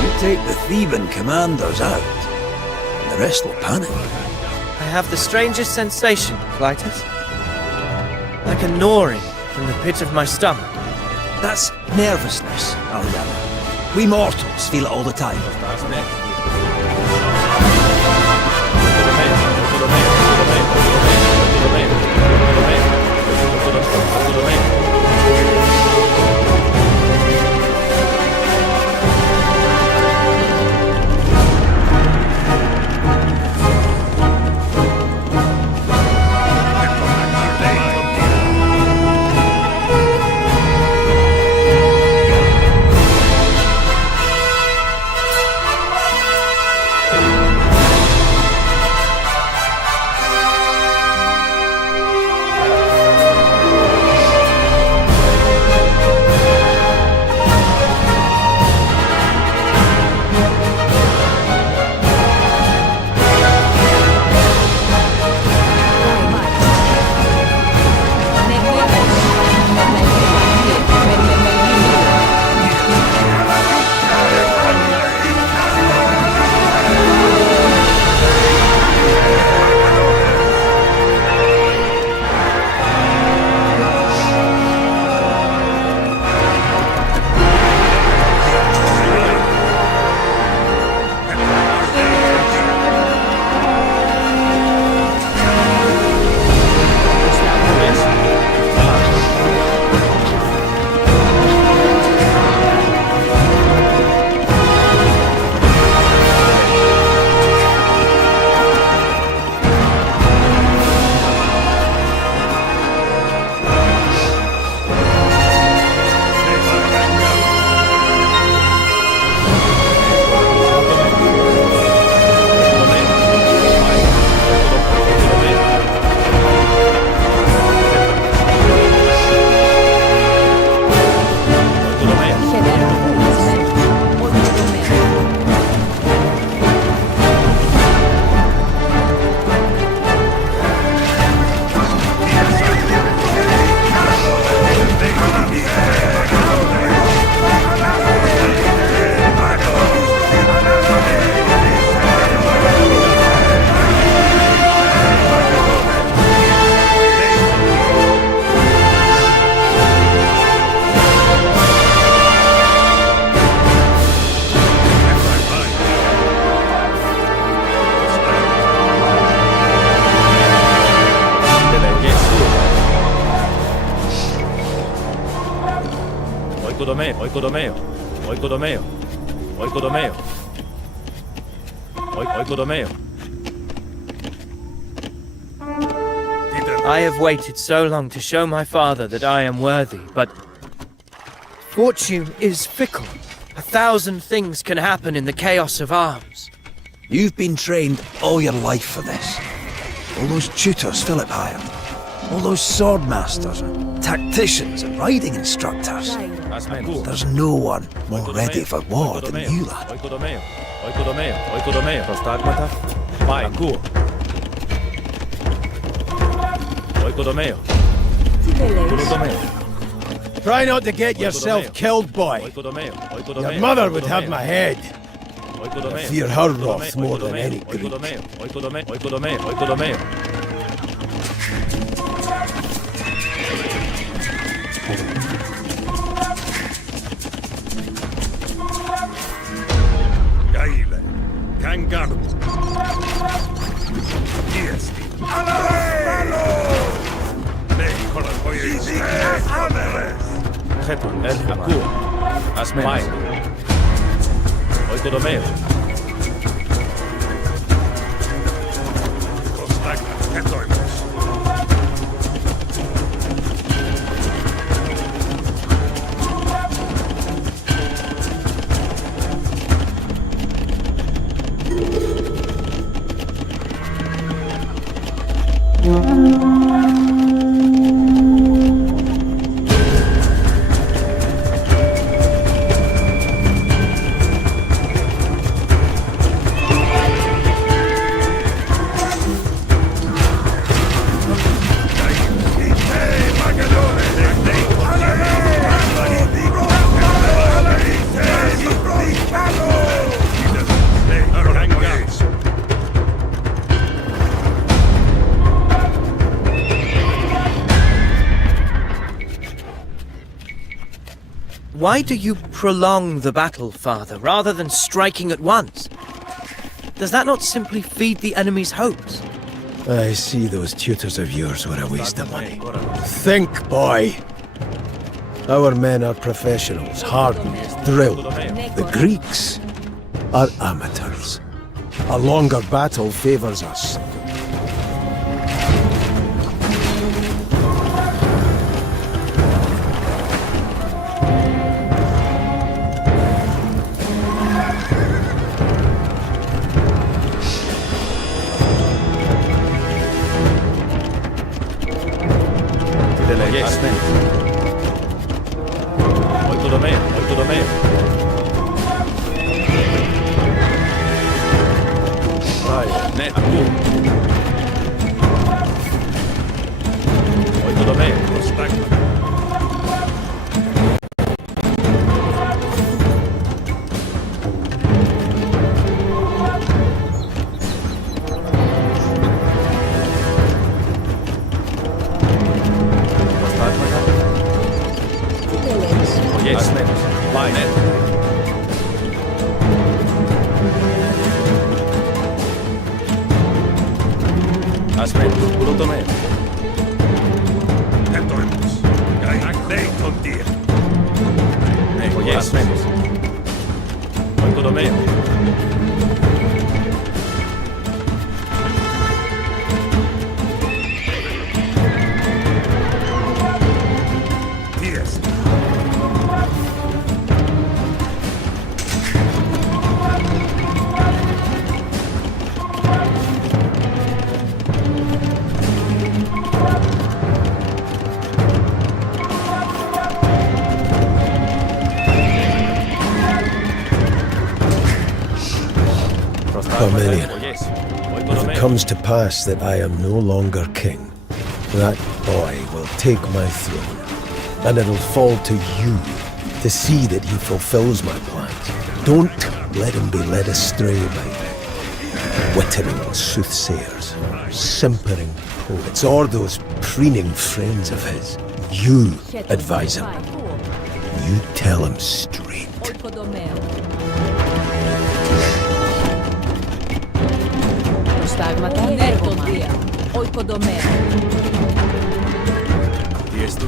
You take the Theban commanders out, and the rest will panic. I have the strangest sensation, Clytus. Like a gnawing from the pit of my stomach. That's nervousness, Ariana. We mortals feel it all the time. Oikodomeo, oikodomeo, oikodomeo, oikodomeo, oikodomeo. I have waited so long to show my father that I am worthy, but fortune is fickle. 1,000 things can happen in the chaos of arms. You've been trained all your life for this. All those tutors Philip hired. All those sword masters and tacticians and riding instructors. There's no one more ready for war than you, lad. Oikodomeo, oikodomeo, oikodomeo. Prostagmata, mai, kuo. Oikodomeo, oikodomeo. Try not to get yourself killed, boy. Oikodomeo, oikodomeo. Your mother would have my head. Oikodomeo. I fear her wrath more than any Greek. Oikodomeo, oikodomeo, oikodomeo, oikodomeo. Gaile, Kangaroo. Yes. Hetun, elfa, kuo. Asmen. Mai. Oikodomeo. Why do you prolong the battle, father, rather than striking at once? Does that not simply feed the enemy's hopes? I see those tutors of yours were a waste of money. Think, boy. Our men are professionals, hardened, drilled. The Greeks are amateurs. A longer battle favors us. Yes, men. Oikodomeo, oikodomeo. Vai, net, kuo. Oikodomeo, prostagmata. Yes, men. Vai, net. Asmen, kurotomeo. Etoimus. Leiton tie. Yes, men. Oikodomeo. Ties. Armenian, if it comes to pass that I am no longer king, that boy will take my throne, and it'll fall to you to see that he fulfills my plans. Don't let him be led astray by wittering soothsayers, simpering poets, or those preening friends of his. You advise him. You tell him straight. Prostagmata, Nervomai, Oikodomeo. Yes, tu.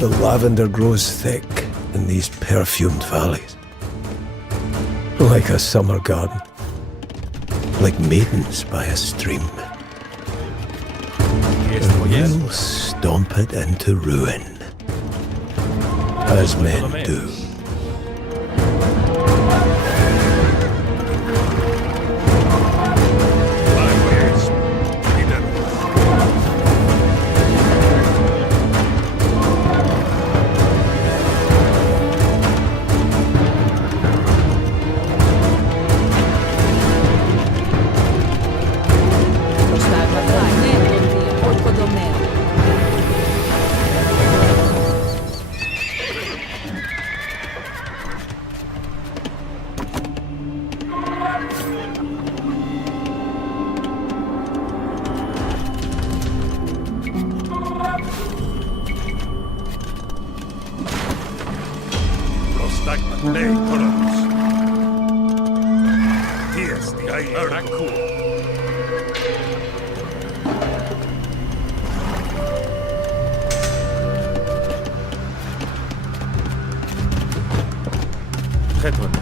The lavender grows thick in these perfumed valleys. Like a summer garden. Like maidens by a stream. And we'll stomp it into ruin. As men do.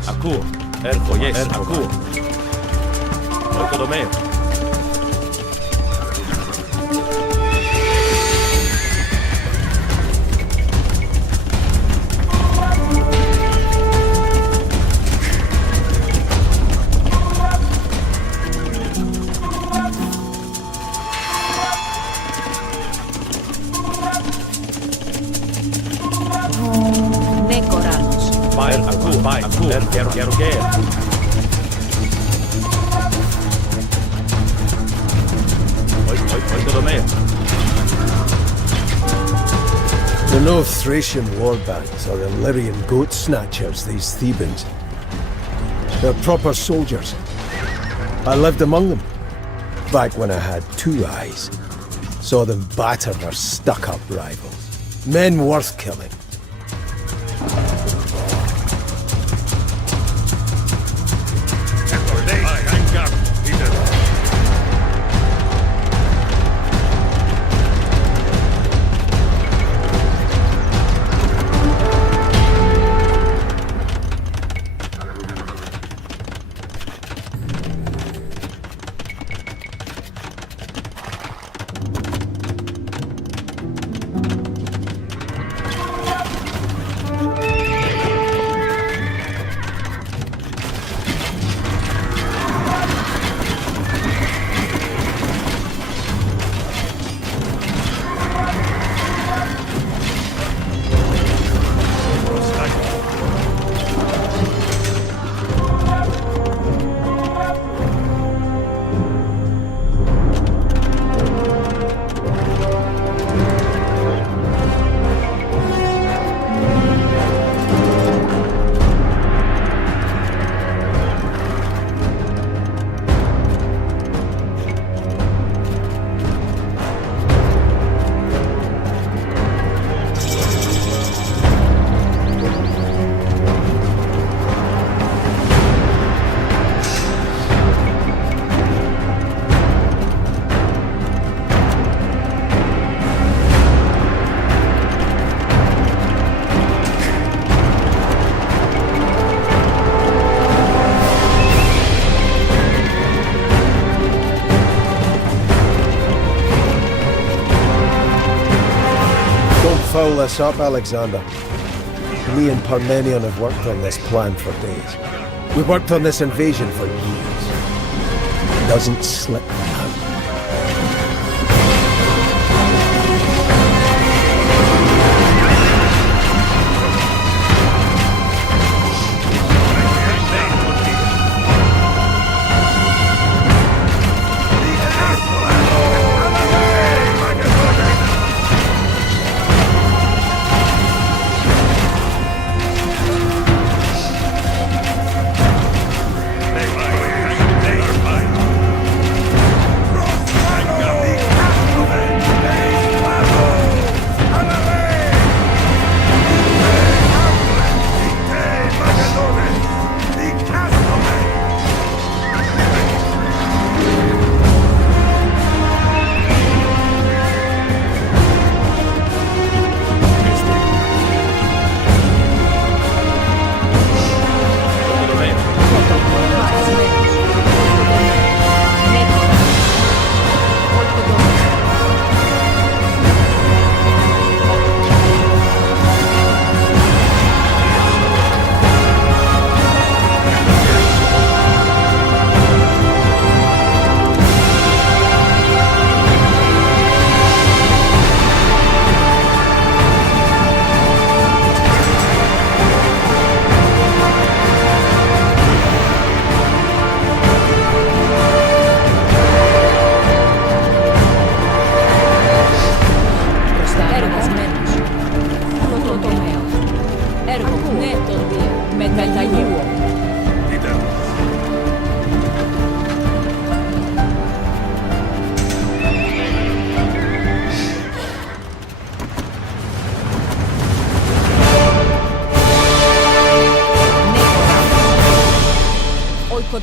Aku, Erko, yes, Aku. Oikodomeo. They're no Thracian warbands or Illyrian goat snatchers, these Thebans. They're proper soldiers. I lived among them, back when I had 2 eyes. Saw them batter their stuck-up rivals. Men worth killing. Foul this up, Alexander. Me and Parmenion have worked on this plan for days. We've worked on this invasion for years. It doesn't slip now.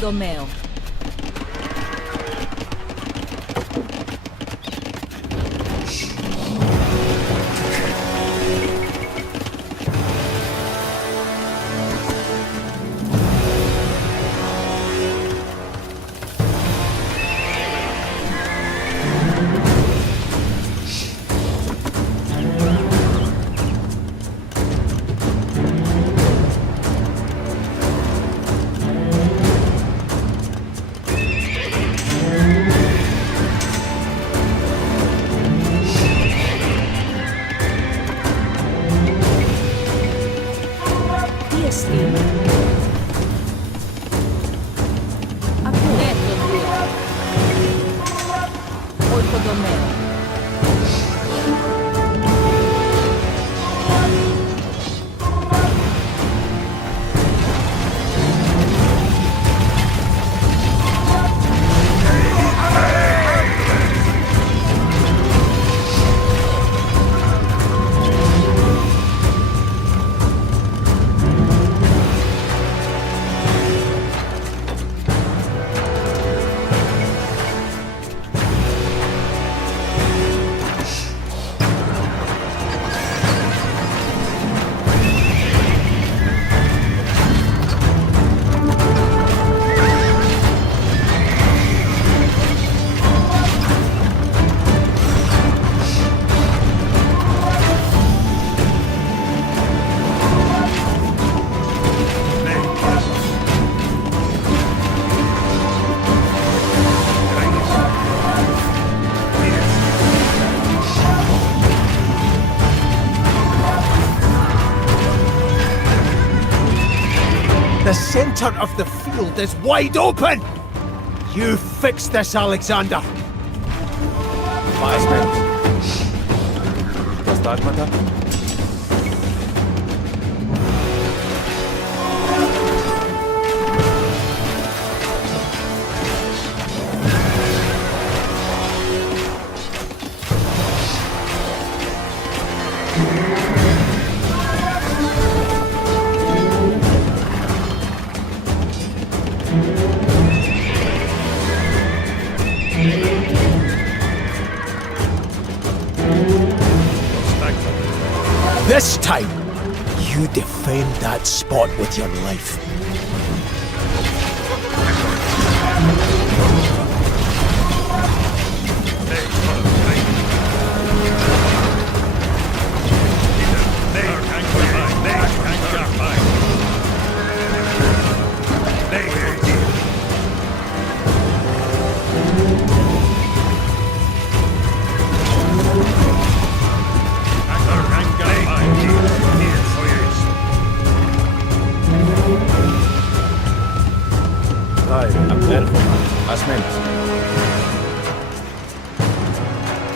Oikodomeo. The center of the field is wide open! You fix this, Alexander! Maesment. Das Dagmata? This time, you defend that spot with your life. Asment.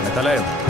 Metaleo.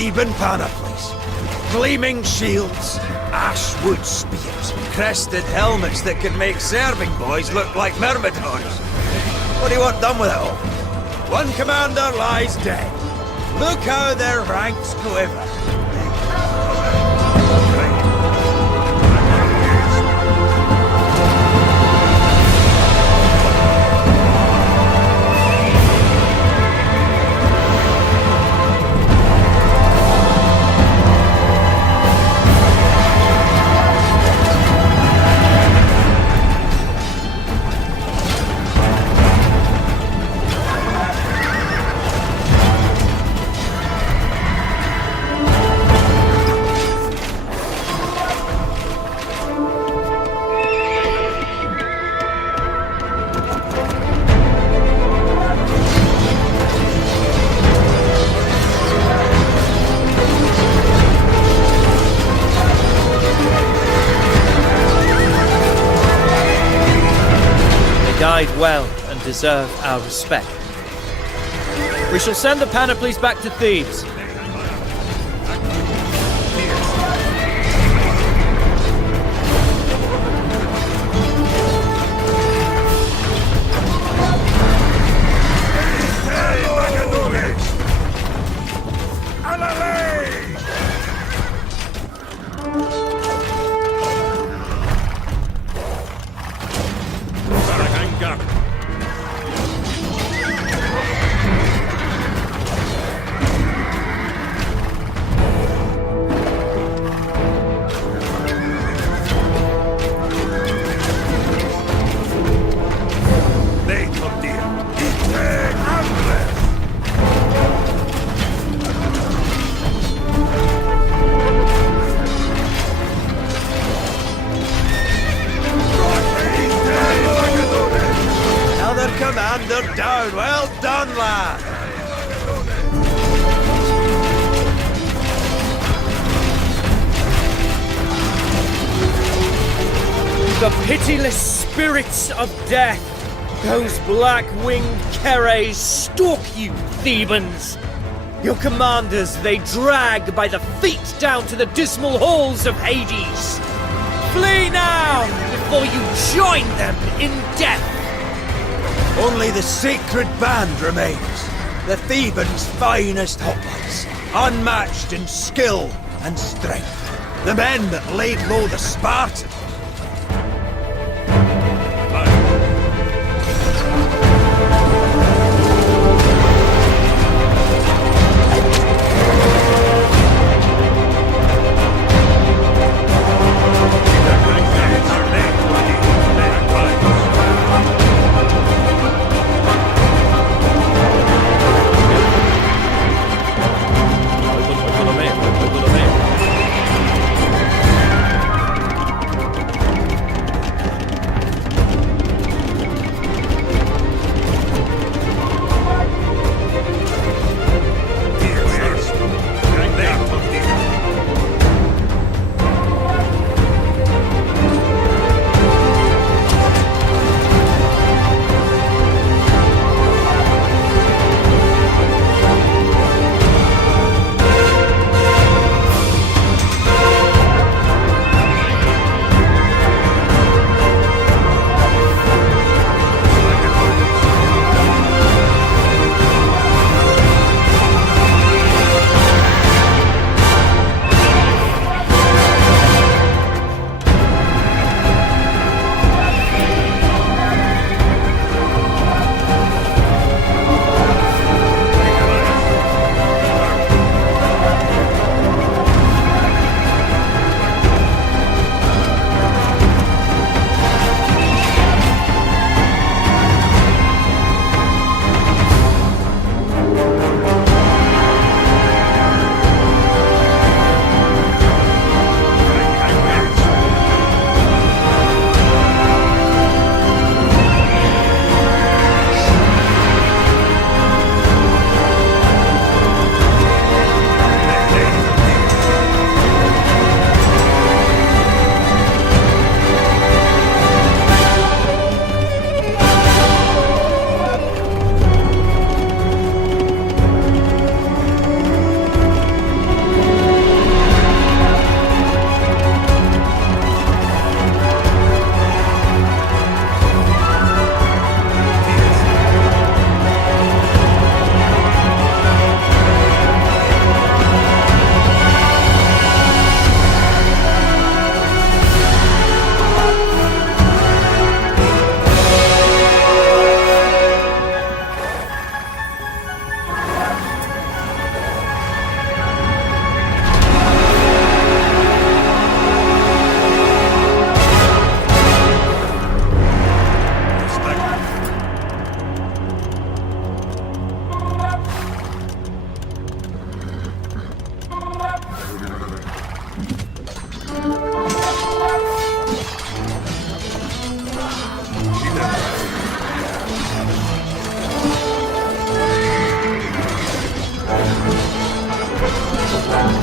Theban panoplies. Gleaming shields, ashwood spears, crested helmets that could make serving boys look like myrmidons. What do you want done with it all? One commander lies dead. Look how their ranks quiver. Died well and deserve our respect. We shall send the panoplies back to Thebes. Commander down. Well done, lad. The pitiless spirits of death, those black-winged keres, stalk you, Thebans. Your commanders they drag by the feet down to the dismal halls of Hades. Flee now, before you join them in death. Only the sacred band remains. The Thebans' finest hoplites, unmatched in skill and strength. The men that laid low the Spartans.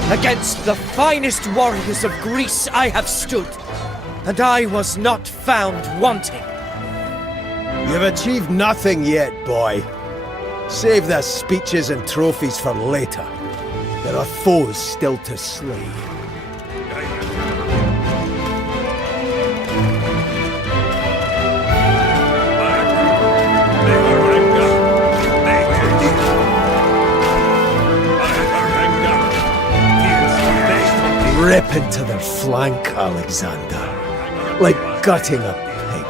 Against the finest warriors of Greece I have stood, and I was not found wanting. You've achieved nothing yet, boy. Save the speeches and trophies for later. There are foes still to slay. Rip into their flank, Alexander, like gutting a pig.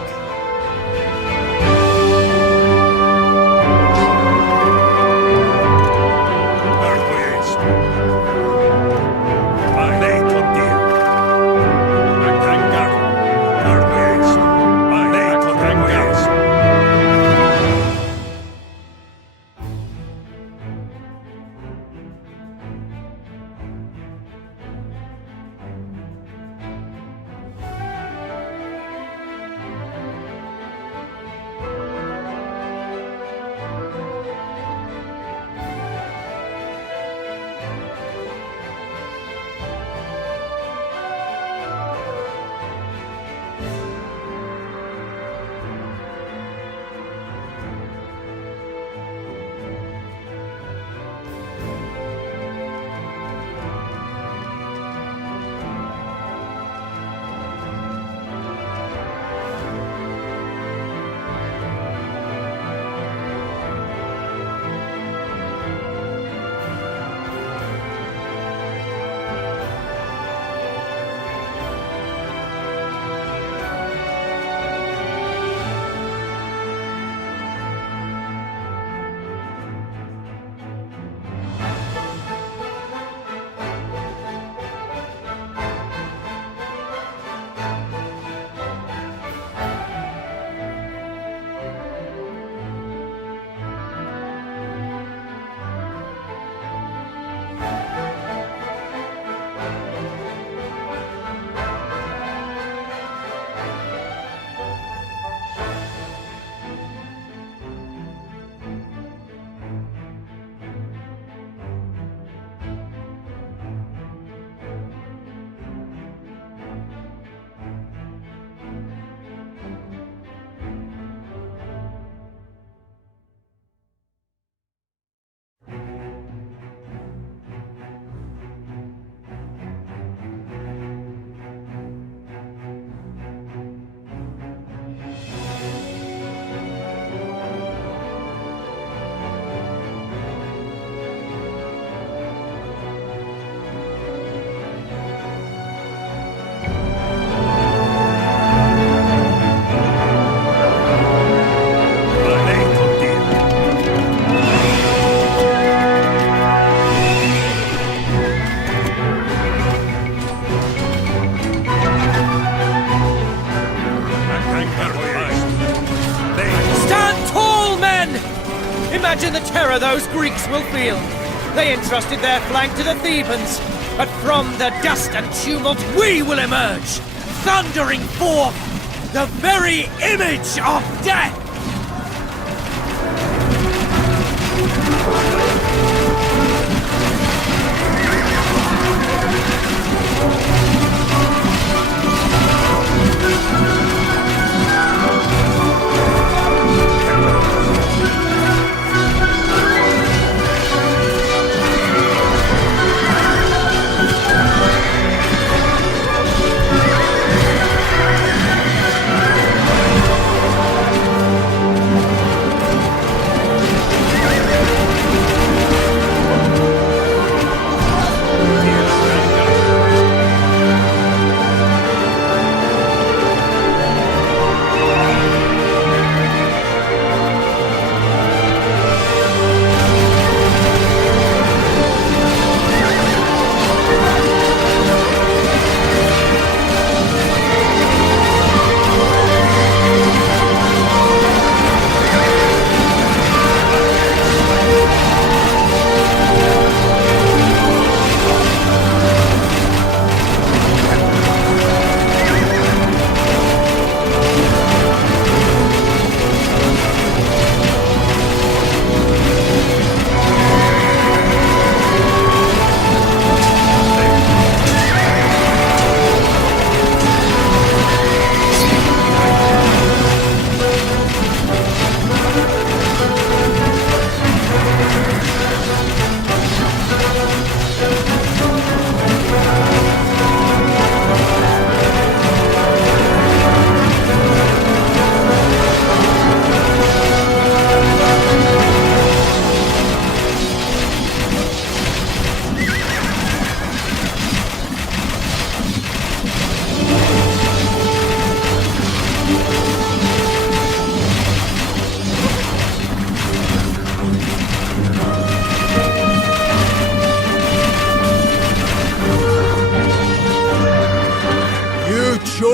Imagine the terror those Greeks will feel. They entrusted their flank to the Thebans, but from the dust and tumult we will emerge, thundering forth the very image of death!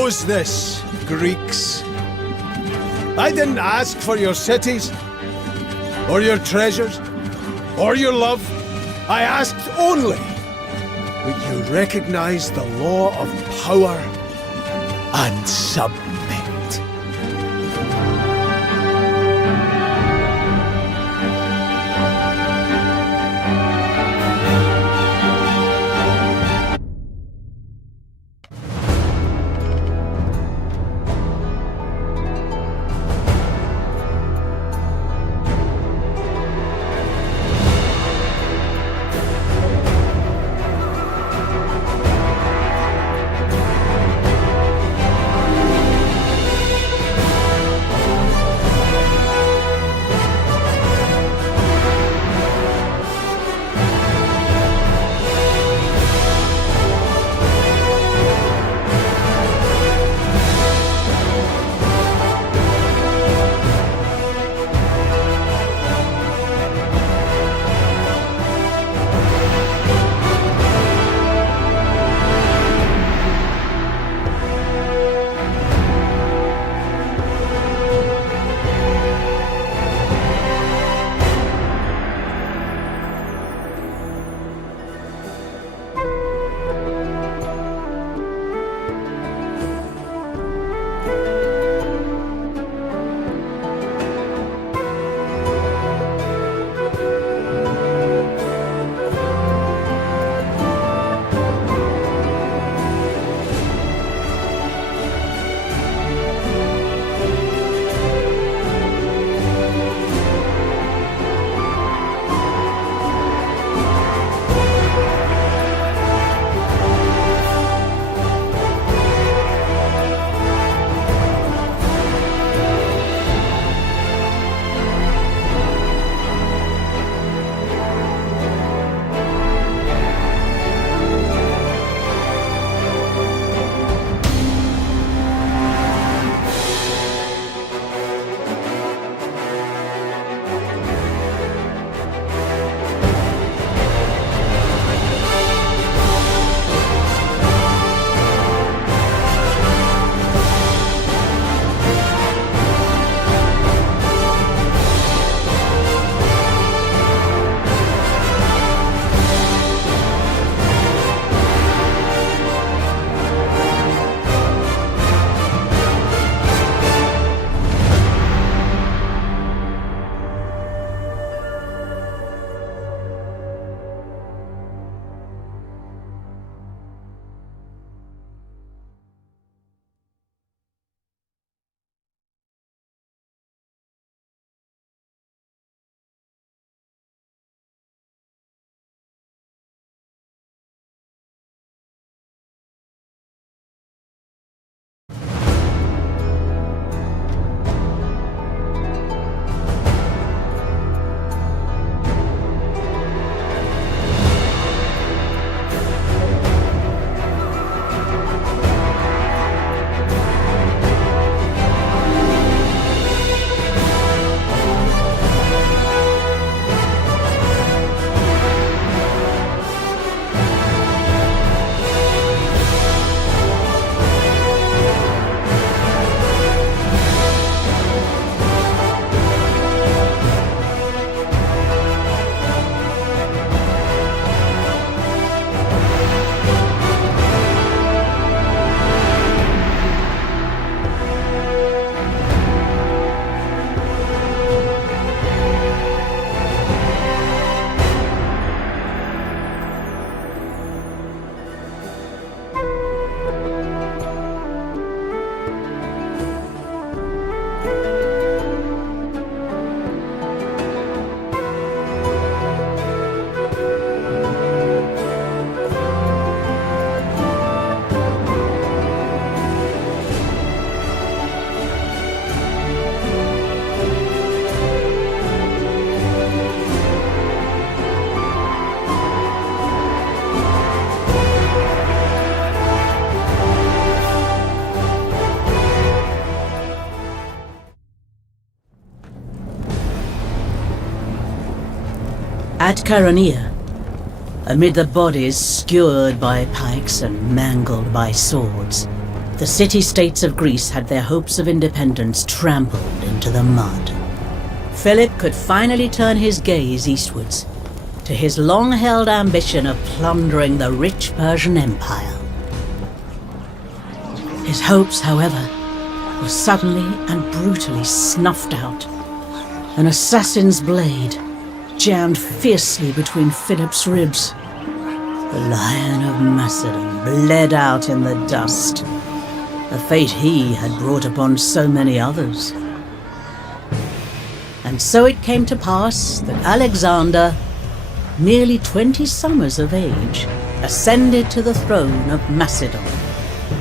knows this, Greeks. I didn't ask for your cities, or your treasures, or your love. I asked only that you recognize the law of power and submit. At Charonia, amid the bodies skewered by pikes and mangled by swords, the city-states of Greece had their hopes of independence trampled into the mud. Philip could finally turn his gaze eastwards, to his long-held ambition of plundering the rich Persian Empire. His hopes, however, were suddenly and brutally snuffed out. An assassin's blade jammed fiercely between Philip's ribs. The Lion of Macedon bled out in the dust, a fate he had brought upon so many others. And so it came to pass that Alexander, nearly 20 summers of age, ascended to the throne of Macedon.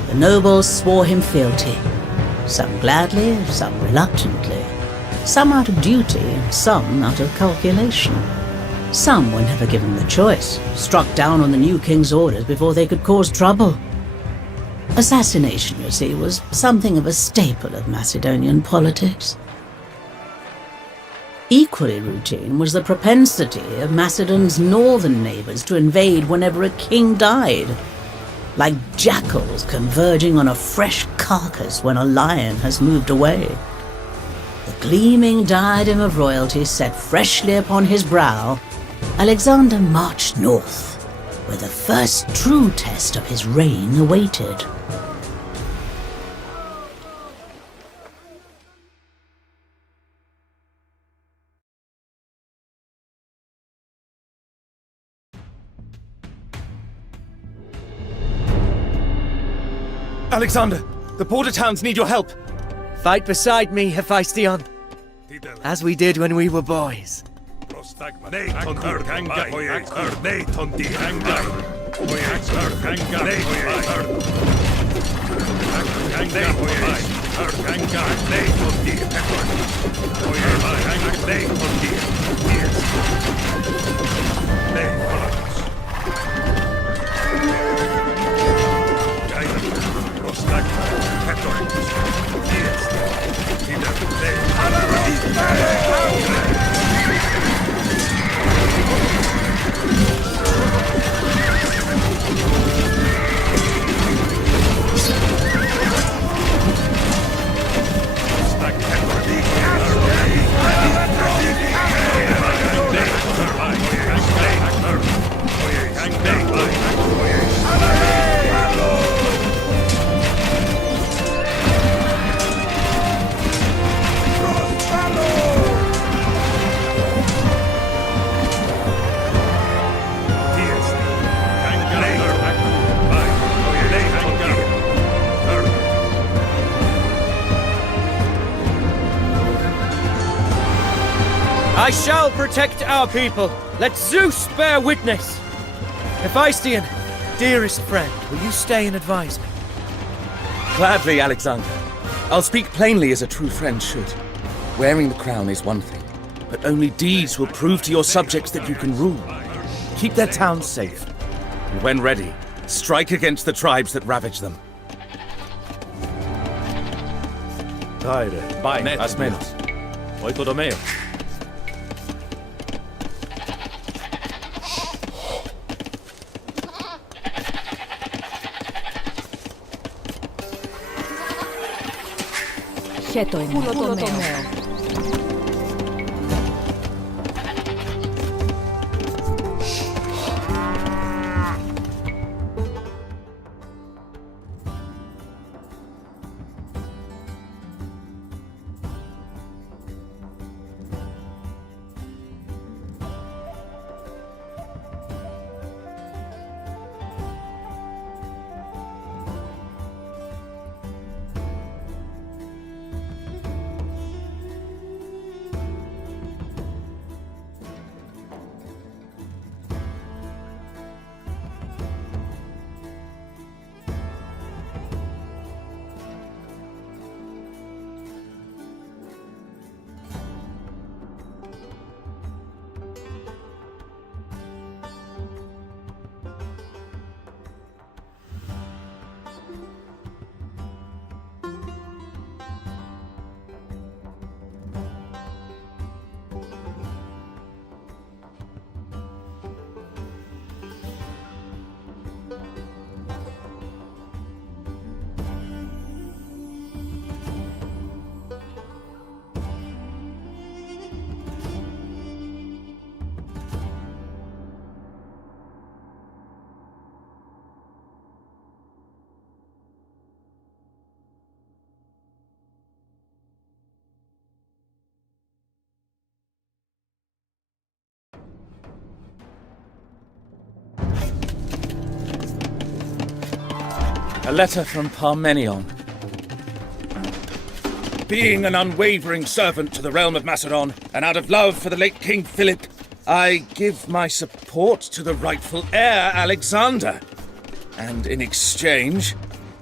The nobles swore him fealty, some gladly, some reluctantly, some out of duty and some out of calculation. Some were never given the choice, struck down on the new king's orders before they could cause trouble. Assassination, you see, was something of a staple of Macedonian politics. Equally routine was the propensity of Macedon's northern neighbours to invade whenever a king died, like jackals converging on a fresh carcass when a lion has moved away. The gleaming diadem of royalty set freshly upon his brow, Alexander marched north, where the first true test of his reign awaited. Alexander, the border towns need your help. Fight beside me, Hephaestion, as we did when we were boys. I shall protect our people. Let Zeus bear witness. Hephaestion, dearest friend, will you stay and advise me? Gladly, Alexander. I'll speak plainly as a true friend should. Wearing the crown is one thing, but only deeds will prove to your subjects that you can rule. Keep their towns safe, and when ready, strike against the tribes that ravage them. Asmenos. Oikodomeo. Χέτοιμο. A letter from Parmenion. Being an unwavering servant to the realm of Macedon, and out of love for the late King Philip, I give my support to the rightful heir, Alexander. And in exchange,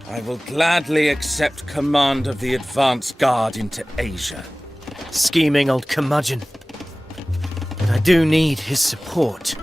I will gladly accept command of the advance guard into Asia. Scheming old curmudgeon. But I do need his support.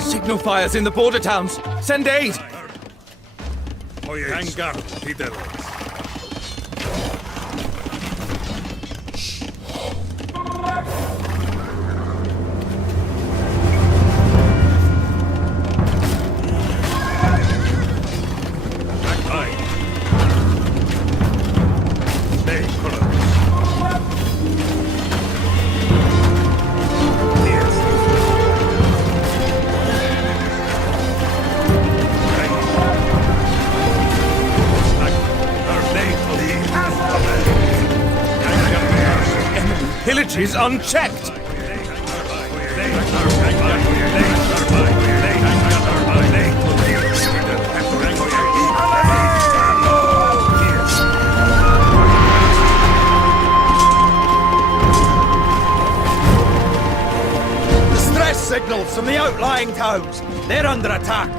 Signal fires in the border towns. Send aid! Is unchecked. Distress signals from the outlying towns. They're under attack.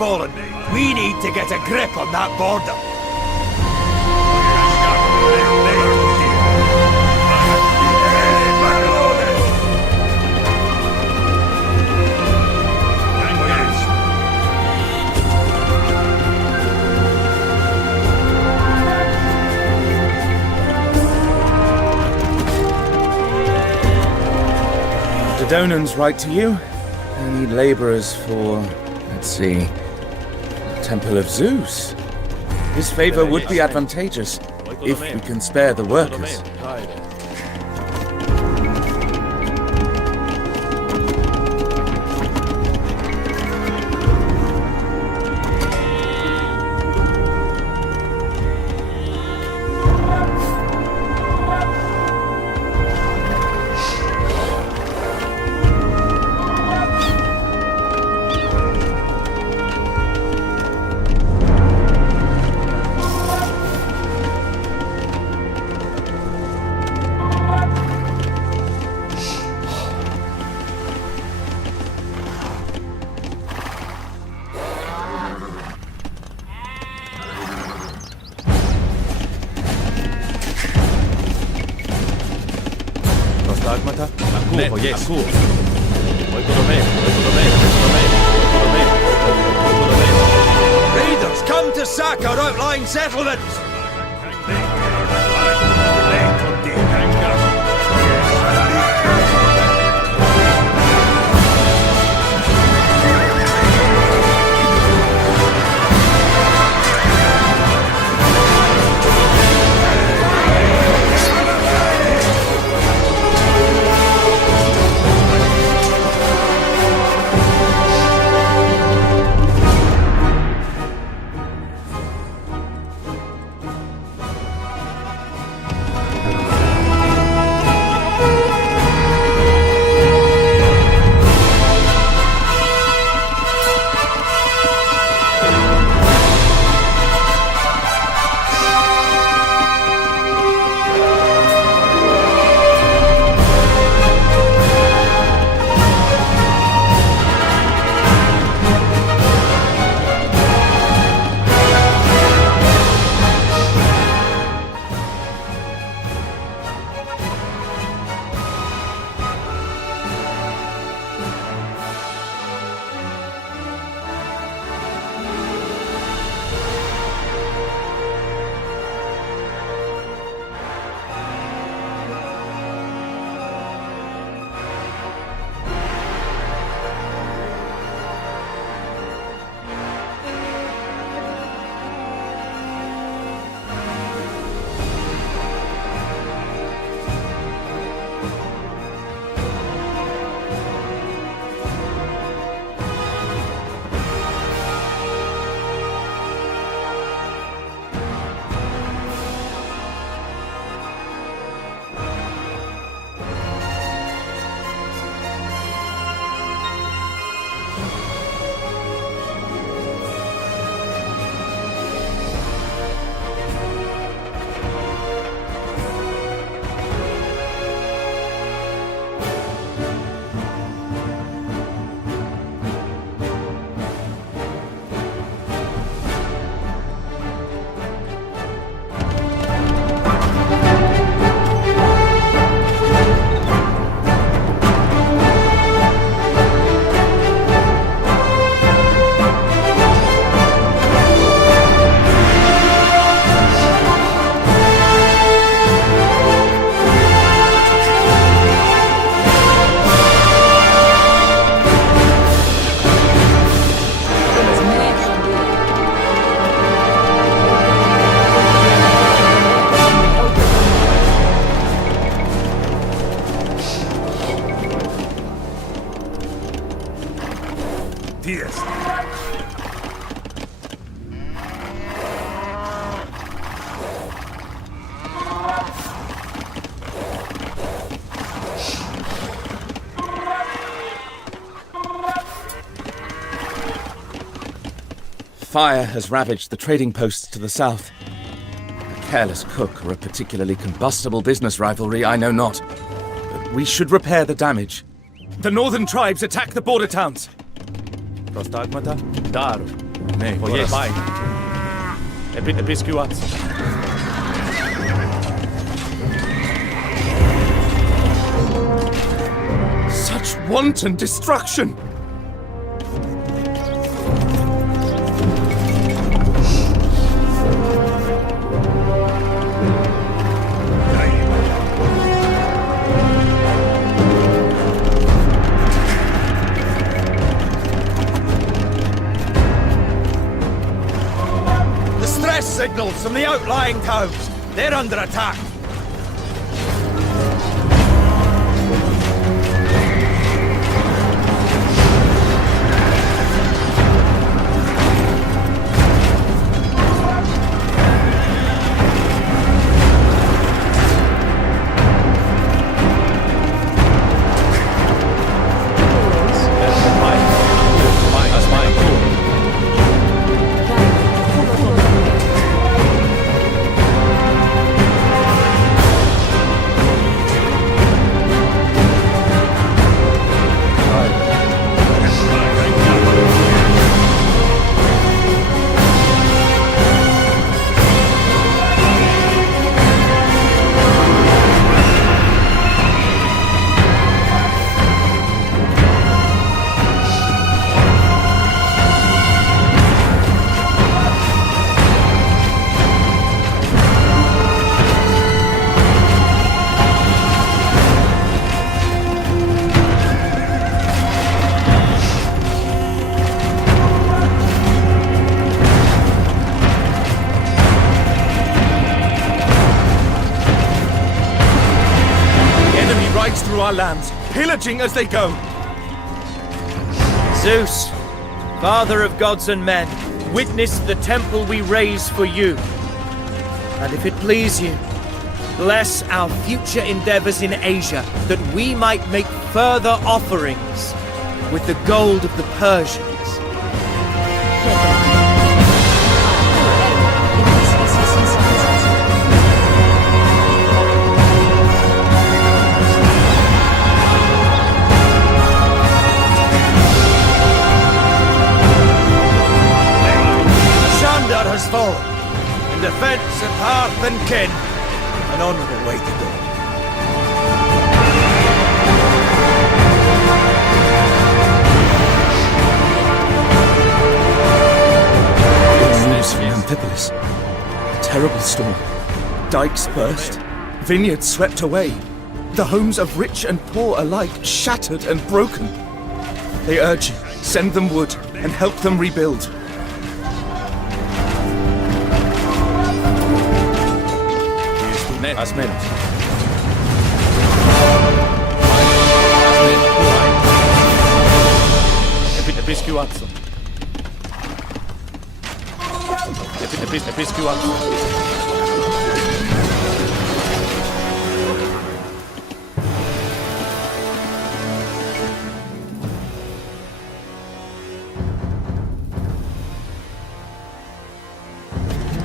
fallen. We need to get a grip on that border. Donan's right to you. I need laborers for, let's see, the Temple of Zeus. His favor would be advantageous if we can spare the workers. Raiders, come to sack our outlying settlements! Fire has ravaged the trading posts to the south. A careless cook or a particularly combustible business rivalry, I know not. But we should repair the damage. The northern tribes attack the border towns. Prostagmata, Daru. Ne, Yes. mai. Episcuat. Such wanton destruction! Distress signals from the outlying towns. They're under attack. Through our lands, pillaging as they go. Zeus, father of gods and men, witness the temple we raise for you. And if it please you, bless our future endeavors in Asia, that we might make further offerings with the gold of the Persians. Has fallen. In defense of hearth and kin, an honorable way to go. News from Amphipolis. A terrible storm. Dikes burst. Vineyards swept away. The homes of rich and poor alike shattered and broken. They urge you, send them wood and help them rebuild. As menos. Episcuatzo.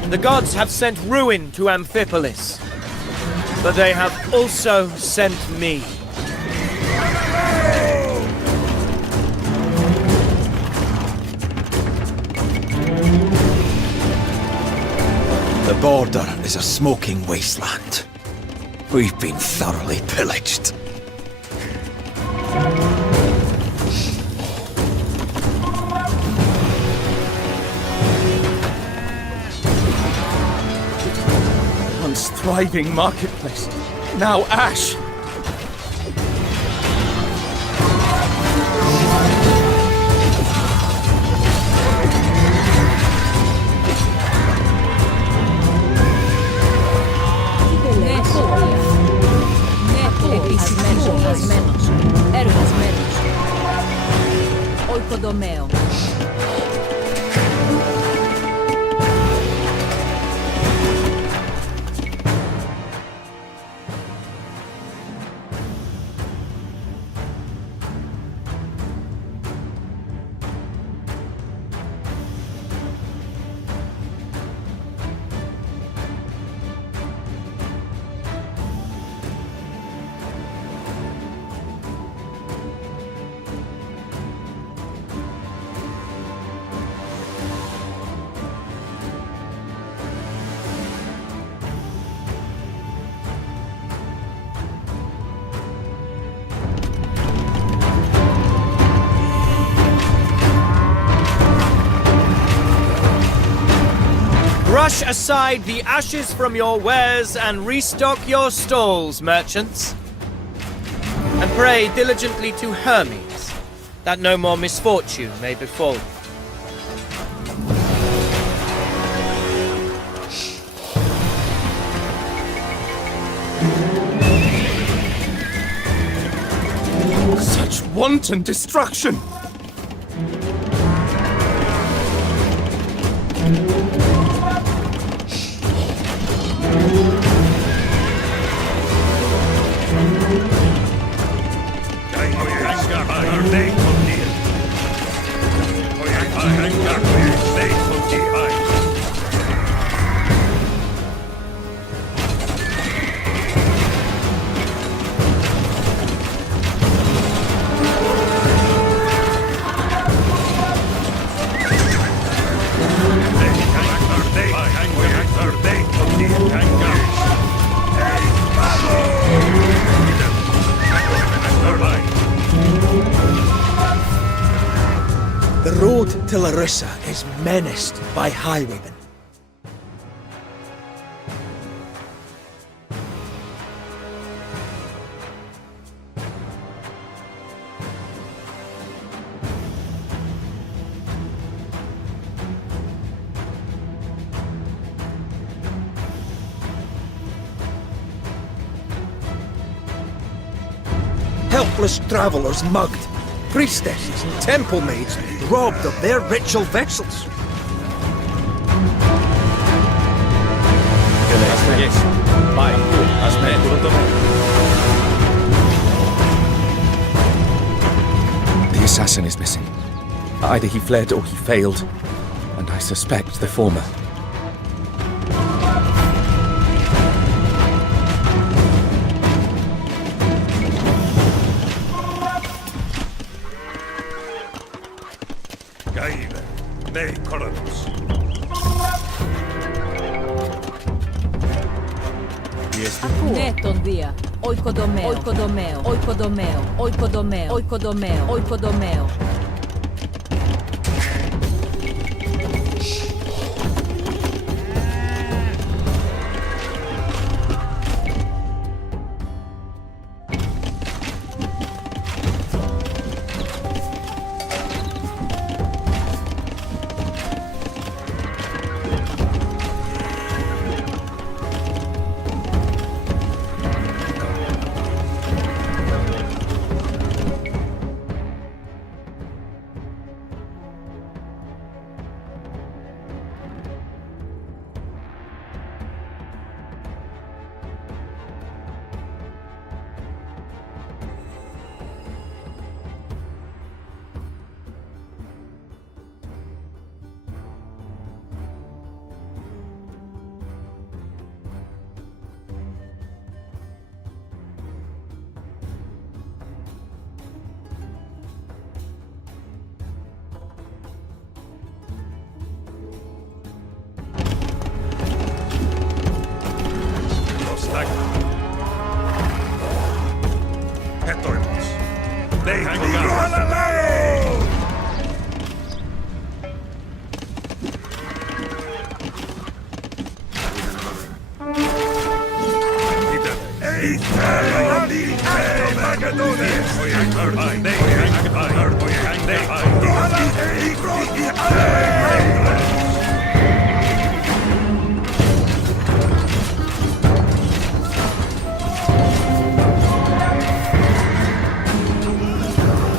The gods have sent ruin to Amphipolis, but they have also sent me. The border is a smoking wasteland. We've been thoroughly pillaged. Once thriving marketplace, now ash. Oikodomeo. Brush aside the ashes from your wares and restock your stalls, merchants. And pray diligently to Hermes, that no more misfortune may befall you. Such wanton destruction! The road to Larissa is menaced by highwaymen. Helpless travelers mugged. Priestesses and temple maids robbed of their ritual vessels. The assassin is missing. Either he fled or he failed, and I suspect the former. Chronicles. Ναι, τον Δία. Οικοδομαίο. Οικοδομαίο. Οικοδομαίο. Οικοδομαίο. Οικοδομαίο. Οικοδομαίο.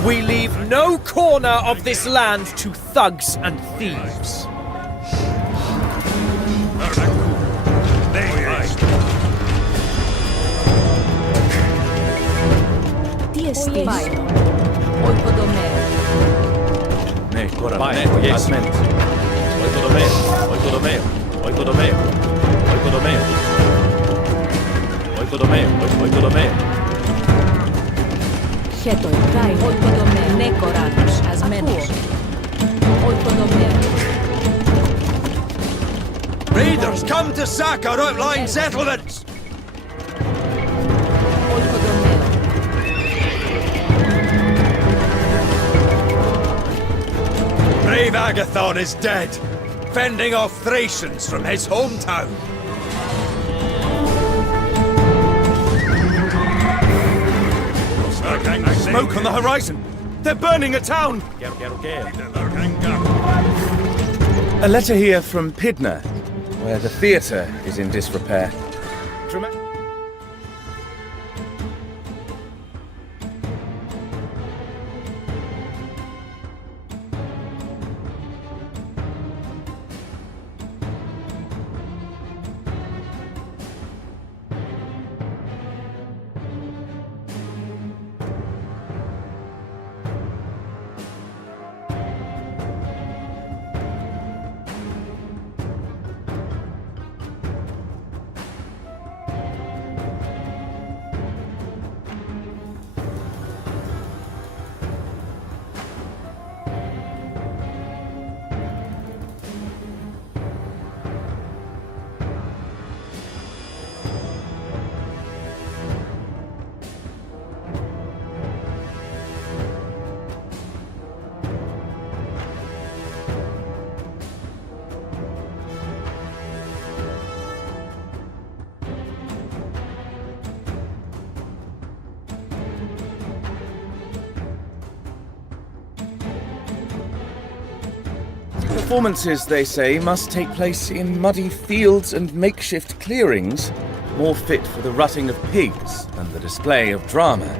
We leave no corner of this land to thugs and thieves. Raiders come to sack our outlying settlements! Brave Agathon is dead. fending off Thracians from his hometown. Smoke on the horizon! They're burning a town! A letter here from Pydna, where the theatre is in disrepair. Performances, they say, must take place in muddy fields and makeshift clearings, more fit for the rutting of pigs than the display of drama.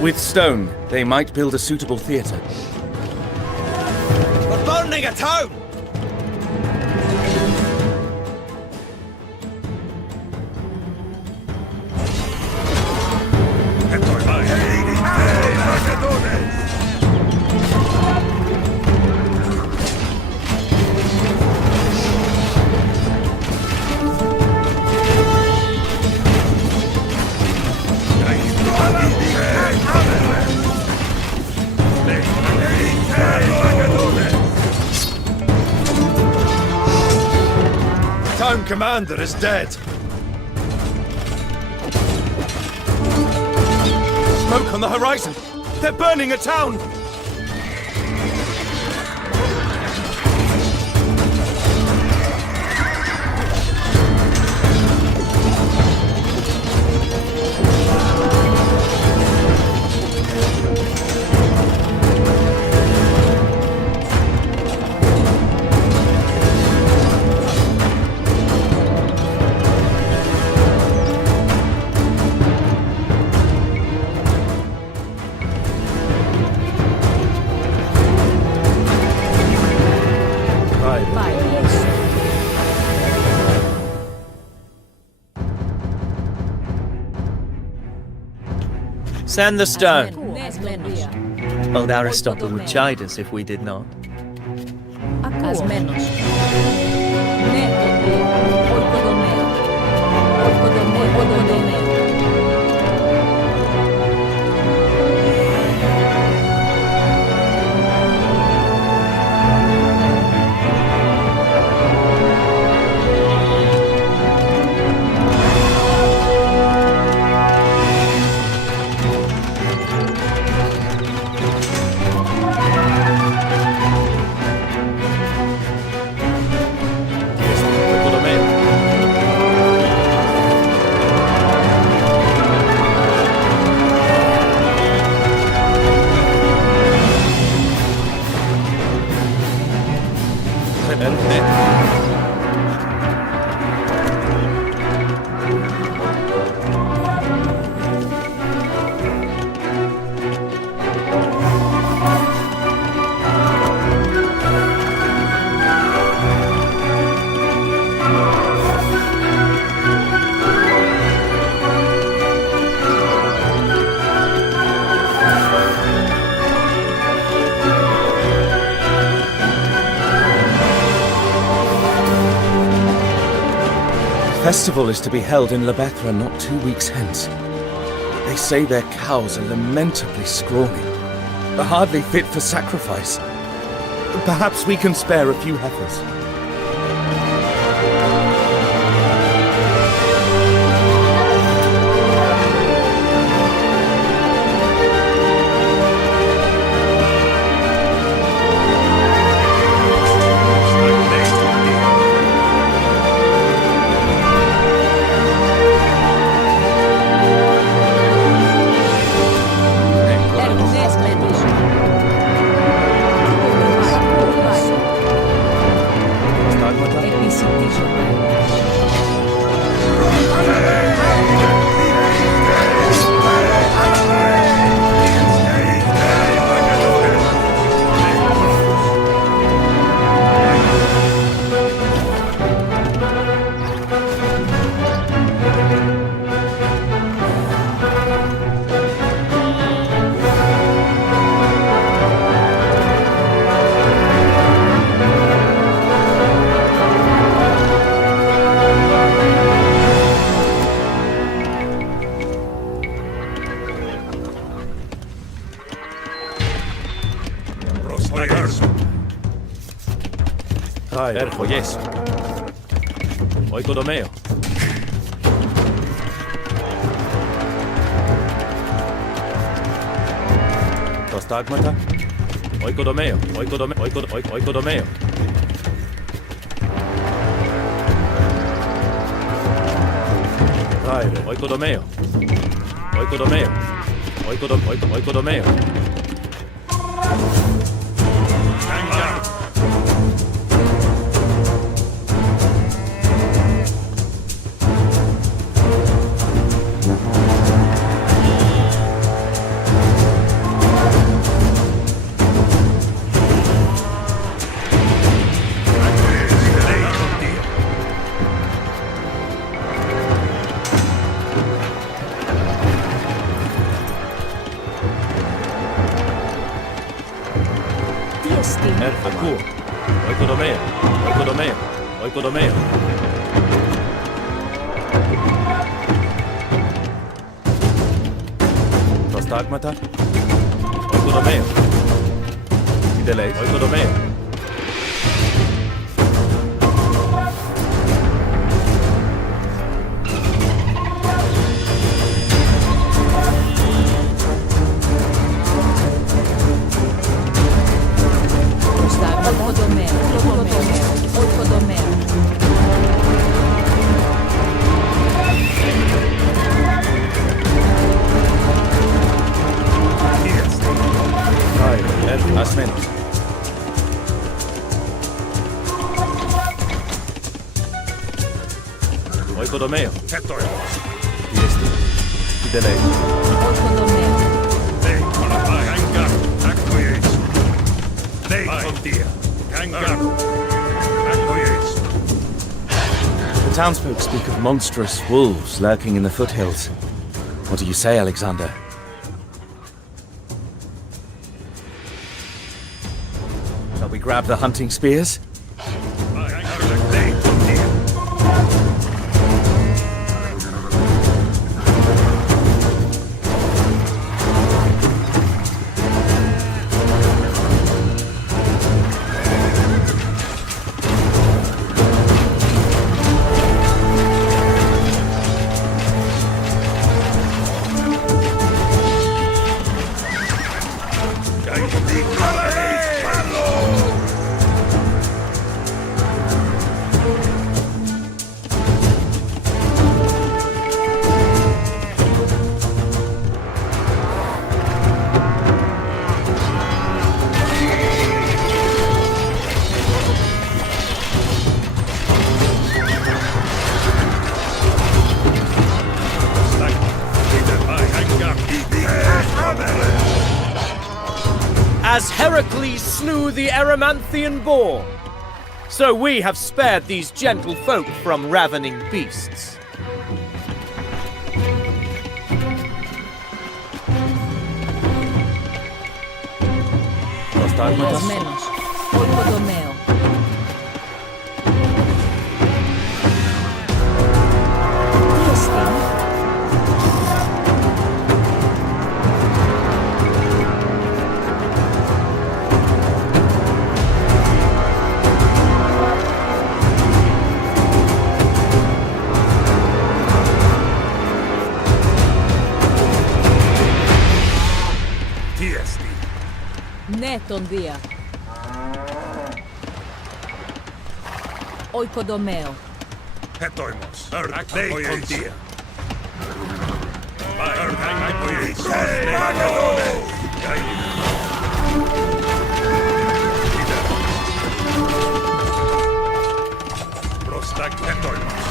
With stone, they might build a suitable theatre. We're burning a town! Town commander is dead. Smoke on the horizon! They're burning a town! Send the stone. Old Aristotle would chide us if we did not. Asmenos. Oikodomeo. Oikodomeo. Festival is to be held in Lebethra not 2 weeks hence. They say their cows are lamentably scrawny, hardly fit for sacrifice. Perhaps we can spare a few heifers. Ergo, yes. Oikodomeo. Prostagmata. Oikodomeo. Oikodomeo. Raire. Oikodomeo. Oikodomeo. Oikodomeo. Erfakur. Oikodomeo. Oikodomeo. Oikodomeo. Prostagmata. Oikodomeo. Fidelei. Oikodomeo. As menos. Oikodomeo. Fiesti. Fidelei. The townsfolk speak of monstrous wolves lurking in the foothills. What do you say, Alexander? Shall we grab the hunting spears? As Heracles slew the Erymanthian boar, so we have spared these gentle folk from ravening beasts. Menos. Oikodomeo. Neton dia. Oikodomeo. Hetoimos. Leikon Prostak hetoimos.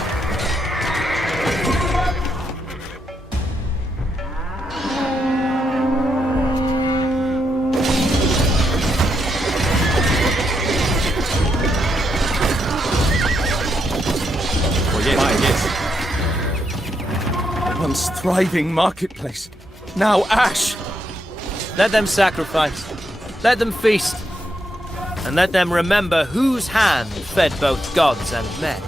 Once thriving marketplace, now ash. Let them sacrifice, let them feast, and let them remember whose hand fed both gods and men.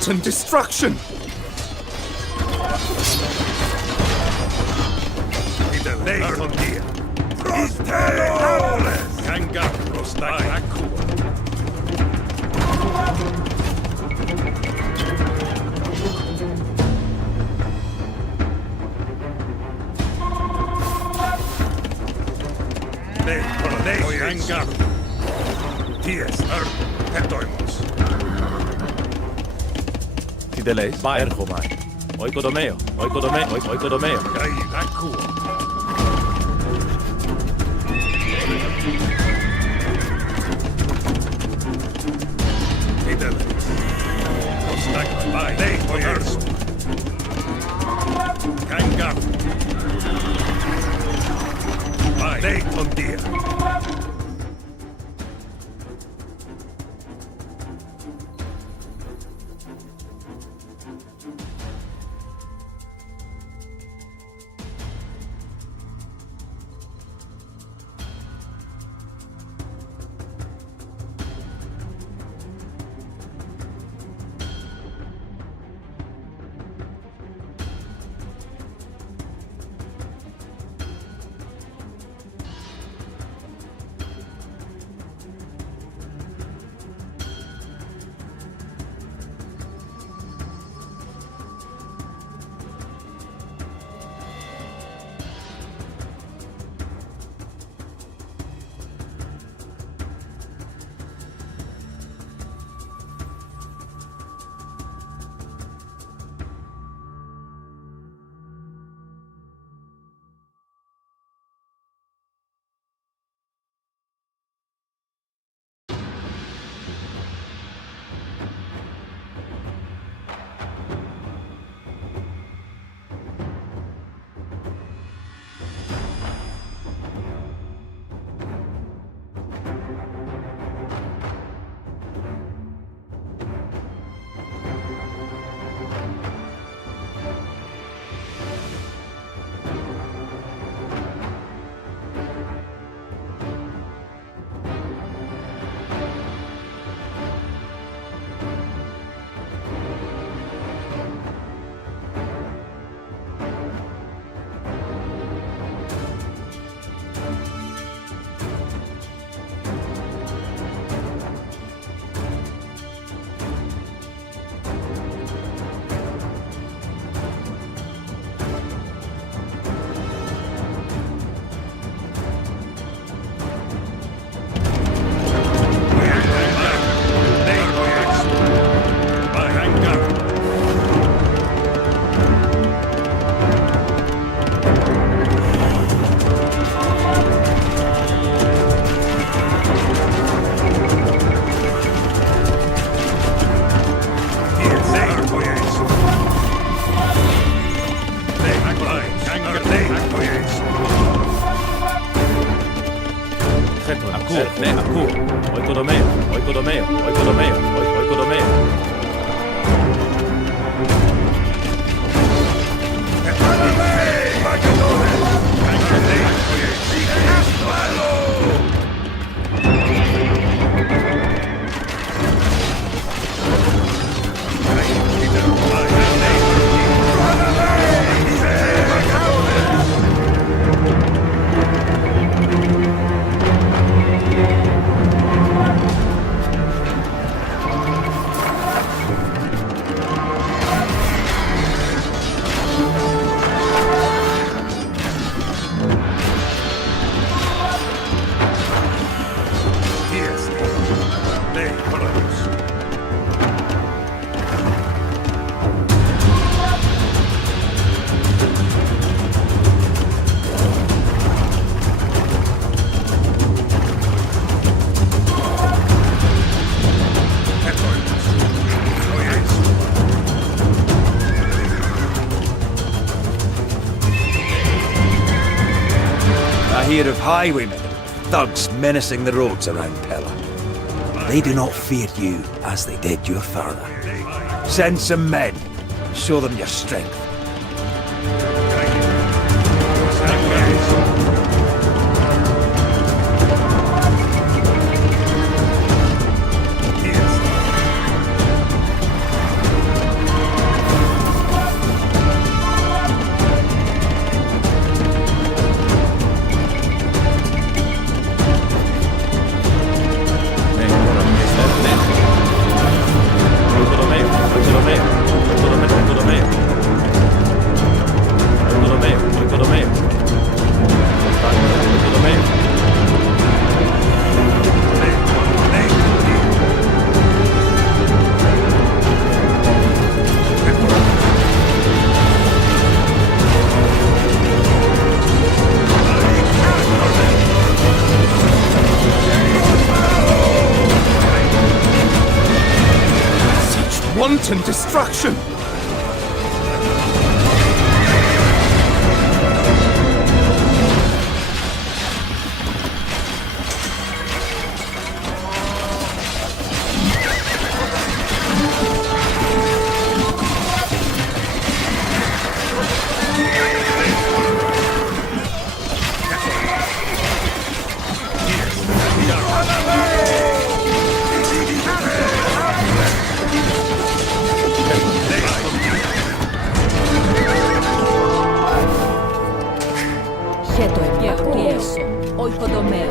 wanton destruction! Fideles, ergomai. Oikodomeo, oikodomeo, oikodomeo. Oikodomeo, oikodomeo, oikodomeo, oikodomeo. Hear of highwaymen, thugs menacing the roads around Pella. They do not fear you as they did your father. Send some men, show them your strength. and destruction! Χέτο επιακτίεσο, ο υποδομέο.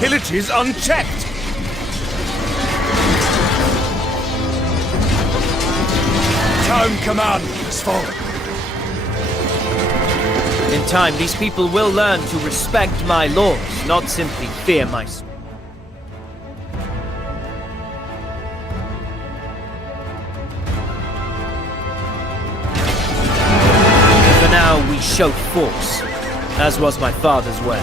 Pillages unchecked! Town command has fallen. In time, these people will learn to respect my laws, not simply fear my... For now, we show force, as was my father's way.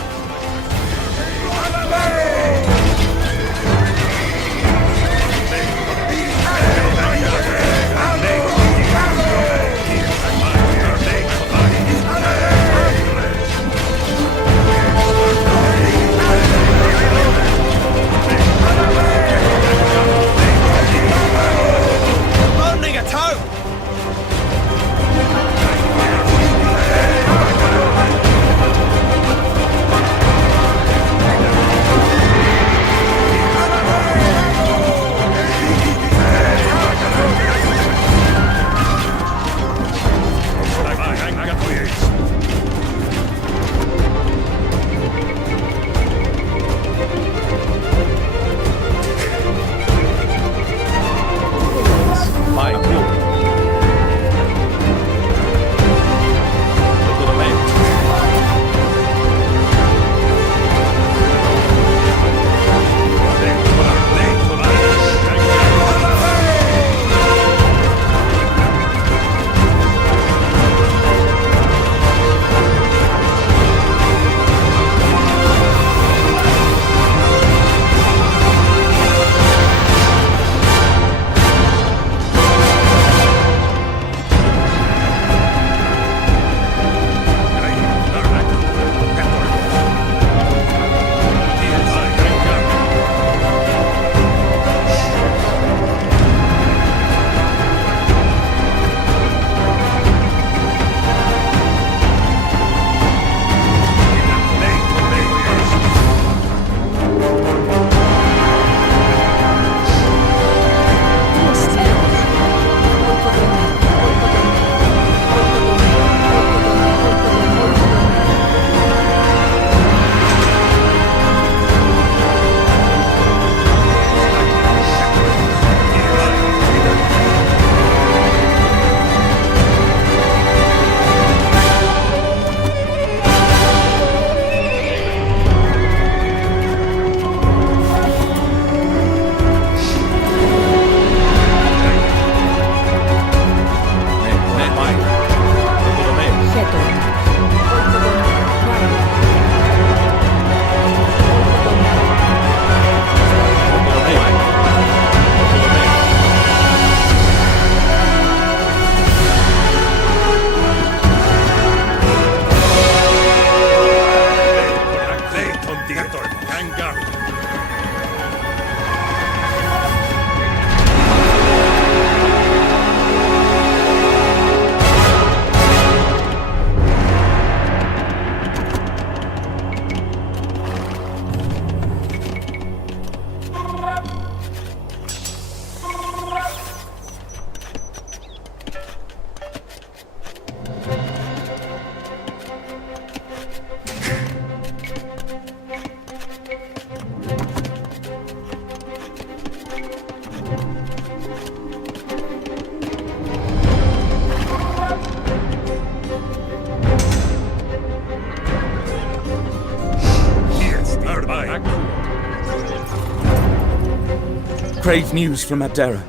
crave news from Abdera.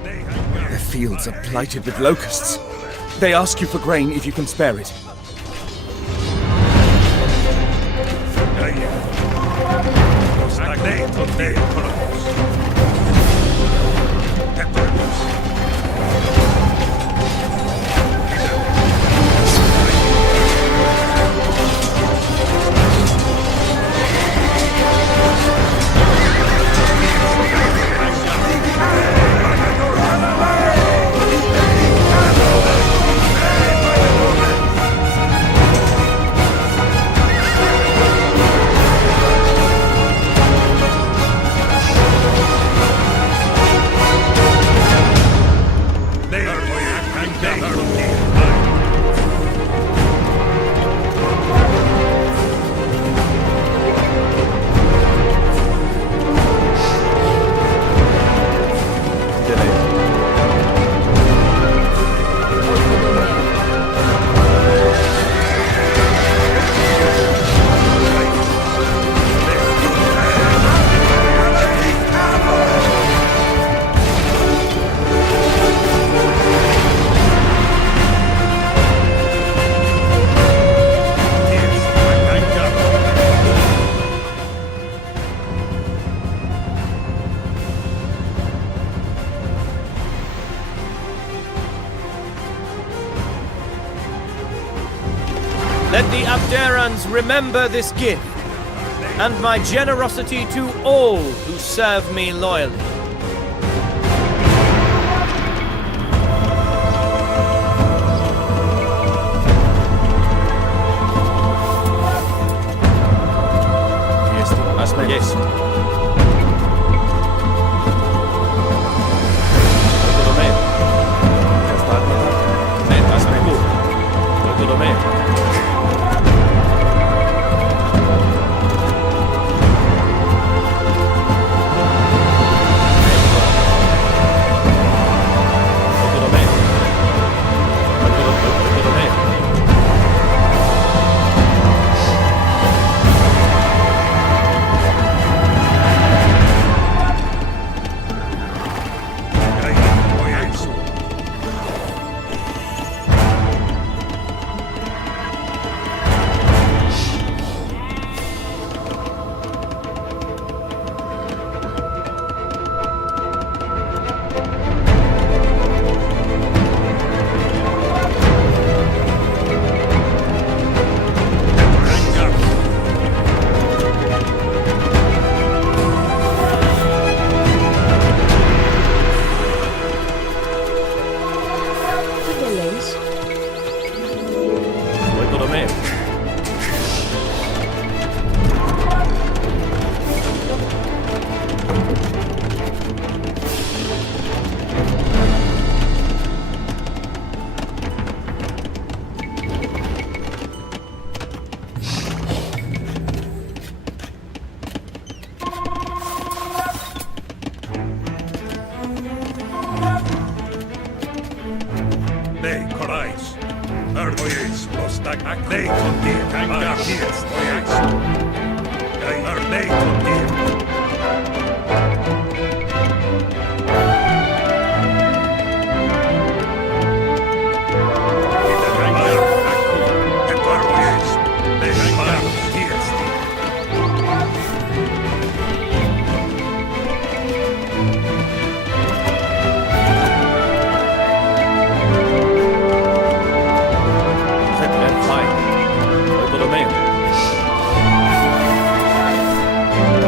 Their fields are blighted with locusts. They ask you for grain if you can spare it. Let the Abderans remember this gift, and my generosity to all who serve me loyally. Yes.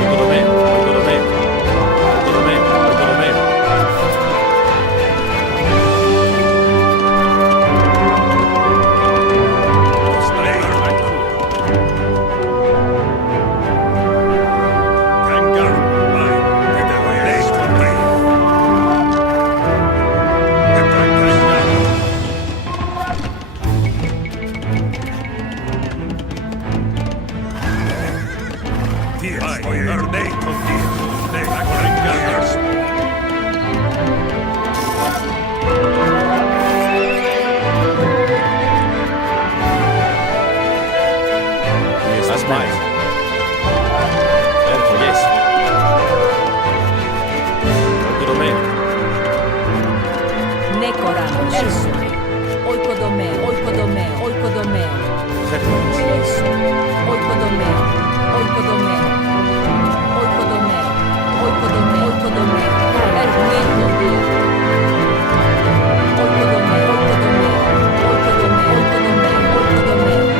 Bartolomeo. Jeesui. Oikodomeo, oikodomeo, oikodomeo. Jeesu. Oikodomeo, oikodomeo. Oikodomeo, oikodomeo, oikodomeo. Ernesto Dio. Oikodomeo, oikodomeo, oikodomeo, oikodomeo, oikodomeo.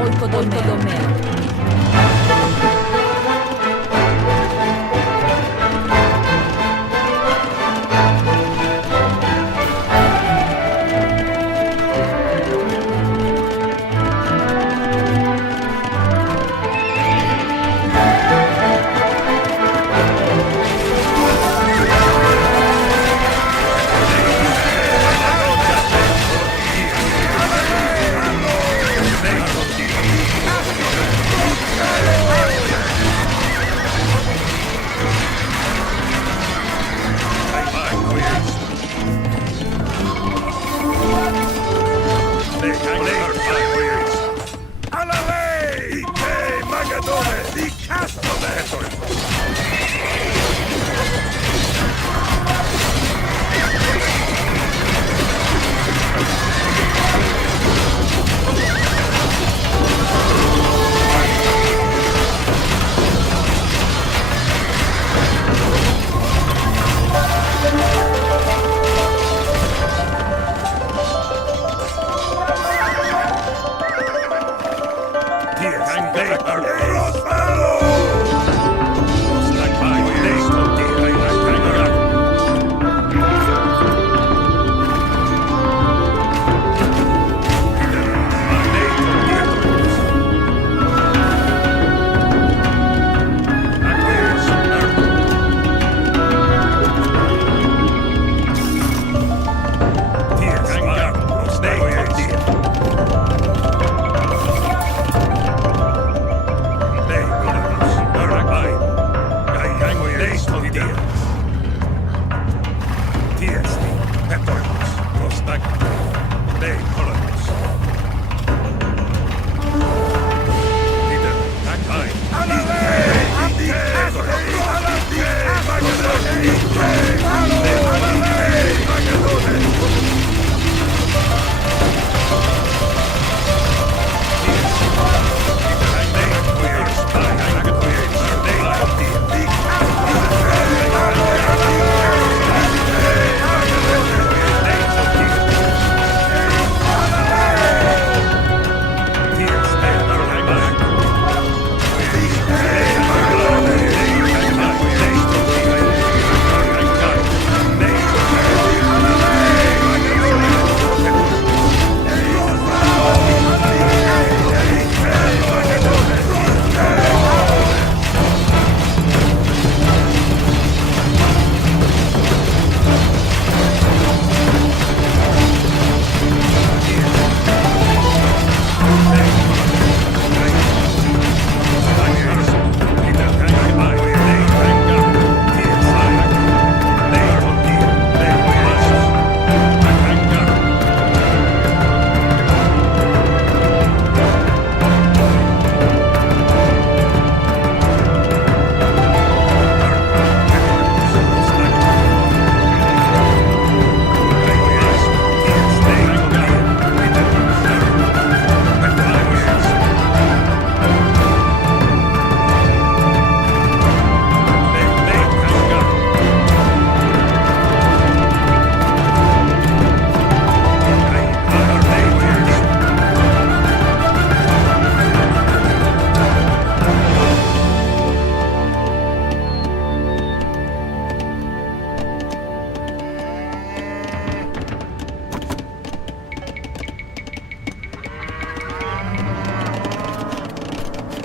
Oikodome.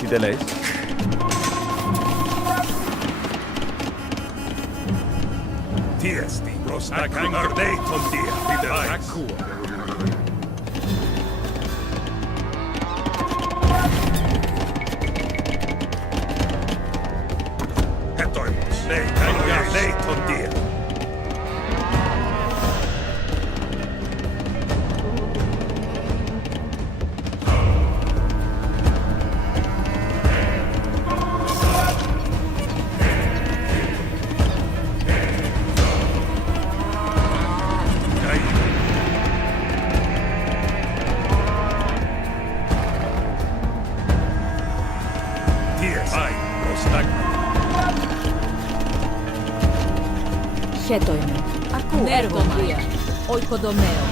Delays. Tiesti, prosta kangardeeton tie. Hetoimus, nei kangardeeton tie. Χέτοιμαι. Ακούω. Έρχομαι. Οικοδομαίο.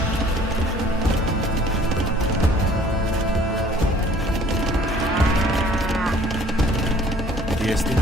Τι εστί?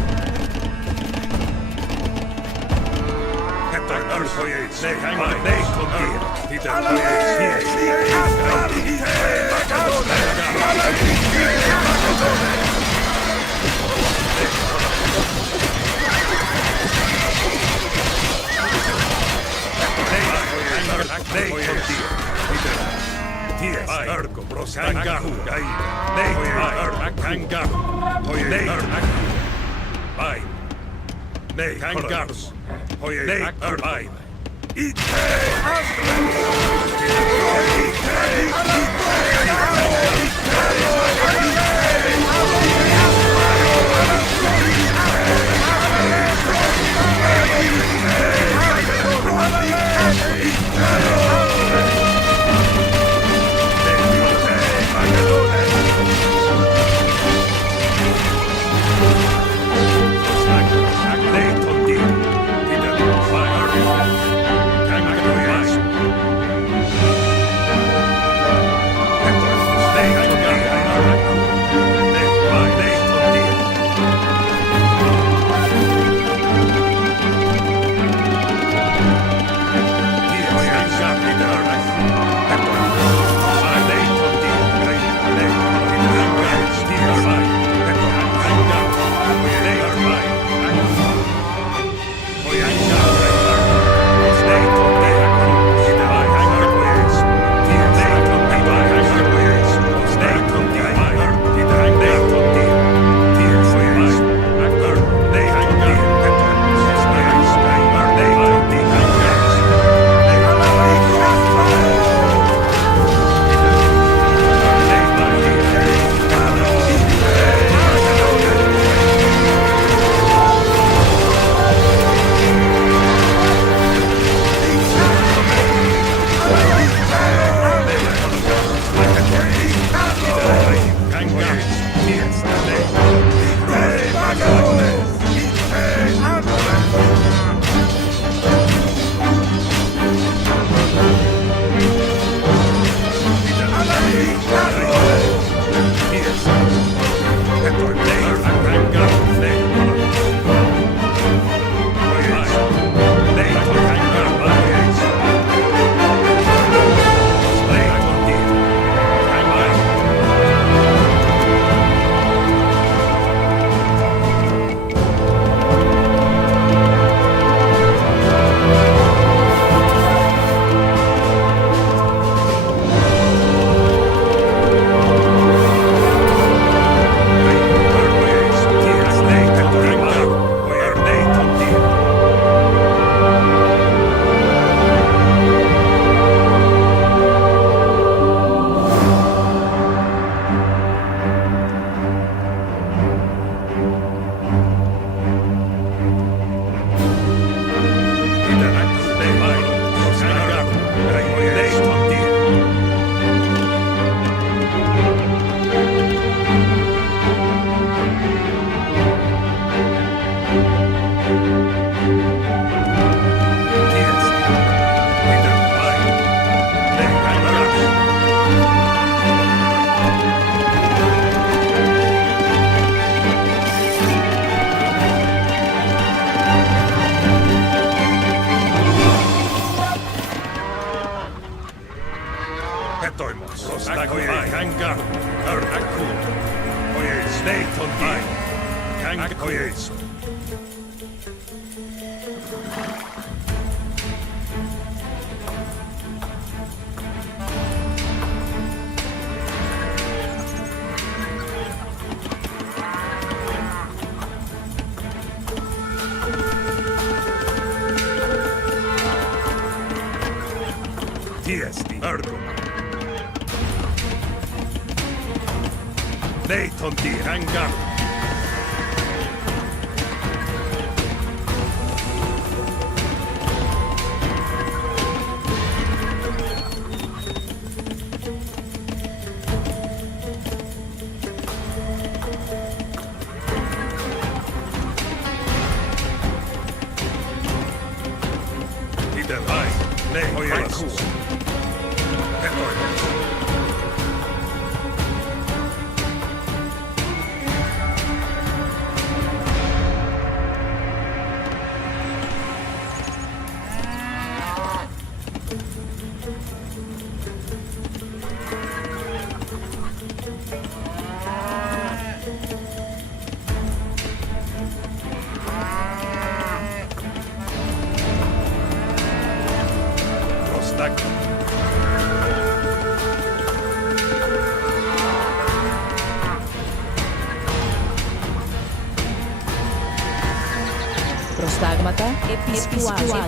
Συντάγματα επισκουάζω.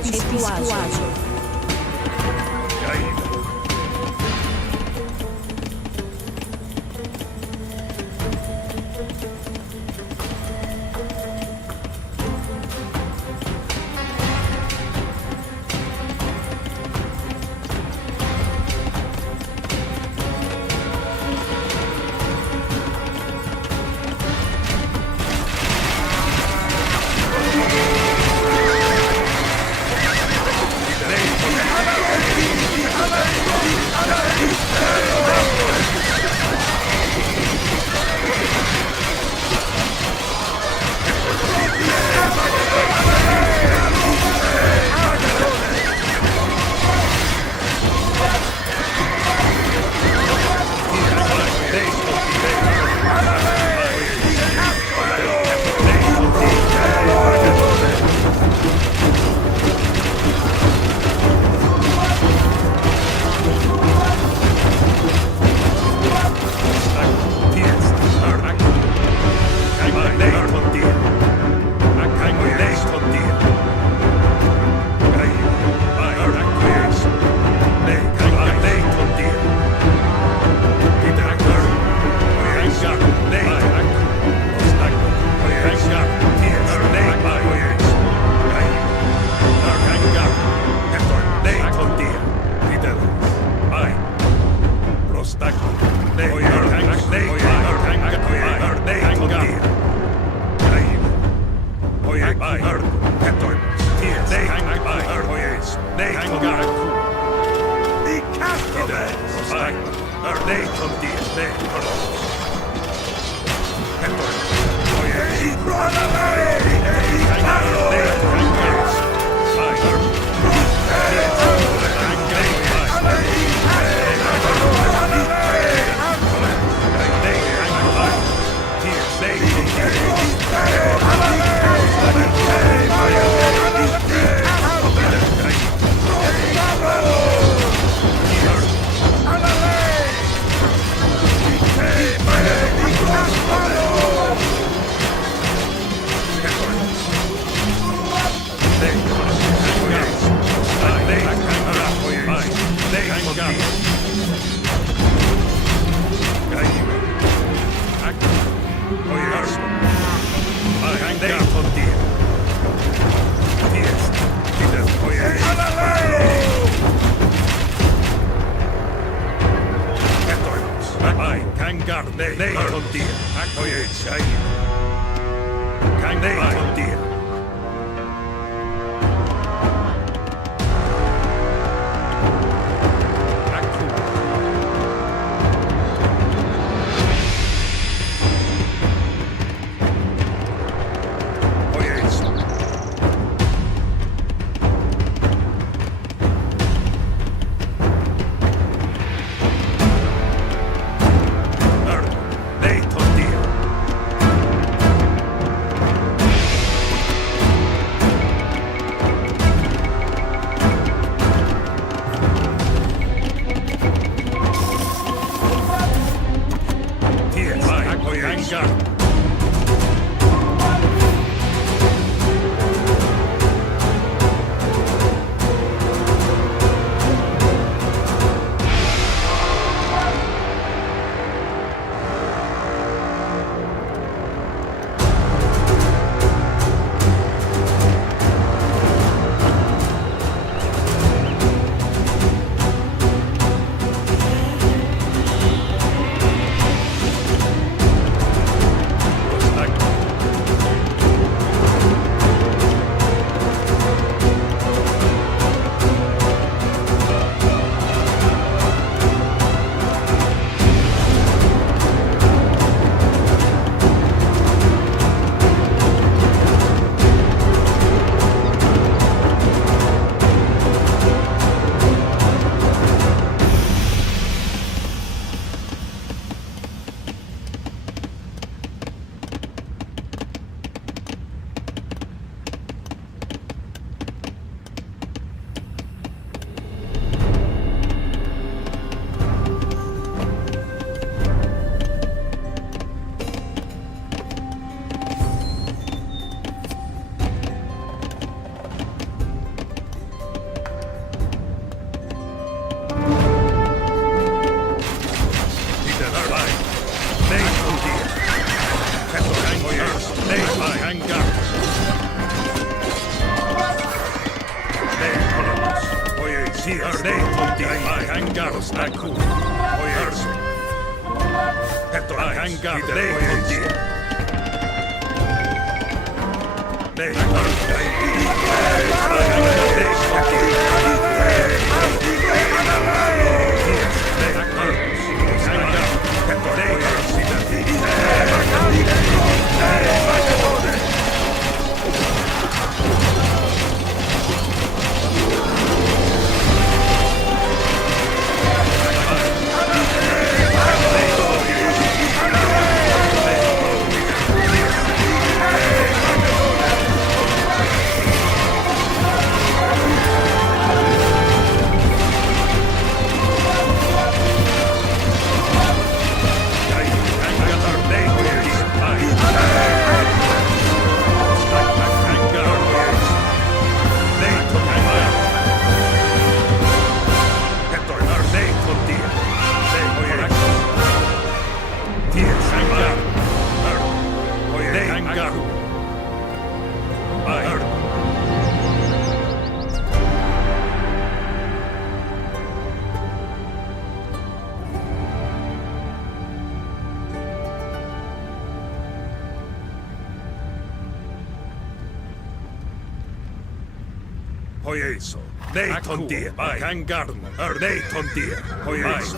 Hoyeso, Neiton dear, Kangarden, Neiton dear, Hoyeso,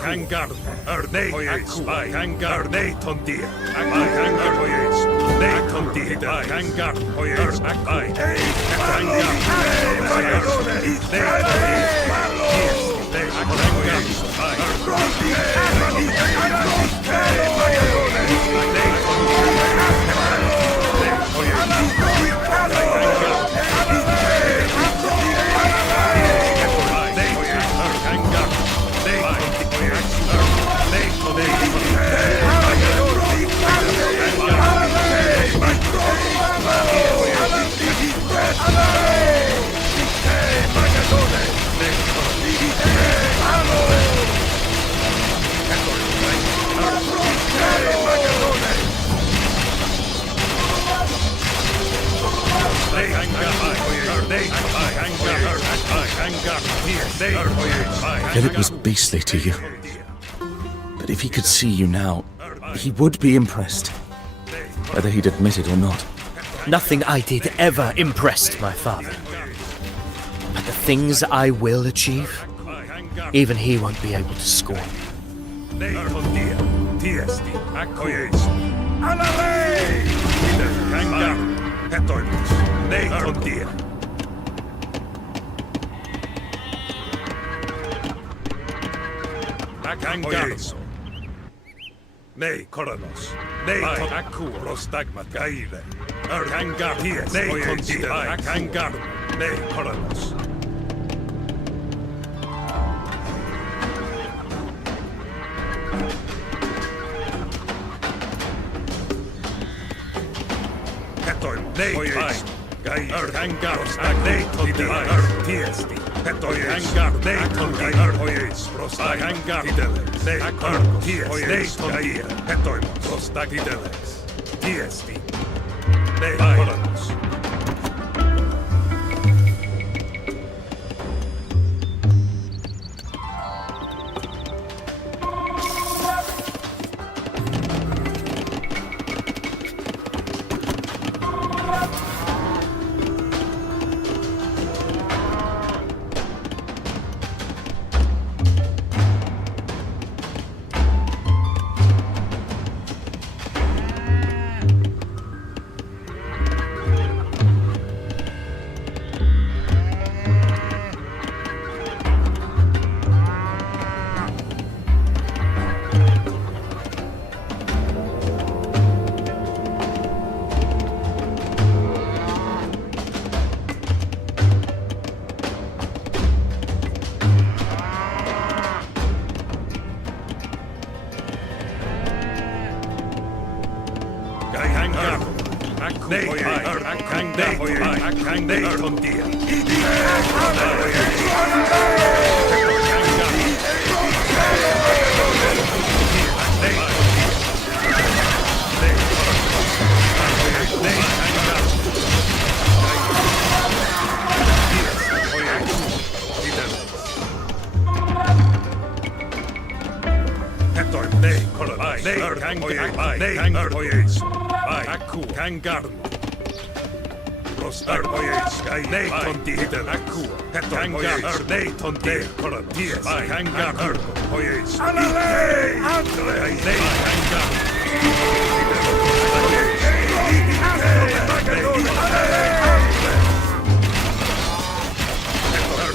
Kangarden, Hoyeso, Kangarden, Neiton dear, Kangar Hoyeso, Neiton dear, Kangarden, Hoyeso, Philip was beastly to you. But if he could see you now, he would be impressed. Whether he'd admit it or not. Nothing I did ever impressed my father. But the things I will achieve, even he won't be able to scorn. Nei, Koronos. Nei, Akku, Rostagmat, Gaile. Kangar, nei, Kondir, Kangar, nei, Koronos. Nei, Hoyeis. Gaile, Kangar, nei, Kondir, Tiesti. Kangar, nei, Kondir, Hoyeis, Rostag, Kangar, nei, Koronos, Hoyeis, Kondir, Rostag, Tiesti. Nei, Koronos. Nej, kolla. Nej, Akku, Kangarno. Rostar pojec, nej, tonti, Akku, Kangar, nej, tonti, kolla, ties, Kangar, pojec. Andrej, nej, Kangar.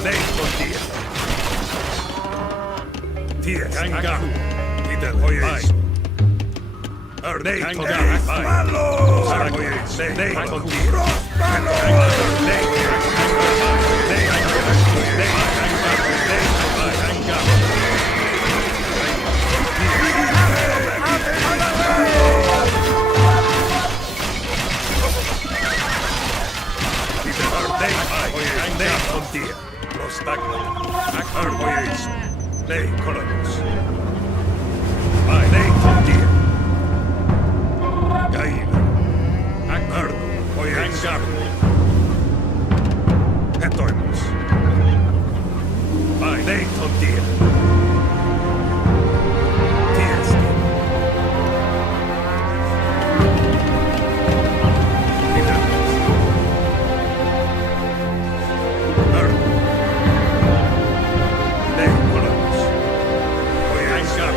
Nej, tonti. Ties, Kangar, iden, pojec. Nej, Kangar, nej, tonti. Nej, Chronicles. Nej, tonti. Hetoimus. Vai, nei tontia. Tiesti. Nei, Columbus. Oi, Engar.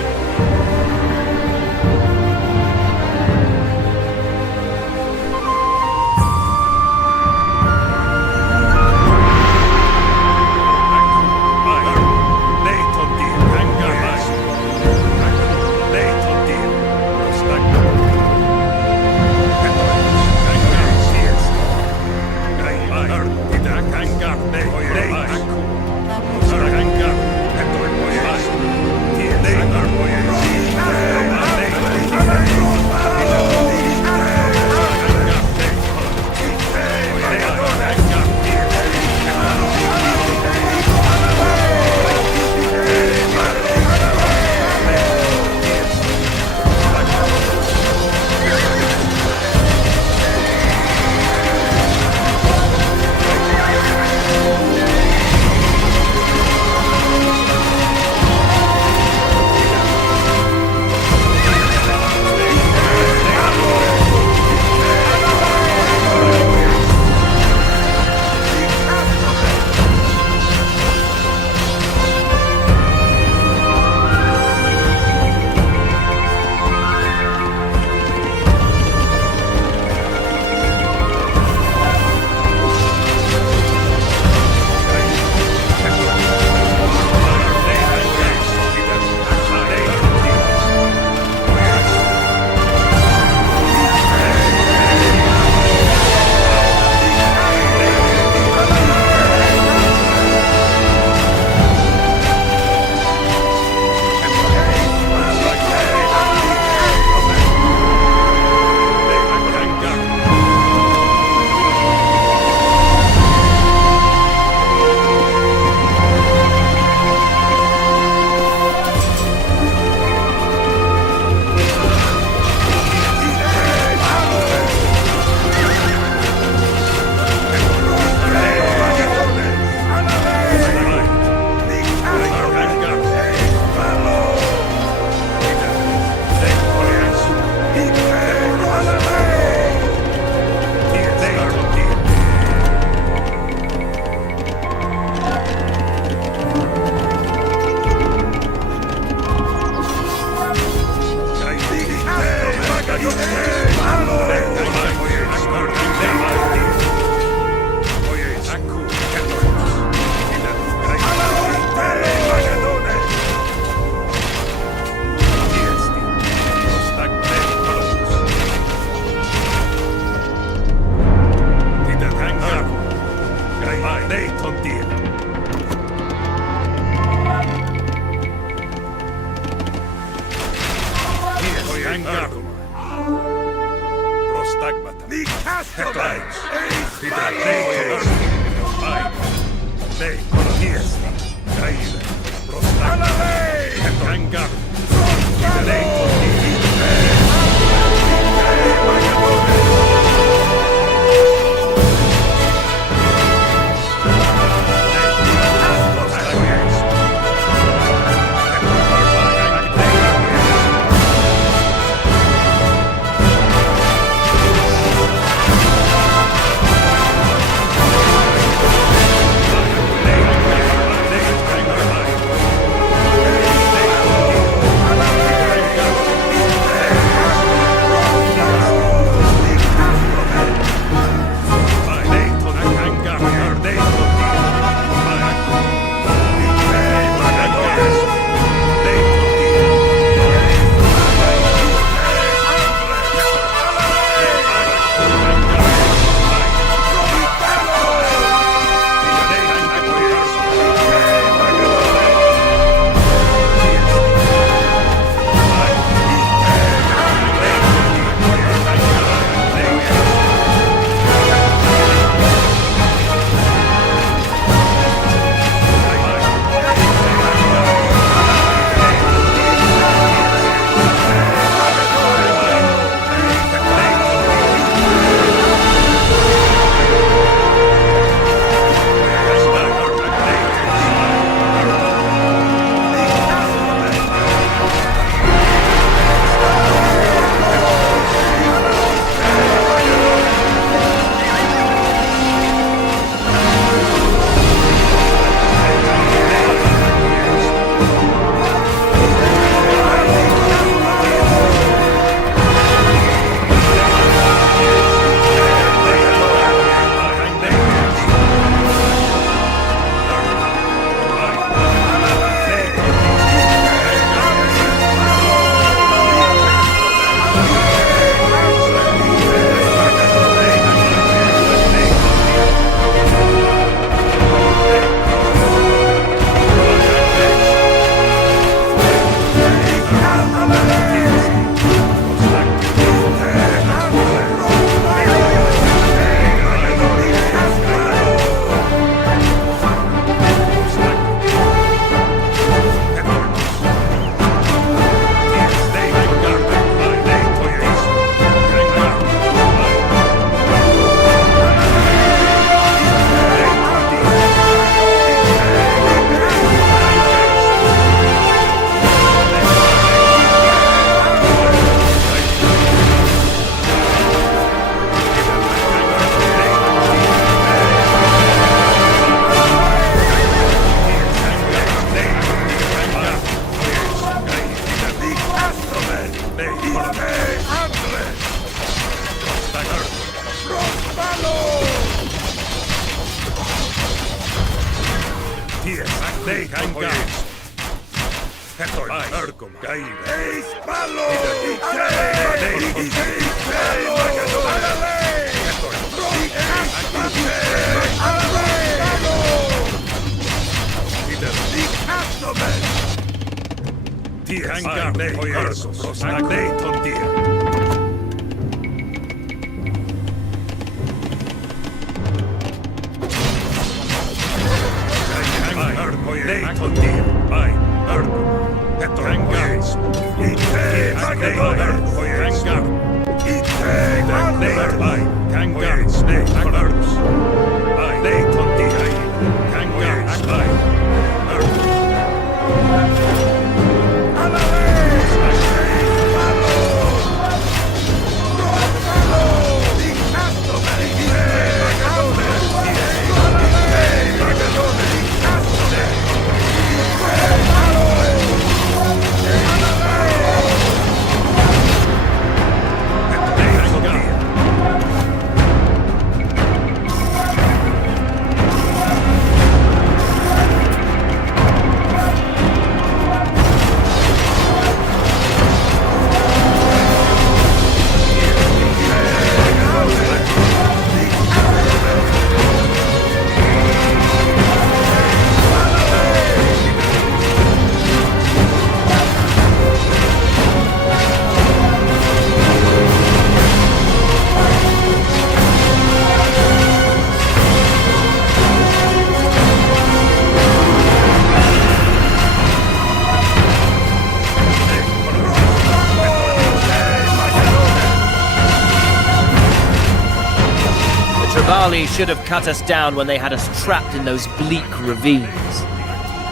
Tribali should have cut us down when they had us trapped in those bleak ravines.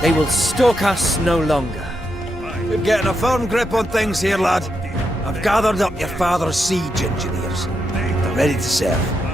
They will stalk us no longer. You're getting a firm grip on things here, lad. I've gathered up your father's siege engineers. They're ready to serve.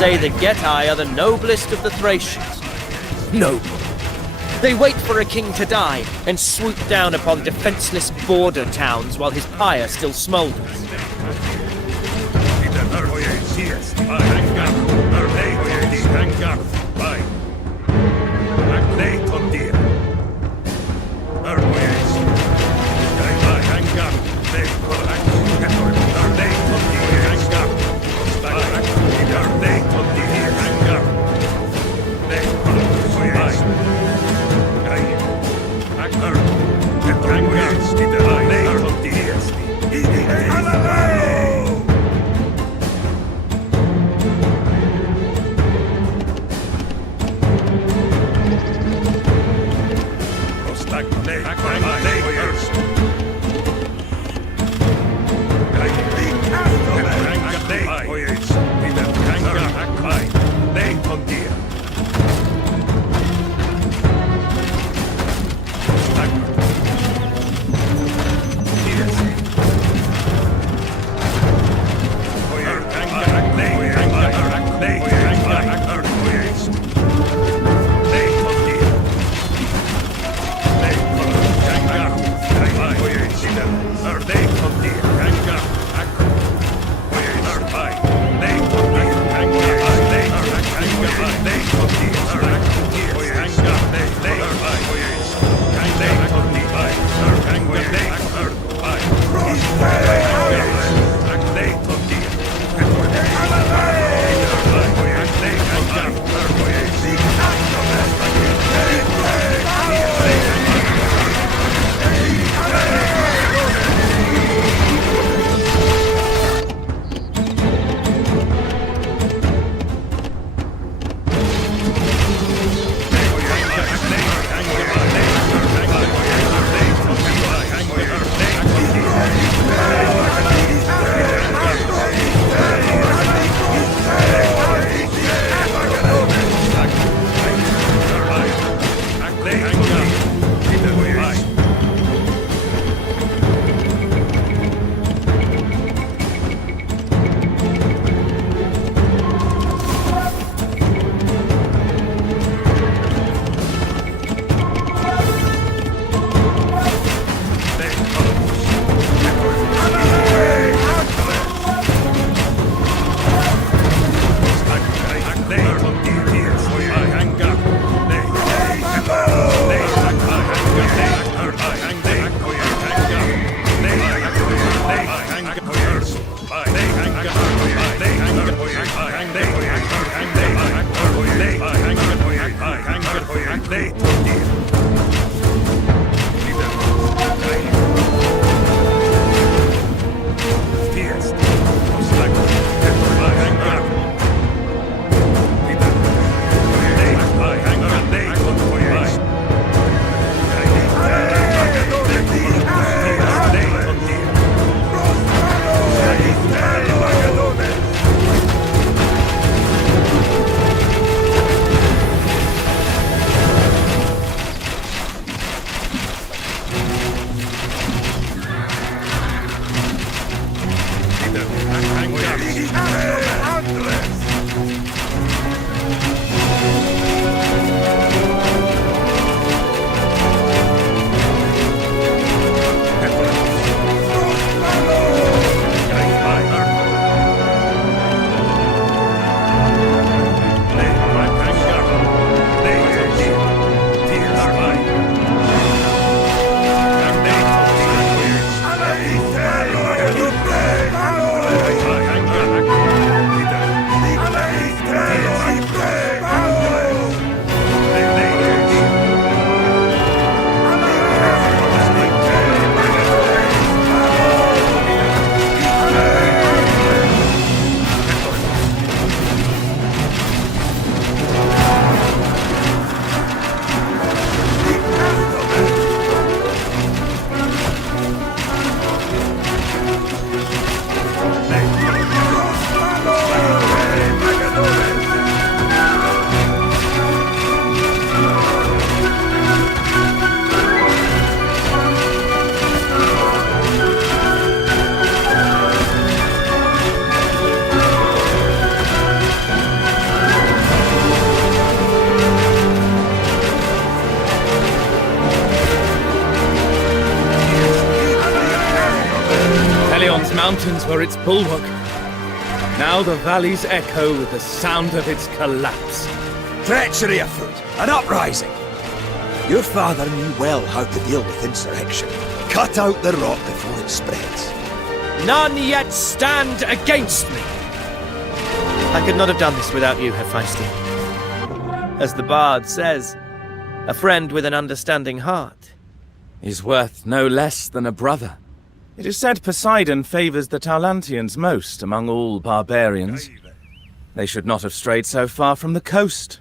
say the Getae are the noblest of the Thracians. Noble. They wait for a king to die and swoop down upon defenseless border towns while his pyre still smolders. mountains were its bulwark. Now the valleys echo with the sound of its collapse. Treachery afoot, an uprising. Your father knew well how to deal with insurrection. Cut out the rot before it spreads. None yet stand against me! I could not have done this without you, Hephaestion. As the bard says, a friend with an understanding heart is worth no less than a brother. It is said Poseidon favors the Taulantians most among all barbarians. They should not have strayed so far from the coast.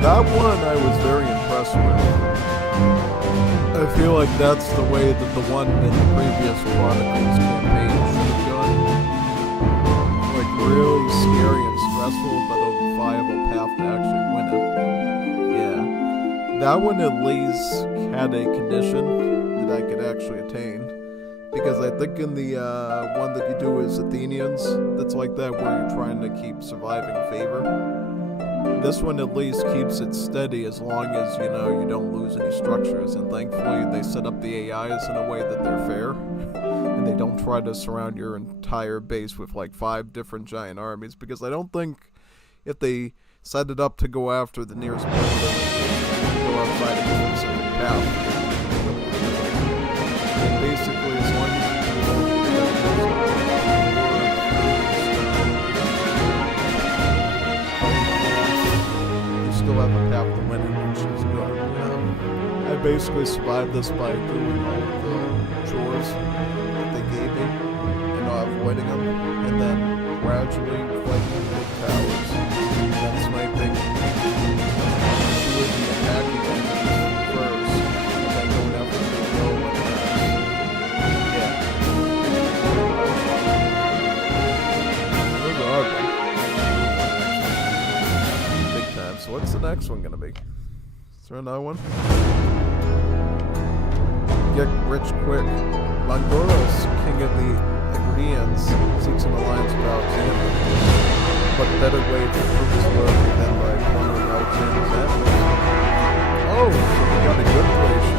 That one I was very impressed with. I feel like that's the way that the one in the previous Chronicles campaign should have gone. Like, really scary and stressful, but a viable path to actually win it. Yeah. That one at least had a condition that I could actually attain. Because I think in the one that you do as Athenians, that's like that where you're trying to keep surviving favor. This one at least keeps it steady as long as, you know, you don't lose any structures, and thankfully they set up the AIs in a way that they're fair, and they don't try to surround your entire base with like 5 different giant armies, because I don't think if they set it up to go after the nearest building, go outside of a specific path. And basically, as long as still have a path to winning, which is good. I basically survived this by doing all of the chores that they gave me and not avoiding them, and then gradually fighting the big towers, and then sniping, shooting the attacking enemies first, and then going after the big hill when those are good. So what's the next one gonna be? Is there another one? Get rich quick. Longoros, king of the Agrians, seeks an alliance with Alexander. What better way to prove his loyalty than by plundering Alexander's enemies? Oh, so we got a good relation.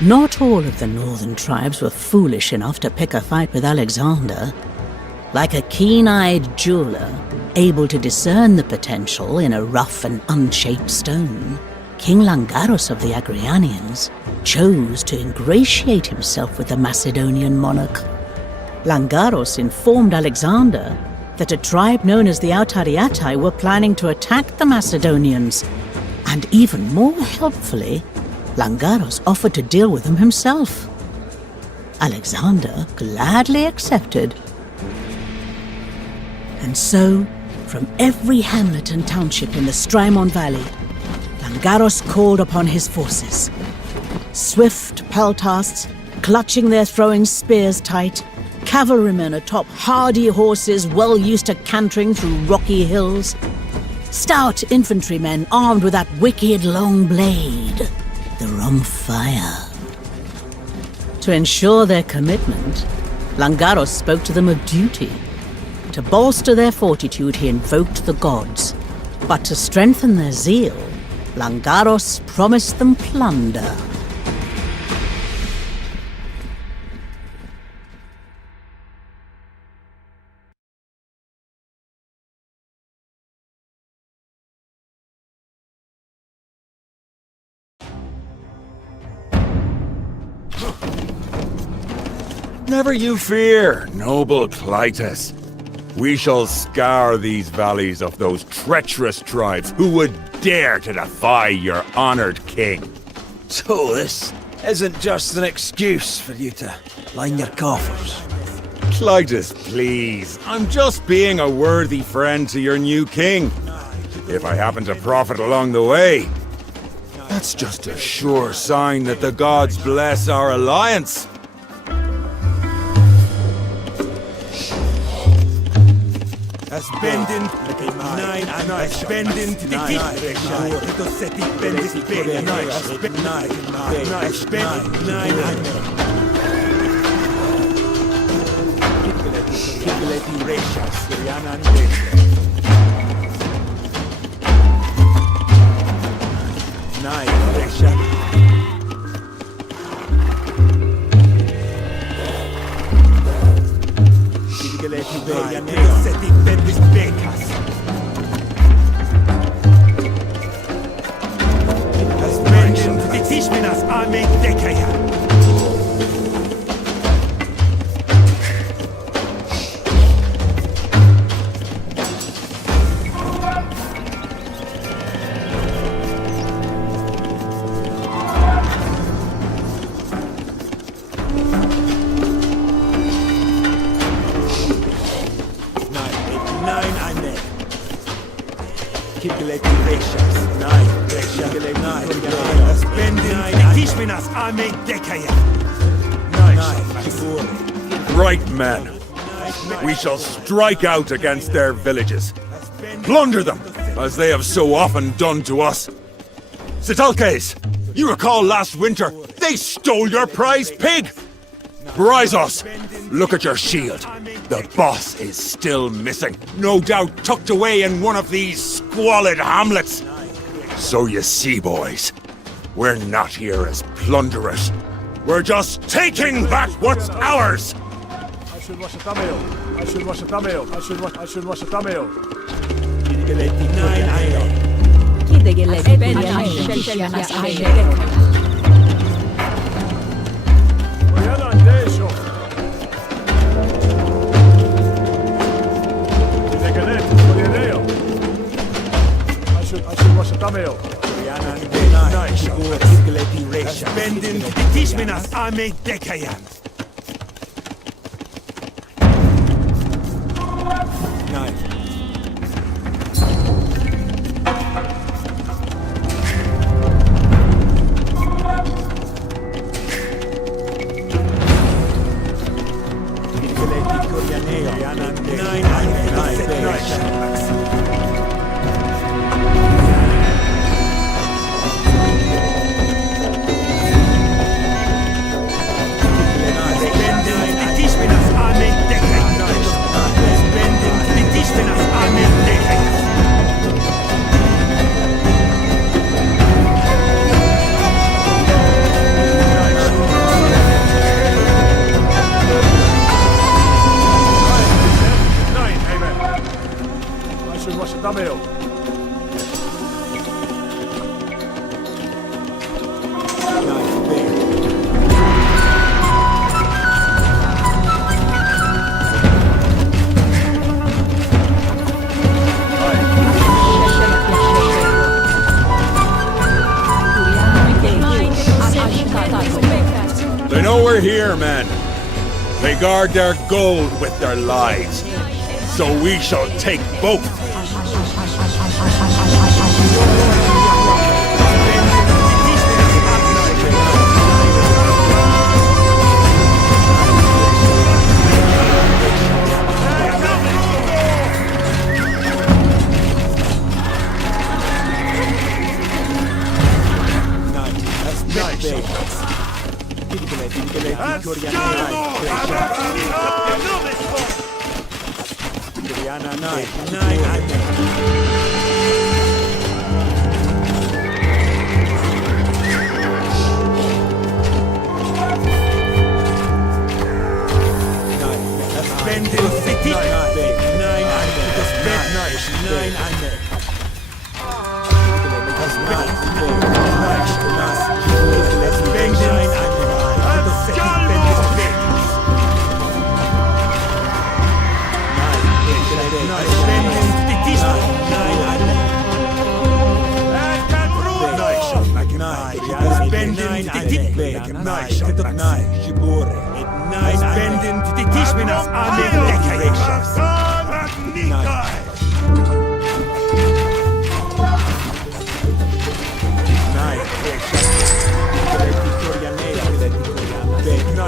Not all of the northern tribes were foolish enough to pick a fight with Alexander. Like a keen-eyed jeweler, able to discern the potential in a rough and unshaped stone, King Langaros of the Agrianians chose to ingratiate himself with the Macedonian monarch. Langaros informed Alexander that a tribe known as the Autariatai were planning to attack the Macedonians, and even more helpfully, Langaros offered to deal with them himself. Alexander gladly accepted. And so, from every hamlet and township in the Strymon Valley, Langaros called upon his forces. Swift peltasts, clutching their throwing spears tight, cavalrymen atop hardy horses well used to cantering through rocky hills, stout infantrymen armed with that wicked long blade, the Rumfire. To ensure their commitment, Langaros spoke to them of duty. To bolster their fortitude, he invoked the gods. But to strengthen their zeal, Langaros promised them plunder. Never you fear, noble Clytus. We shall scour these valleys of those treacherous tribes who would dare to defy your honored king. So this isn't just an excuse for you to line your coffers. Clytus, please. I'm just being a worthy friend to your new king. If I happen to profit along the way. That's just a sure sign that the gods bless our alliance. Spending nine and spending to the deep. To set it bendis big nine. Spending nine and calculating ratios. Rihanna and nine ratio. Seti bendis becas. As mentioned, the Tishminas are made decaya. Right, men. We shall strike out against their villages. Plunder them, as they have so often done to us. Sitalkes, you recall last winter, they stole your prize pig! Bryzos, look at your shield. The boss is still missing, no doubt tucked away in one of these squalid hamlets. So you see, boys, we're not here as plunderers. We're just taking back what's ours! I should watch a thumbnail. I should watch a thumbnail. I should watch a thumbnail. I should watch a thumbnail. Spending the Tishminas are made decayan. They know we're here, men. They guard their gold with their lives. So we shall take both.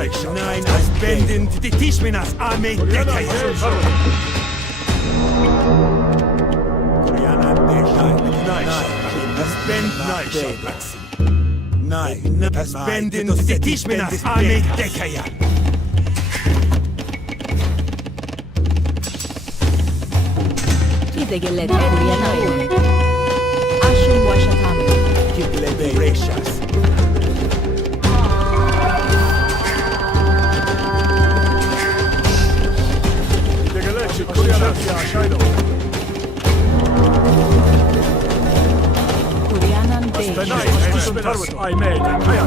Nein, als Benden die Tishminas Armee Dekaya. Nein, als Benden die Tishminas Armee Dekaya. Kide geledi Kurianayo. Ashun Washatame. Kiglebe Reshas. Kurianan Benden die Tishminas Armee Dekaya.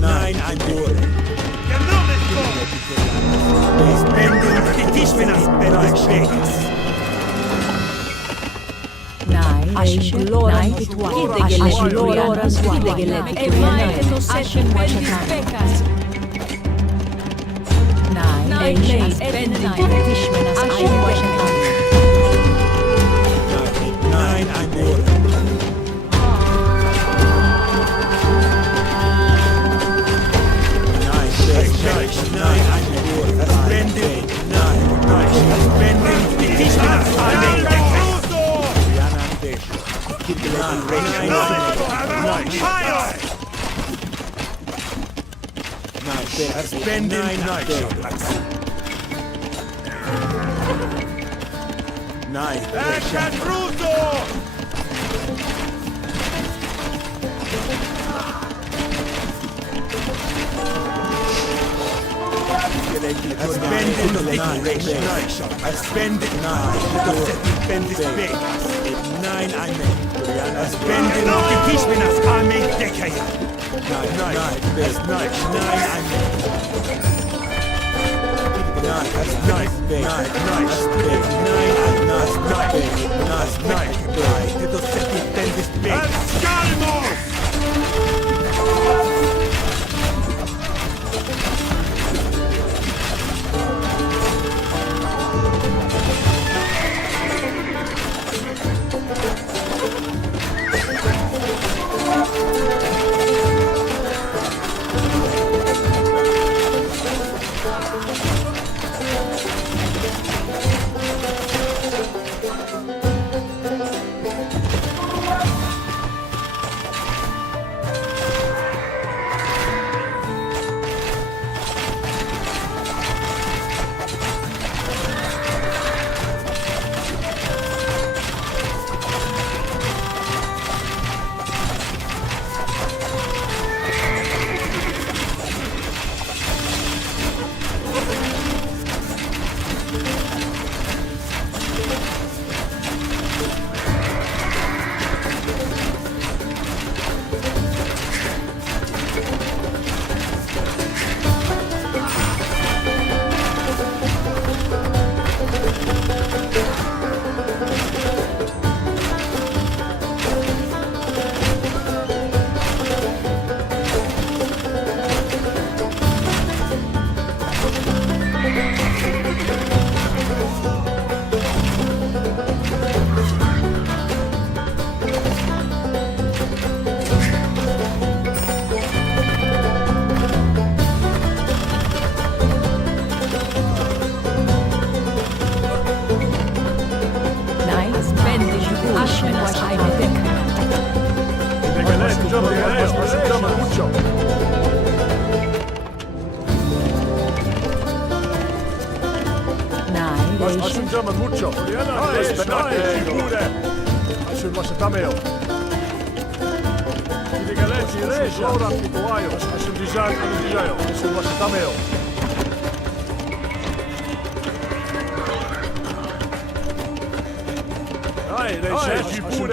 Nein, ein Bohr. Ashun Loran Pitwa. Ashun Loran Kide geledi Kurianayo. Ashun Washatame. Nein, als Benden die Tishminas Armee Dekaya. Nein, ein Bohr. Nein, ein Bohr. Das Benden. Das Benden die Tishminas Armee Dekaya. Nein, ein Das Benden auf die Tishminas Armee Dekaya. Nein, llaman mucho. Asun vasta tameo. Digaleci reža. Asun dižan, asun vasta tameo. Aj, reža. Asun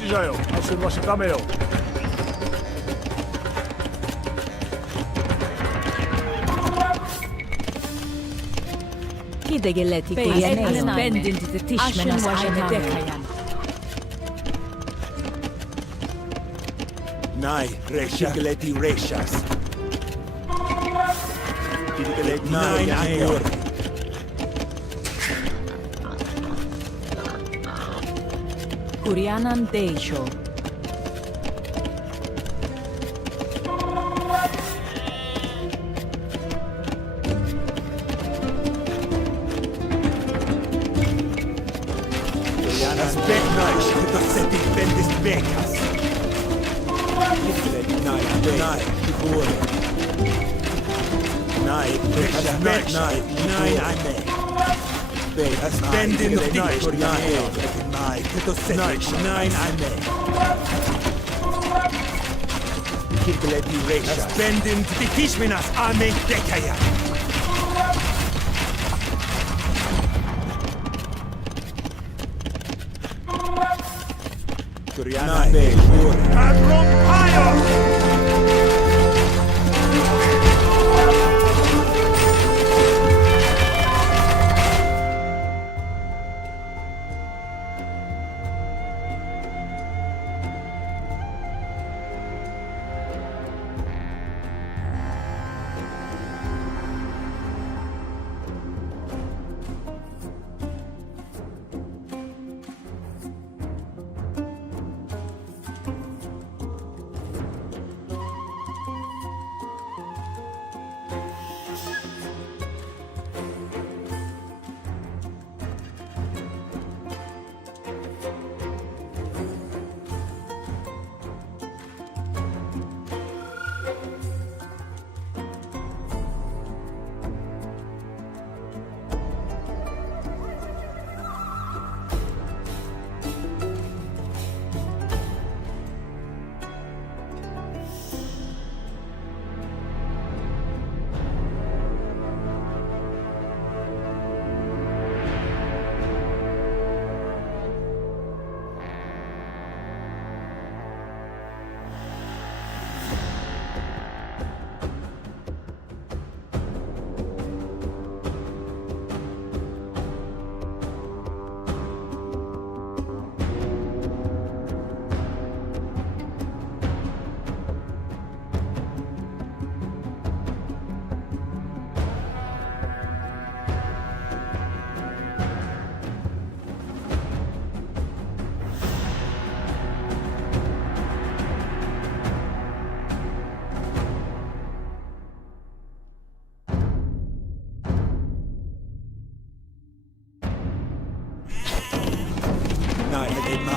dižan, asun vasta tameo. Kidegeleti bendin to the tishmenas aina. Nai, Reshigaleti Reshas. Nine Ayor. Kurianan Deisho. As big nice with the city bendis becas. Nine, before. Nine, I may. As bend in the night, nine, to the city, nine, I may. As bend into the fishminas, I may decaya. Kuriana Bay,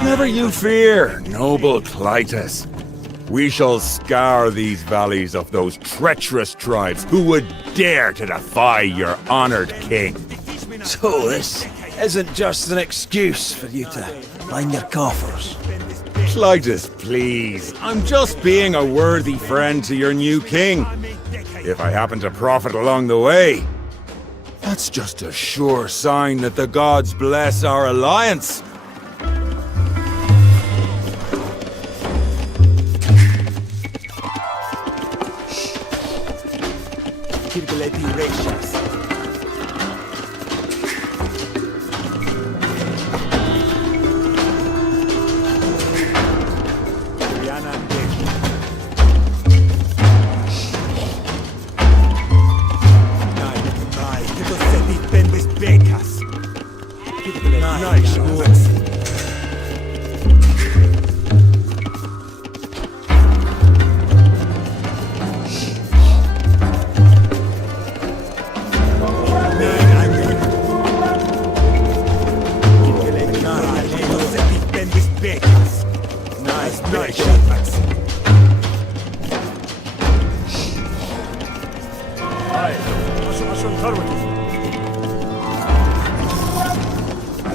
Never you fear, noble Clytus. We shall scour these valleys of those treacherous tribes who would dare to defy your honored king. So this isn't just an excuse for you to line your coffers. Clytus, please. I'm just being a worthy friend to your new king. If I happen to profit along the way, that's just a sure sign that the gods bless our alliance.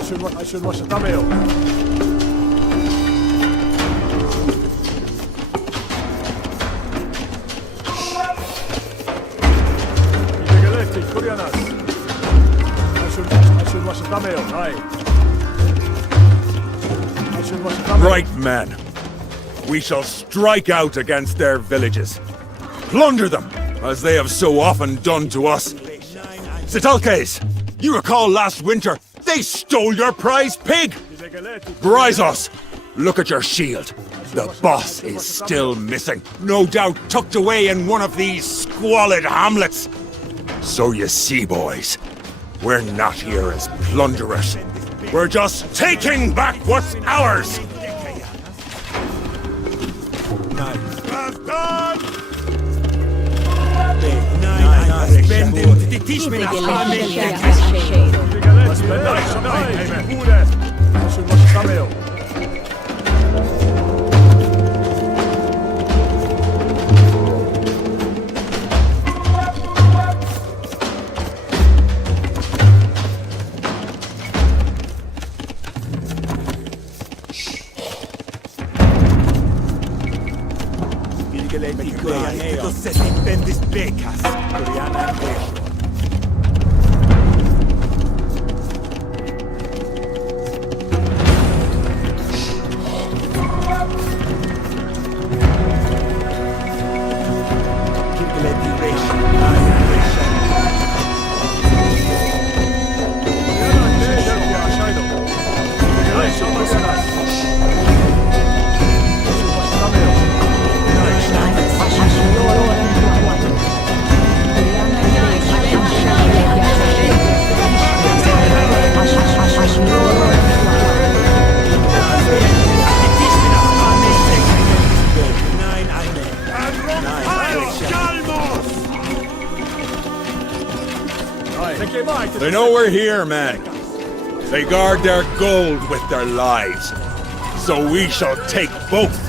I should watch the thumbnail. I should watch the thumbnail. Right, men. We shall strike out against their villages. Plunder them, as they have so often done to us. Sitalkes, you recall last winter, they stole your prize pig! Bryzos, look at your shield. The boss is still missing, no doubt tucked away in one of these squalid hamlets. So you see, boys, we're not here as plunderers. We're just taking back what's ours! They know we're here, men. They guard their gold with their lives. So we shall take both.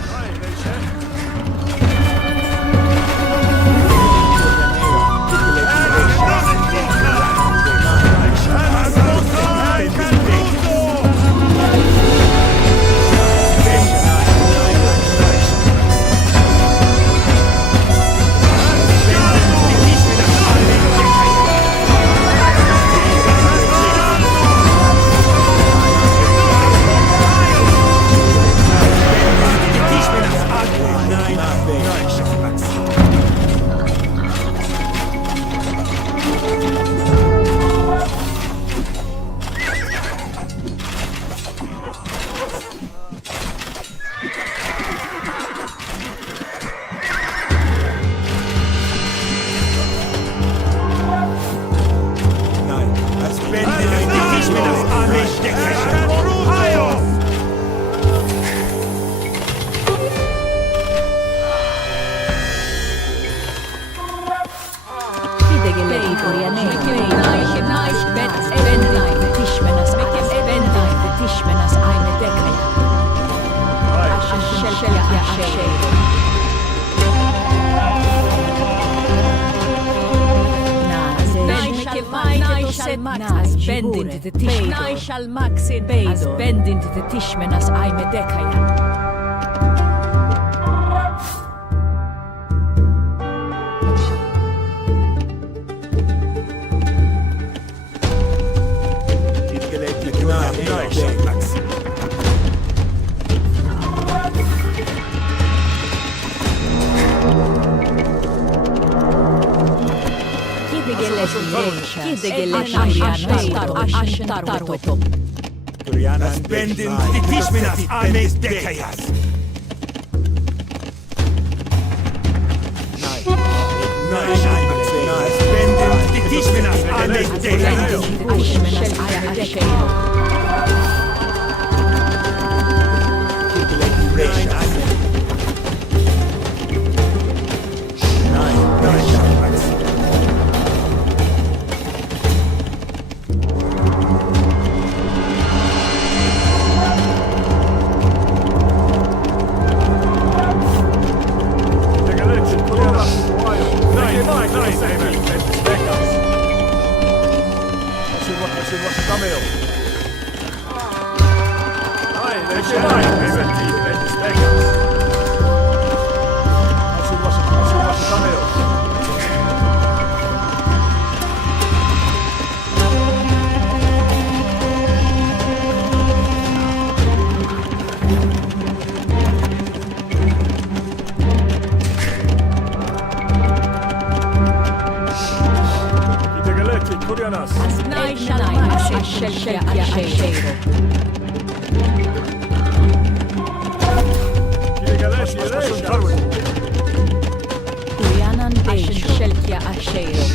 Kurianan Ashen Shelkia Ashero.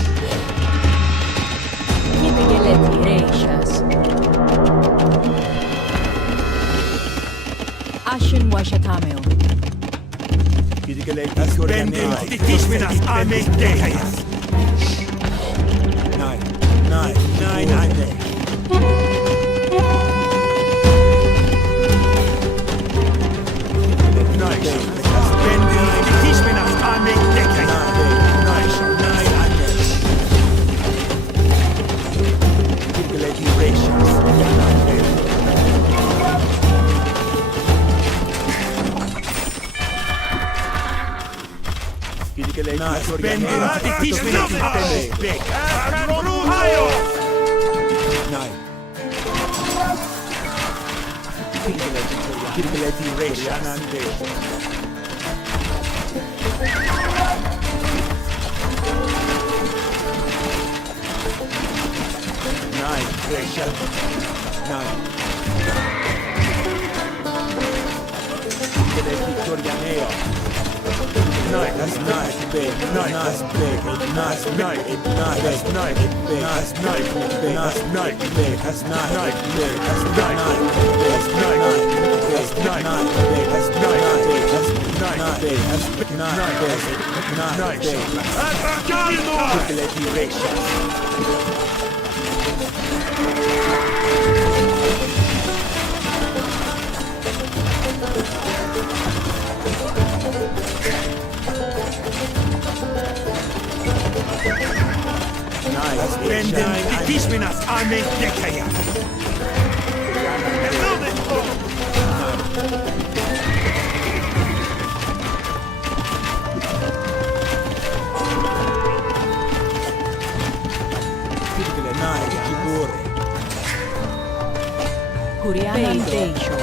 Kidegeleti Reishas. Ashen Washatameo. Bending the Tishminas Army Dekayas. Nine, I'm there. Kurianan Deisho.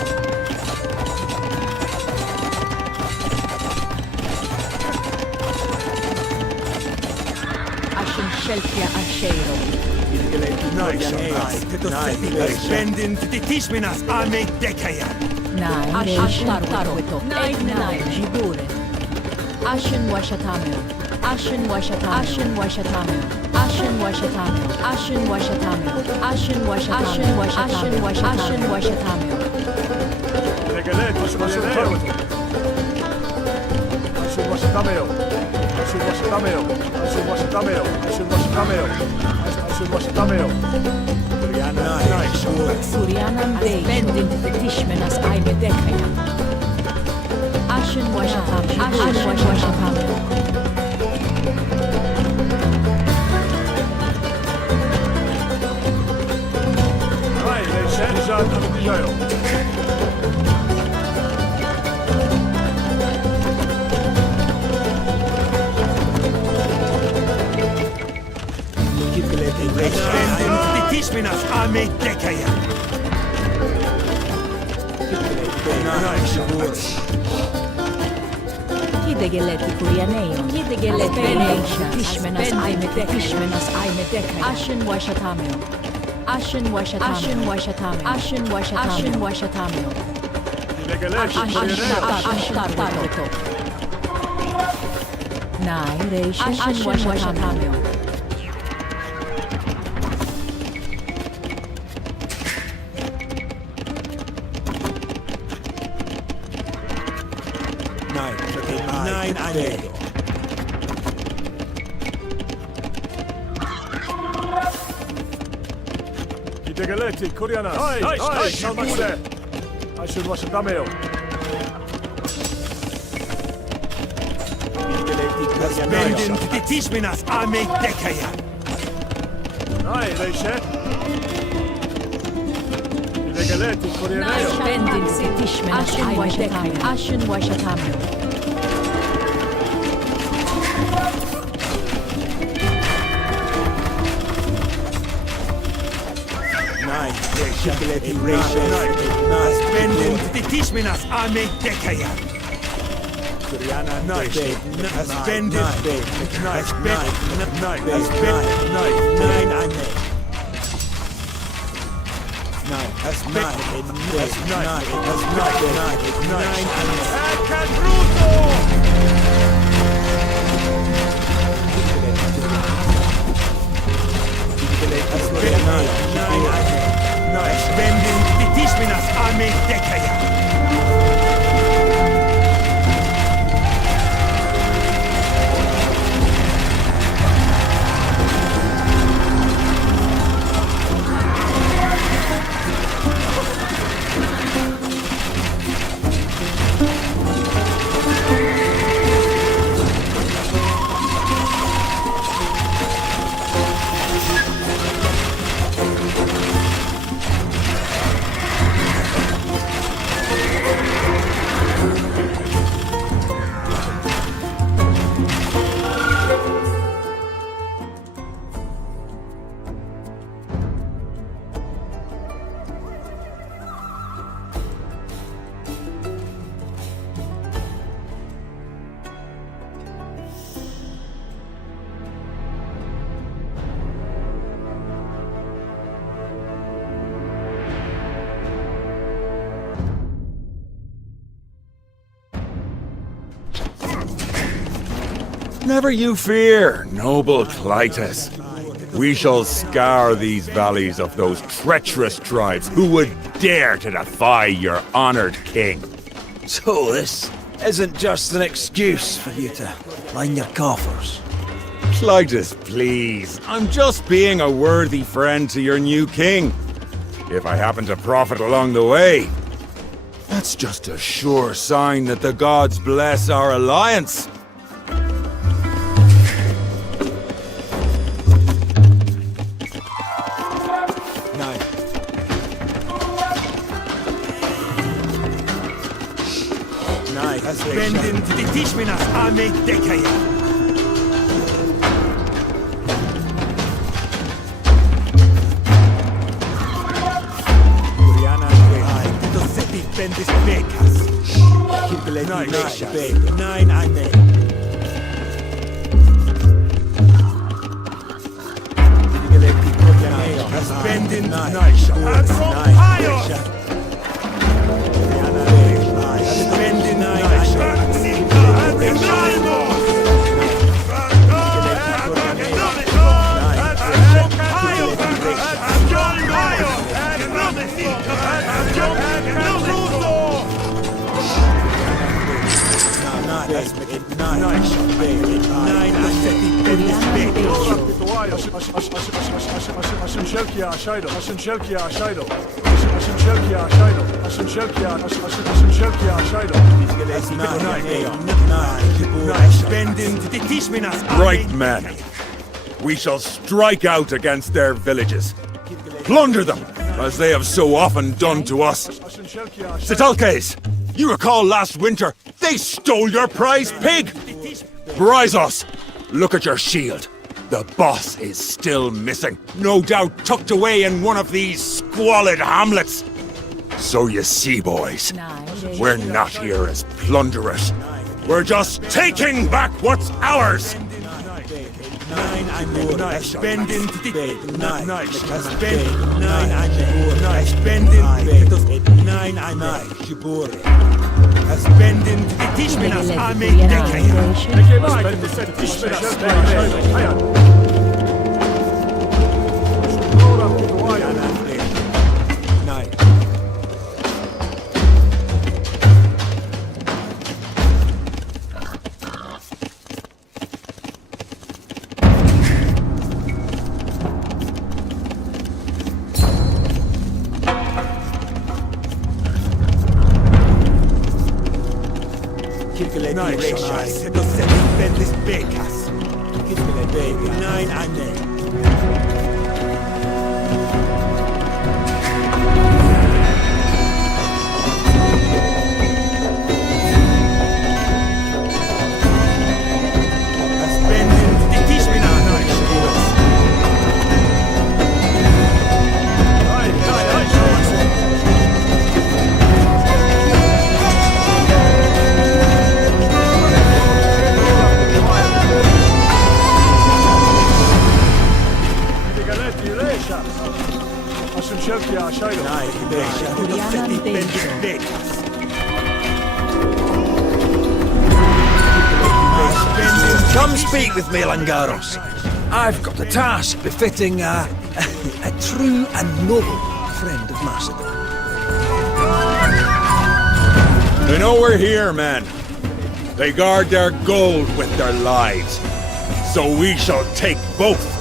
Ashen Shelkia Ashero. Bending the Tishminas Army Dekaya. Ashen Tarweto. Nine Jibure. Ashen Washatameo. Ashen Washatameo. Ashen Washatameo. Ashen Washatameo. Ashen Washatameo. Ashen Washatameo. Ashen Washatameo. Surianan Dei. Bending the Tishmenas Aime Dekaya. Ashen Washatameo. Ashen Washatameo. Tishminas Army Dekaya. Kidegeleti Kurianeo. Kidegeleti Reisha. Tishmenas Aime Dekaya. Ashen Washatameo. Ashen Washatameo. Ashen Washatameo. Ashen Washatameo. Ashen Washatameo. Ashen Tarweto. Nai Reisha. Ashen Washatameo. Nine, I'm there. Degaleti, Kurianas. How much there? I should wash a dameo. Bending the Tishminas Army Dekaya. Aye, they said. Degaleti, Kurianas. Bending the Tishmenas Aime Dekaya. Ashen Washatameo. Bending the Tishminas Army Dekaya. Never you fear, noble Clytus. We shall scour these valleys of those treacherous tribes who would dare to defy your honored king. So this isn't just an excuse for you to line your coffers. Clytus, please. I'm just being a worthy friend to your new king. If I happen to profit along the way, that's just a sure sign that the gods bless our alliance. Bendin to the Tishminas Ame Dekaya. Bendis Becas. Nine I made. Bendin nice. Right, men. We shall strike out against their villages. Plunder them, as they have so often done to us. Sitalkes, you recall last winter, they stole your prize pig! Bryzos, look at your shield. The boss is still missing, no doubt tucked away in one of these squalid hamlets. So you see, boys, we're not here as plunderers. We're just taking back what's ours! Kurianan Dejo. Come speak with me, Langaros. I've got a task befitting a true and noble friend of Macedon. They know we're here, men. They guard their gold with their lives. So we shall take both.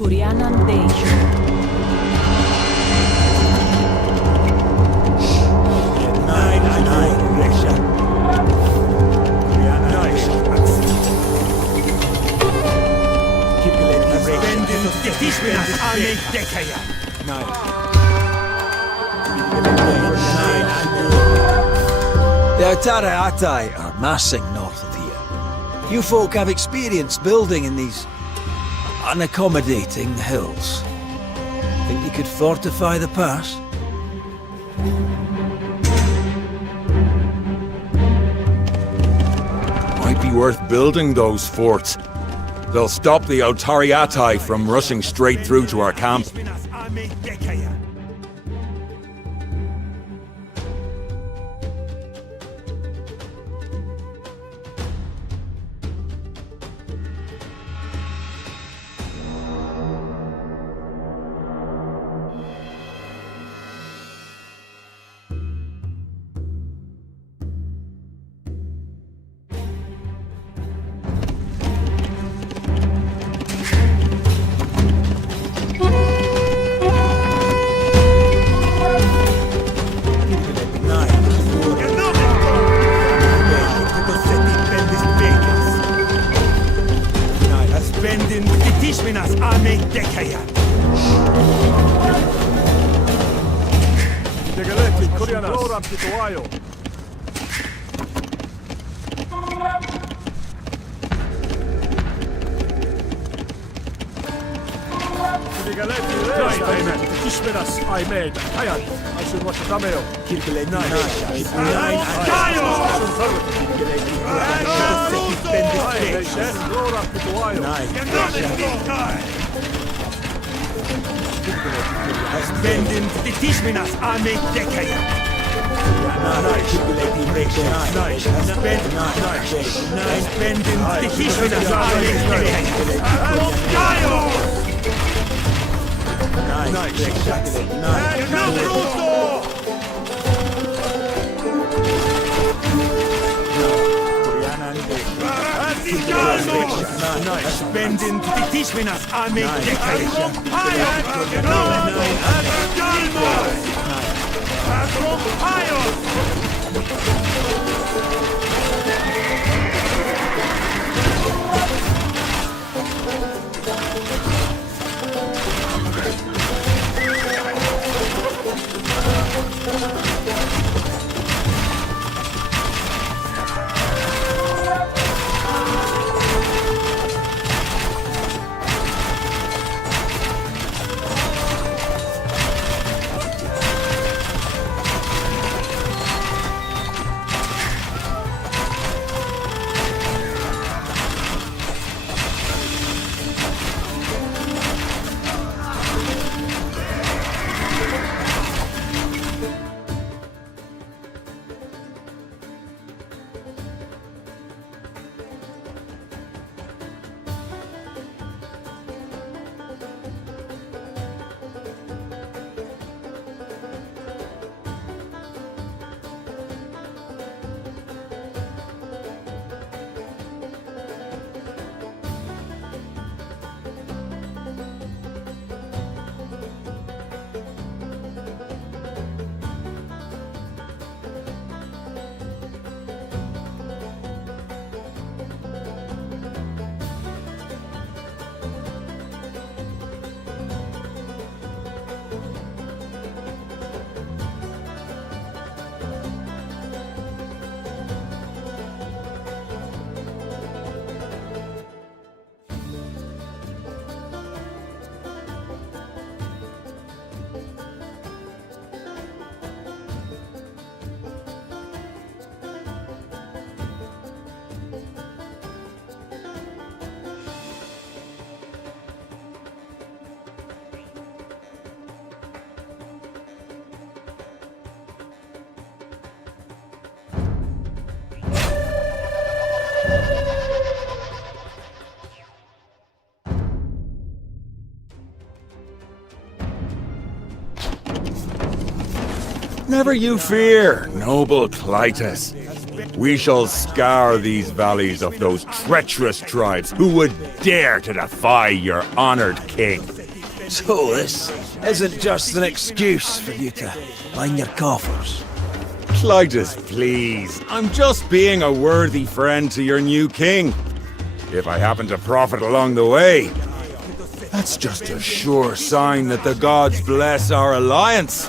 Kurianan Dejo. The Otara Atai are massing north of here. You folk have experience building in these unaccommodating hills. Think you could fortify the pass? Might be worth building those forts. They'll stop the Otariatai from rushing straight through to our camp. Spending Tisminas, I make Never you fear, noble Clytus. We shall scour these valleys of those treacherous tribes who would dare to defy your honored king. So this isn't just an excuse for you to line your coffers. Clytus, please. I'm just being a worthy friend to your new king. If I happen to profit along the way, that's just a sure sign that the gods bless our alliance.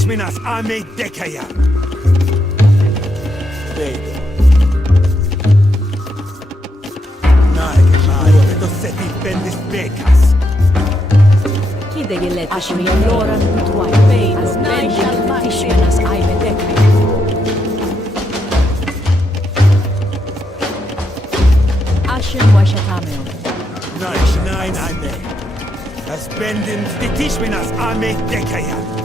Tisminas, I make Dekaya. Ashen Loran Tuai, as nine shall Tisminas, I make Dekaya. Ashen Washatamel. Nine, I make. As bending Tisminas, I make Dekaya.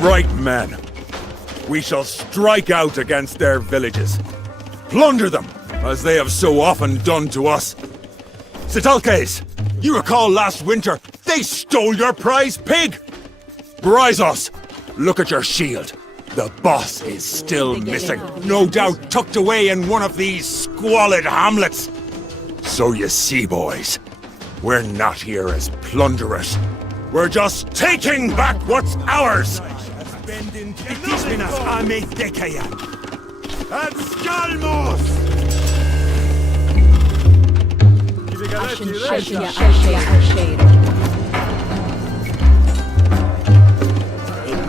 Right, men. We shall strike out against their villages. Plunder them, as they have so often done to us. Sitalkes, you recall last winter, they stole your prize pig! Bryzos, look at your shield. The boss is still missing, no doubt tucked away in one of these squalid hamlets. So you see, boys, we're not here as plunderers. We're just taking back what's ours! Tisminas, I make Dekaya. And Skalmos! Ashen Shea.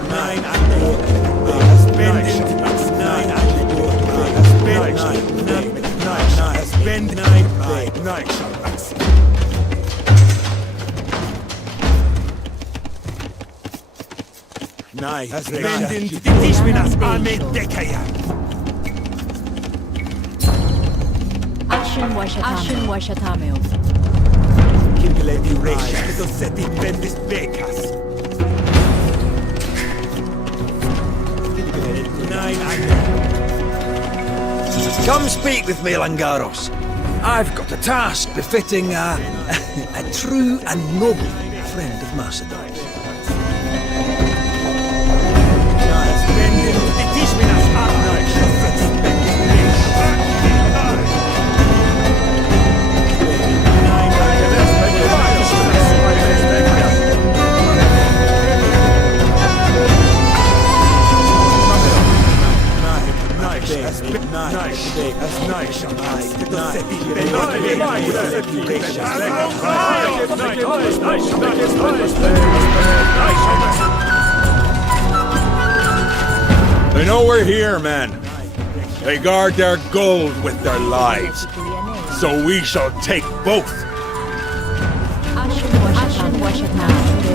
Nine, I make. Nine, I make. bend nine shall bendin titishminas ame dekaya. Ashen washatameo. Kirgledi reisha to seti bendis bekas. Come speak with me, Langaros. I've got a task befitting a true and noble friend of Macedon. They know we're here, men. They guard their gold with their lives. So we shall take both. Ashen washatameo.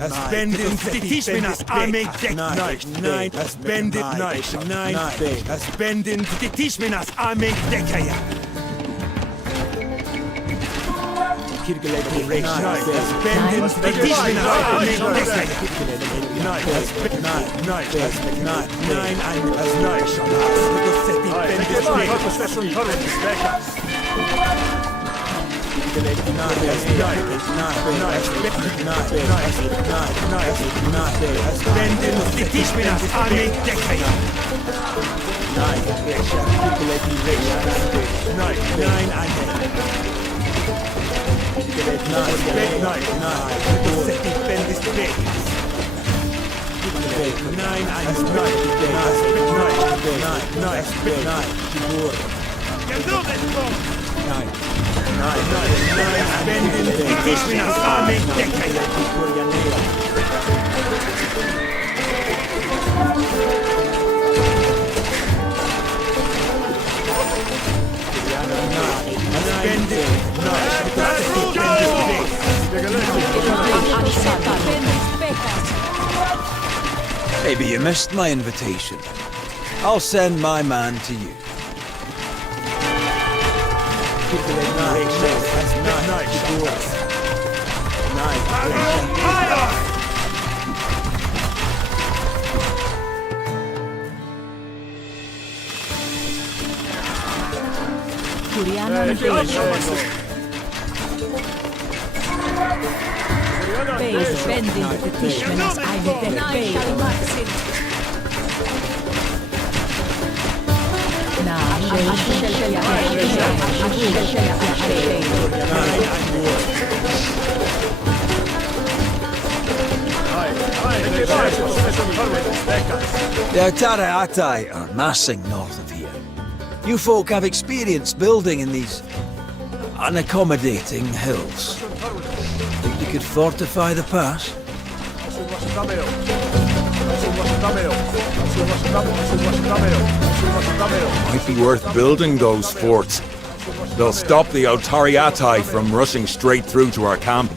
as bending Tisminas Arme Deck Nine, as bended Nine, as bending Tisminas Arme Deckaya. As bending Tisminas Arme Deckaya. Maybe you missed my invitation. I'll send my man to you. Base bending the Tishmanas Aine The Otara Atai are massing north of here. You folk have experience building in these unaccommodating hills. Think you could fortify the pass? Might be worth building those forts. They'll stop the Otariatai from rushing straight through to our camp.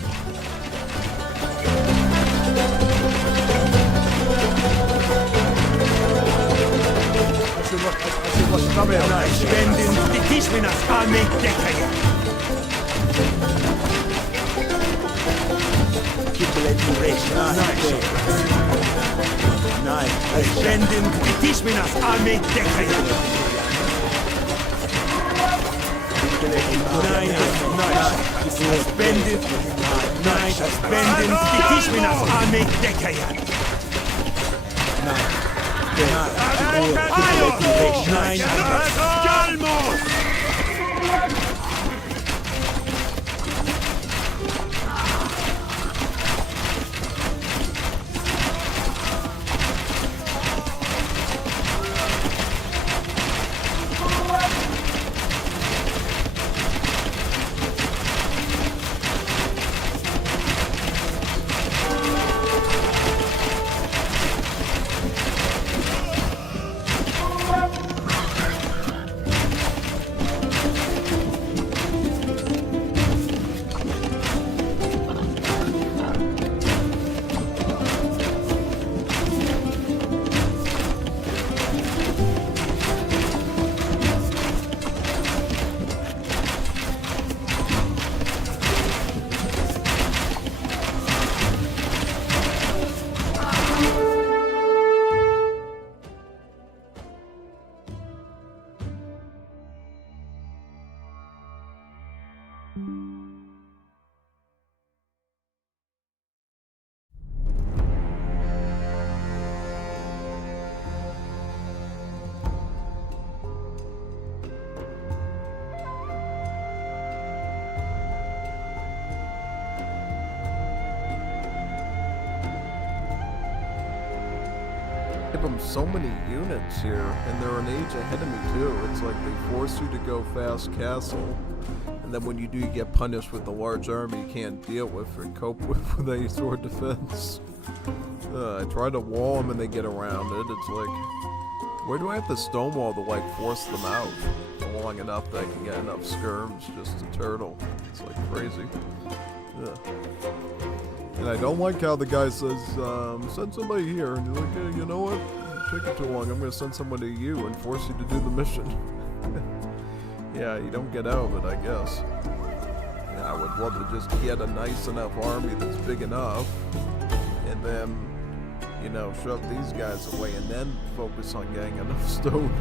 Give them so many units here, and they're an age ahead of me too. It's like they force you to go fast castle, and then when you do, you get punished with the large army you can't deal with or cope with any sort of defense. I try to wall them and they get around it. It's like, where do I have to stonewall to like force them out long enough that I can get enough skirms just to turtle? It's like crazy. Ugh. And I don't like how the guy says, send somebody here. And you're like, hey, you know what? Take it too long. I'm going to send someone to you and force you to do the mission. Yeah, you don't get out of it, I guess. Yeah, I would love to just get a nice enough army that's big enough. And then, you know, shove these guys away and then focus on getting enough stone.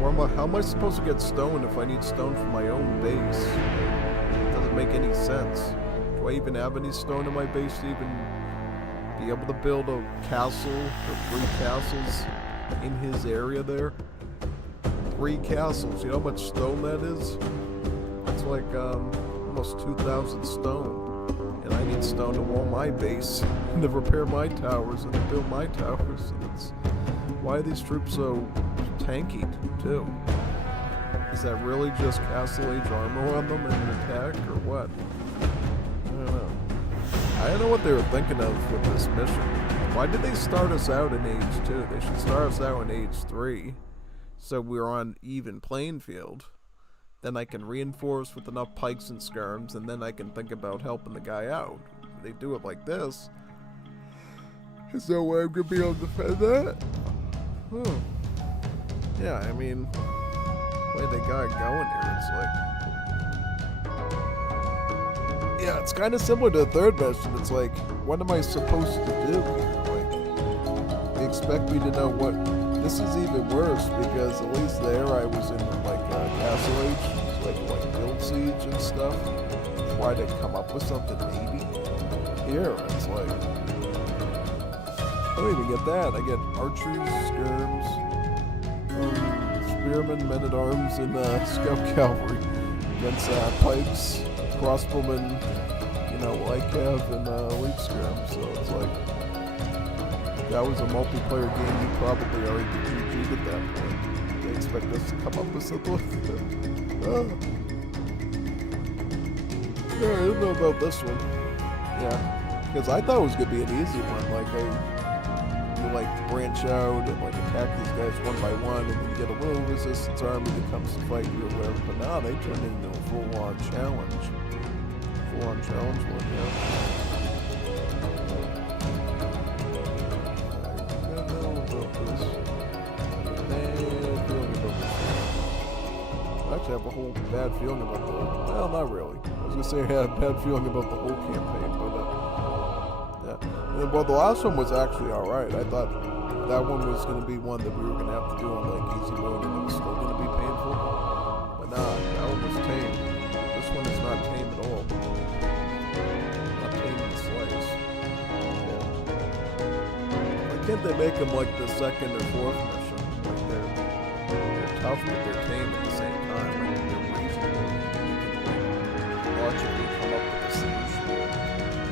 Or how am I supposed to get stone if I need stone for my own base? It doesn't make any sense. Do I even have any stone in my base to even be able to build a castle or 3 castles in his area there? 3 castles, you know how much stone that is? It's like almost 2,000 stone. And I need stone to wall my base, and to repair my towers, and to build my towers. And it's, why are these troops so tanky, too? Is that really just Castle Age armor on them and an attack, or what? I don't know. I don't know what they were thinking of with this mission. Why did they start us out in Age 2? They should start us out in Age 3, so we're on even playing field. Then I can reinforce with enough pikes and skirms, and then I can think about helping the guy out. If they do it like this, there's no way I'm gonna be able to defend that. Yeah, I mean, the way they got it going here, it's like, yeah, it's kind of similar to the 3rd mission. It's like, what am I supposed to do here? Like, they expect me to know what. This is even worse because at least there I was in like Castle Age, like build siege and stuff. Try to come up with something maybe. Here it's like I don't even get that. I get archers, skirms, spearmen, men at arms, and scout cavalry against pikes, crossbowmen, you know, light cav and elite skirms. So it's like. That was a multiplayer game, you probably already GG'd at that point. They expect us to come up with something like that. Yeah, I didn't know about this one. Yeah, because I thought it was going to be an easy one. Like, you like branch out and like attack these guys one by one, and you get a little resistance army that comes to fight you or whatever. But now they turn into a full-on challenge. Full-on challenge one, yeah. I actually have a whole bad feeling about the well, not really. I was gonna say I had a bad feeling about the whole campaign, but yeah. And, well, the last one was actually alright. I thought that one was gonna be one that we were gonna have to do on like easy mode, and it was still gonna be painful. But nah, that one was tame. This one is not tame at all. Not tame in the slightest. Yeah. Why can't they make them like the 2nd or 4th mission? Like they're tough, but they're tame at the same time. Like they're reasonable. Logically come up with a solution.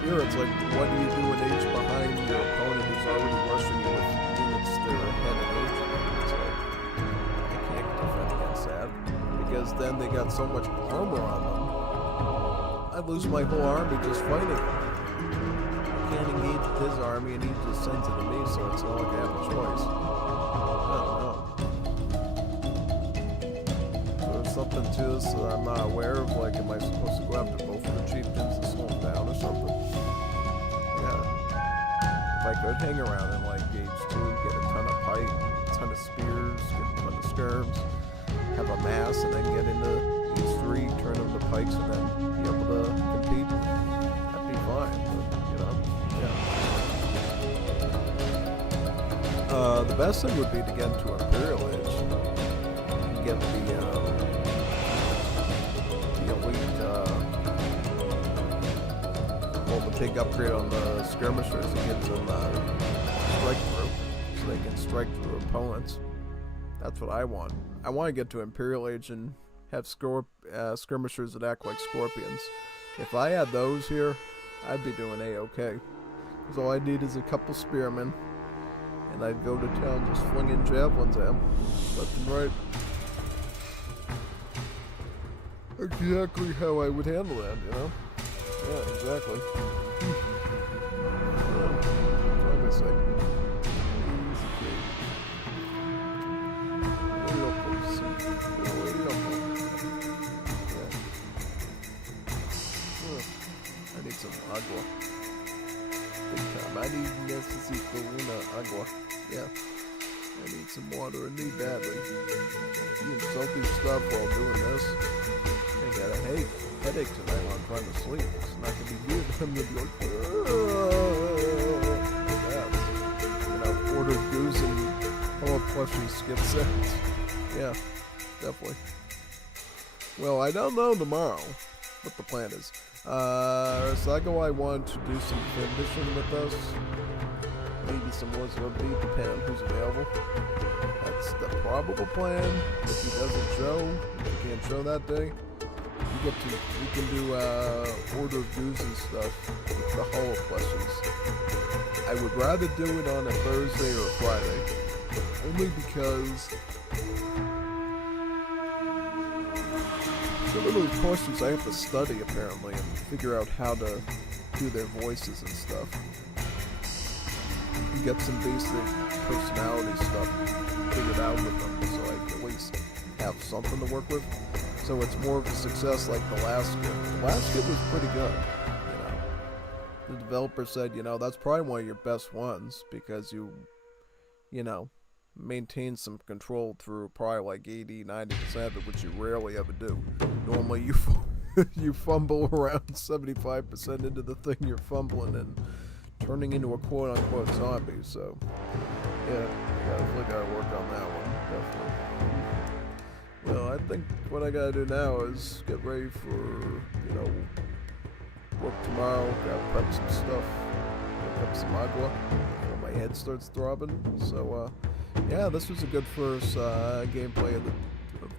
Here it's like, what do you do an age behind your opponent who's already rushing you with units that are ahead of age? It's like, I can't defend against that. Because then they got so much armor on them. I'd lose my whole army just fighting him. I can't engage his army and he just sends it to me, so it's not like I have a choice. I don't know. Something to this that I'm not aware of, like am I supposed to go after both of the chieftains and slow them down or something? Yeah. If I could hang around in like Age 2, get a ton of pike, a ton of spears, get a ton of skirms, have a mass, and then get into Age 3, turn them to pikes, and then be able to compete, that'd be fine, but, you know, yeah. The best thing would be to get into Imperial Age and get the big upgrade on the skirmishers that gives them strike through, so they can strike through opponents. That's what I want. I want to get to Imperial Age and have skirmishers that act like scorpions. If I had those here, I'd be doing A-okay. Because all I need is a couple spearmen, and I'd go to town just flinging javelins at them, left and right. Exactly how I would handle that, you know? Yeah, exactly. I need some agua. necesito una agua. Yeah. I need some water. I need badly. Eating salty stuff while doing this. I got a headache tonight while I'm trying to sleep. It's not gonna be good. I'm gonna be like, order goose and all plushy skip sets. Yeah, definitely. Well, I don't know tomorrow what the plan is. Sago, I want to do some fishing with us. Maybe some more zombie, depending on who's available. That's the probable plan. If he doesn't show, if he can't show that day, we can do order dues and stuff with the hollow questions. I would rather do it on a Thursday or a Friday, only because some of those questions I have to study apparently and figure out how to do their voices and stuff. You get some basic personality stuff figured out with them, so I can at least have something to work with. So it's more of a success like the last skip. The last skip was pretty good, you know. The developer said, you know, that's probably one of your best ones because you know, maintain some control through probably like 80-90% of it, which you rarely ever do. Normally you you fumble around 75% into the thing you're fumbling and turning into a quote-unquote zombie, so yeah, I gotta work on that one, definitely. Well, I think what I gotta do now is get ready for, you know, work tomorrow, gotta prep some stuff, pick up some agua before my head starts throbbing, so yeah, this was a good first gameplay of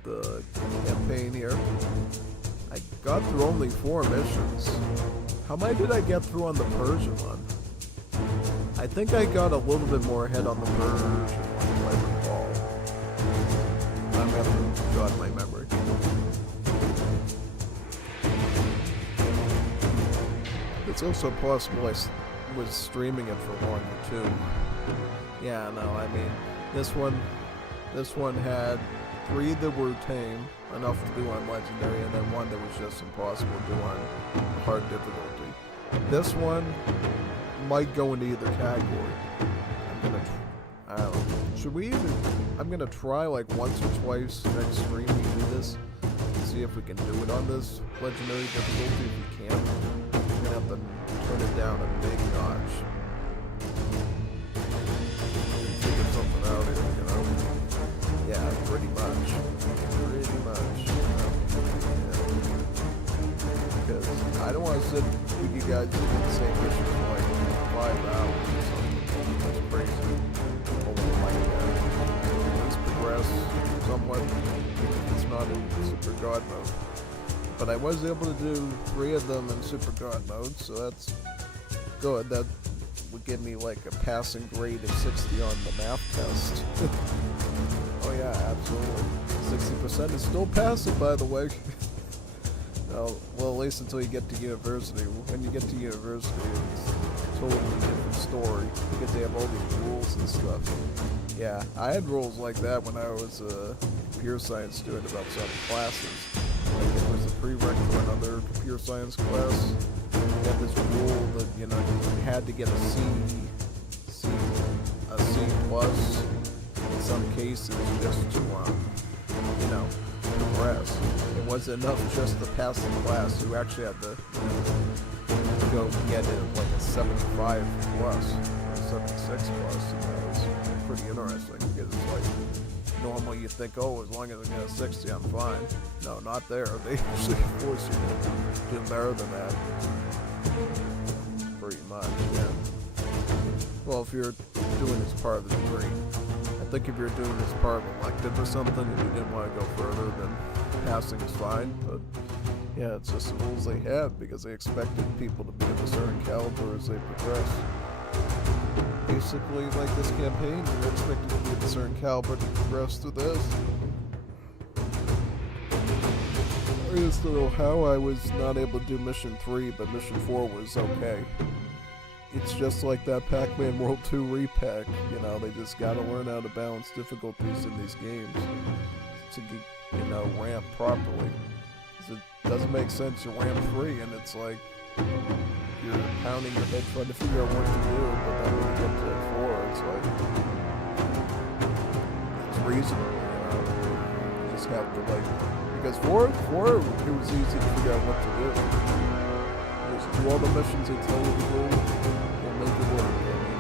the campaign here. I got through only 4 missions. How many did I get through on the Persian one? I think I got a little bit more ahead on the Persian one, if I recall. I'm gonna have to jog my memory. It's also possible I was streaming it for longer too. Yeah, no, I mean, this one had 3 that were tame, enough to do on Legendary, and then 1 that was just impossible to do on hard difficulty. This one might go into either category. I don't know. Should we even... I'm gonna try like once or twice next stream we do this, and see if we can do it on this Legendary difficulty if we can. We're gonna have to turn it down a big notch. Figure something out here, you know? Yeah, pretty much. Pretty much. You know? Yeah. Because I don't want to sit with you guys doing the same mission for like 5 hours or something. That's crazy. Let's progress somewhat, even if it's not in Super God mode. But I was able to do 3 of them in Super God mode, so that's good. That would give me like a passing grade of 60 on the math test. Oh yeah, absolutely. 60% is still passing, by the way. Well, at least until you get to university. When you get to university, it's a totally different story, because they have all these rules and stuff. Yeah, I had rules like that when I was a computer science student about some classes. Like it was a prereq for another computer science class. You had this rule that, you know, you had to get a C plus in some cases just to, you know, progress. It wasn't enough just to pass the class. You actually had to, you know, go get it like a 75 plus, or 76 plus, and that was pretty interesting, because it's like, normally you think, oh, as long as I get a 60, I'm fine. No, not there. They usually force you to do better than that. Pretty much, yeah. Well, if you're doing this part of the degree. I think if you're doing this part of elective or something and you didn't want to go further, then passing is fine, but yeah, it's just the rules they had because they expected people to be of a certain caliber as they progress. Basically, like this campaign, you're expected to be of a certain caliber to progress through this. I just don't know how I was not able to do Mission 3, but Mission 4 was okay. It's just like that Pac-Man World 2 repack, you know, they just gotta learn how to balance difficulties in these games to get, you know, ramp properly. It doesn't make sense to ramp 3 and it's like, you're pounding your head trying to figure out what to do, but then when you get to 4, it's like, it's reasonable, you know? You just have to, like, because 4, it was easy to figure out what to do. Just do all the missions they tell you to do, and make it work. I mean,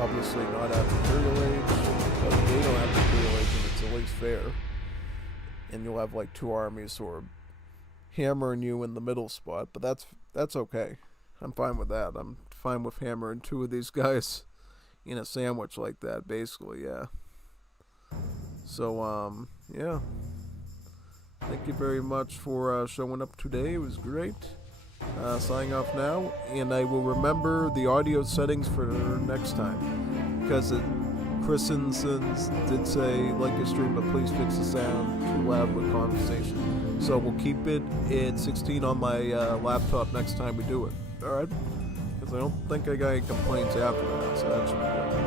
obviously not at Imperial Age, but they don't have Imperial Age, and it's at least fair. And you'll have, like, 2 armies sort of hammering you in the middle spot, but that's okay. I'm fine with that. I'm fine with hammering 2 of these guys in a sandwich like that, basically, yeah. So, yeah. Thank you very much for showing up today. It was great. Signing off now, and I will remember the audio settings for next time, because Christensen did say, like your stream, but please fix the sound too loud with conversation. So we'll keep it at 16 on my laptop next time we do it. Alright? Because I don't think I got any complaints after that, so that should be good.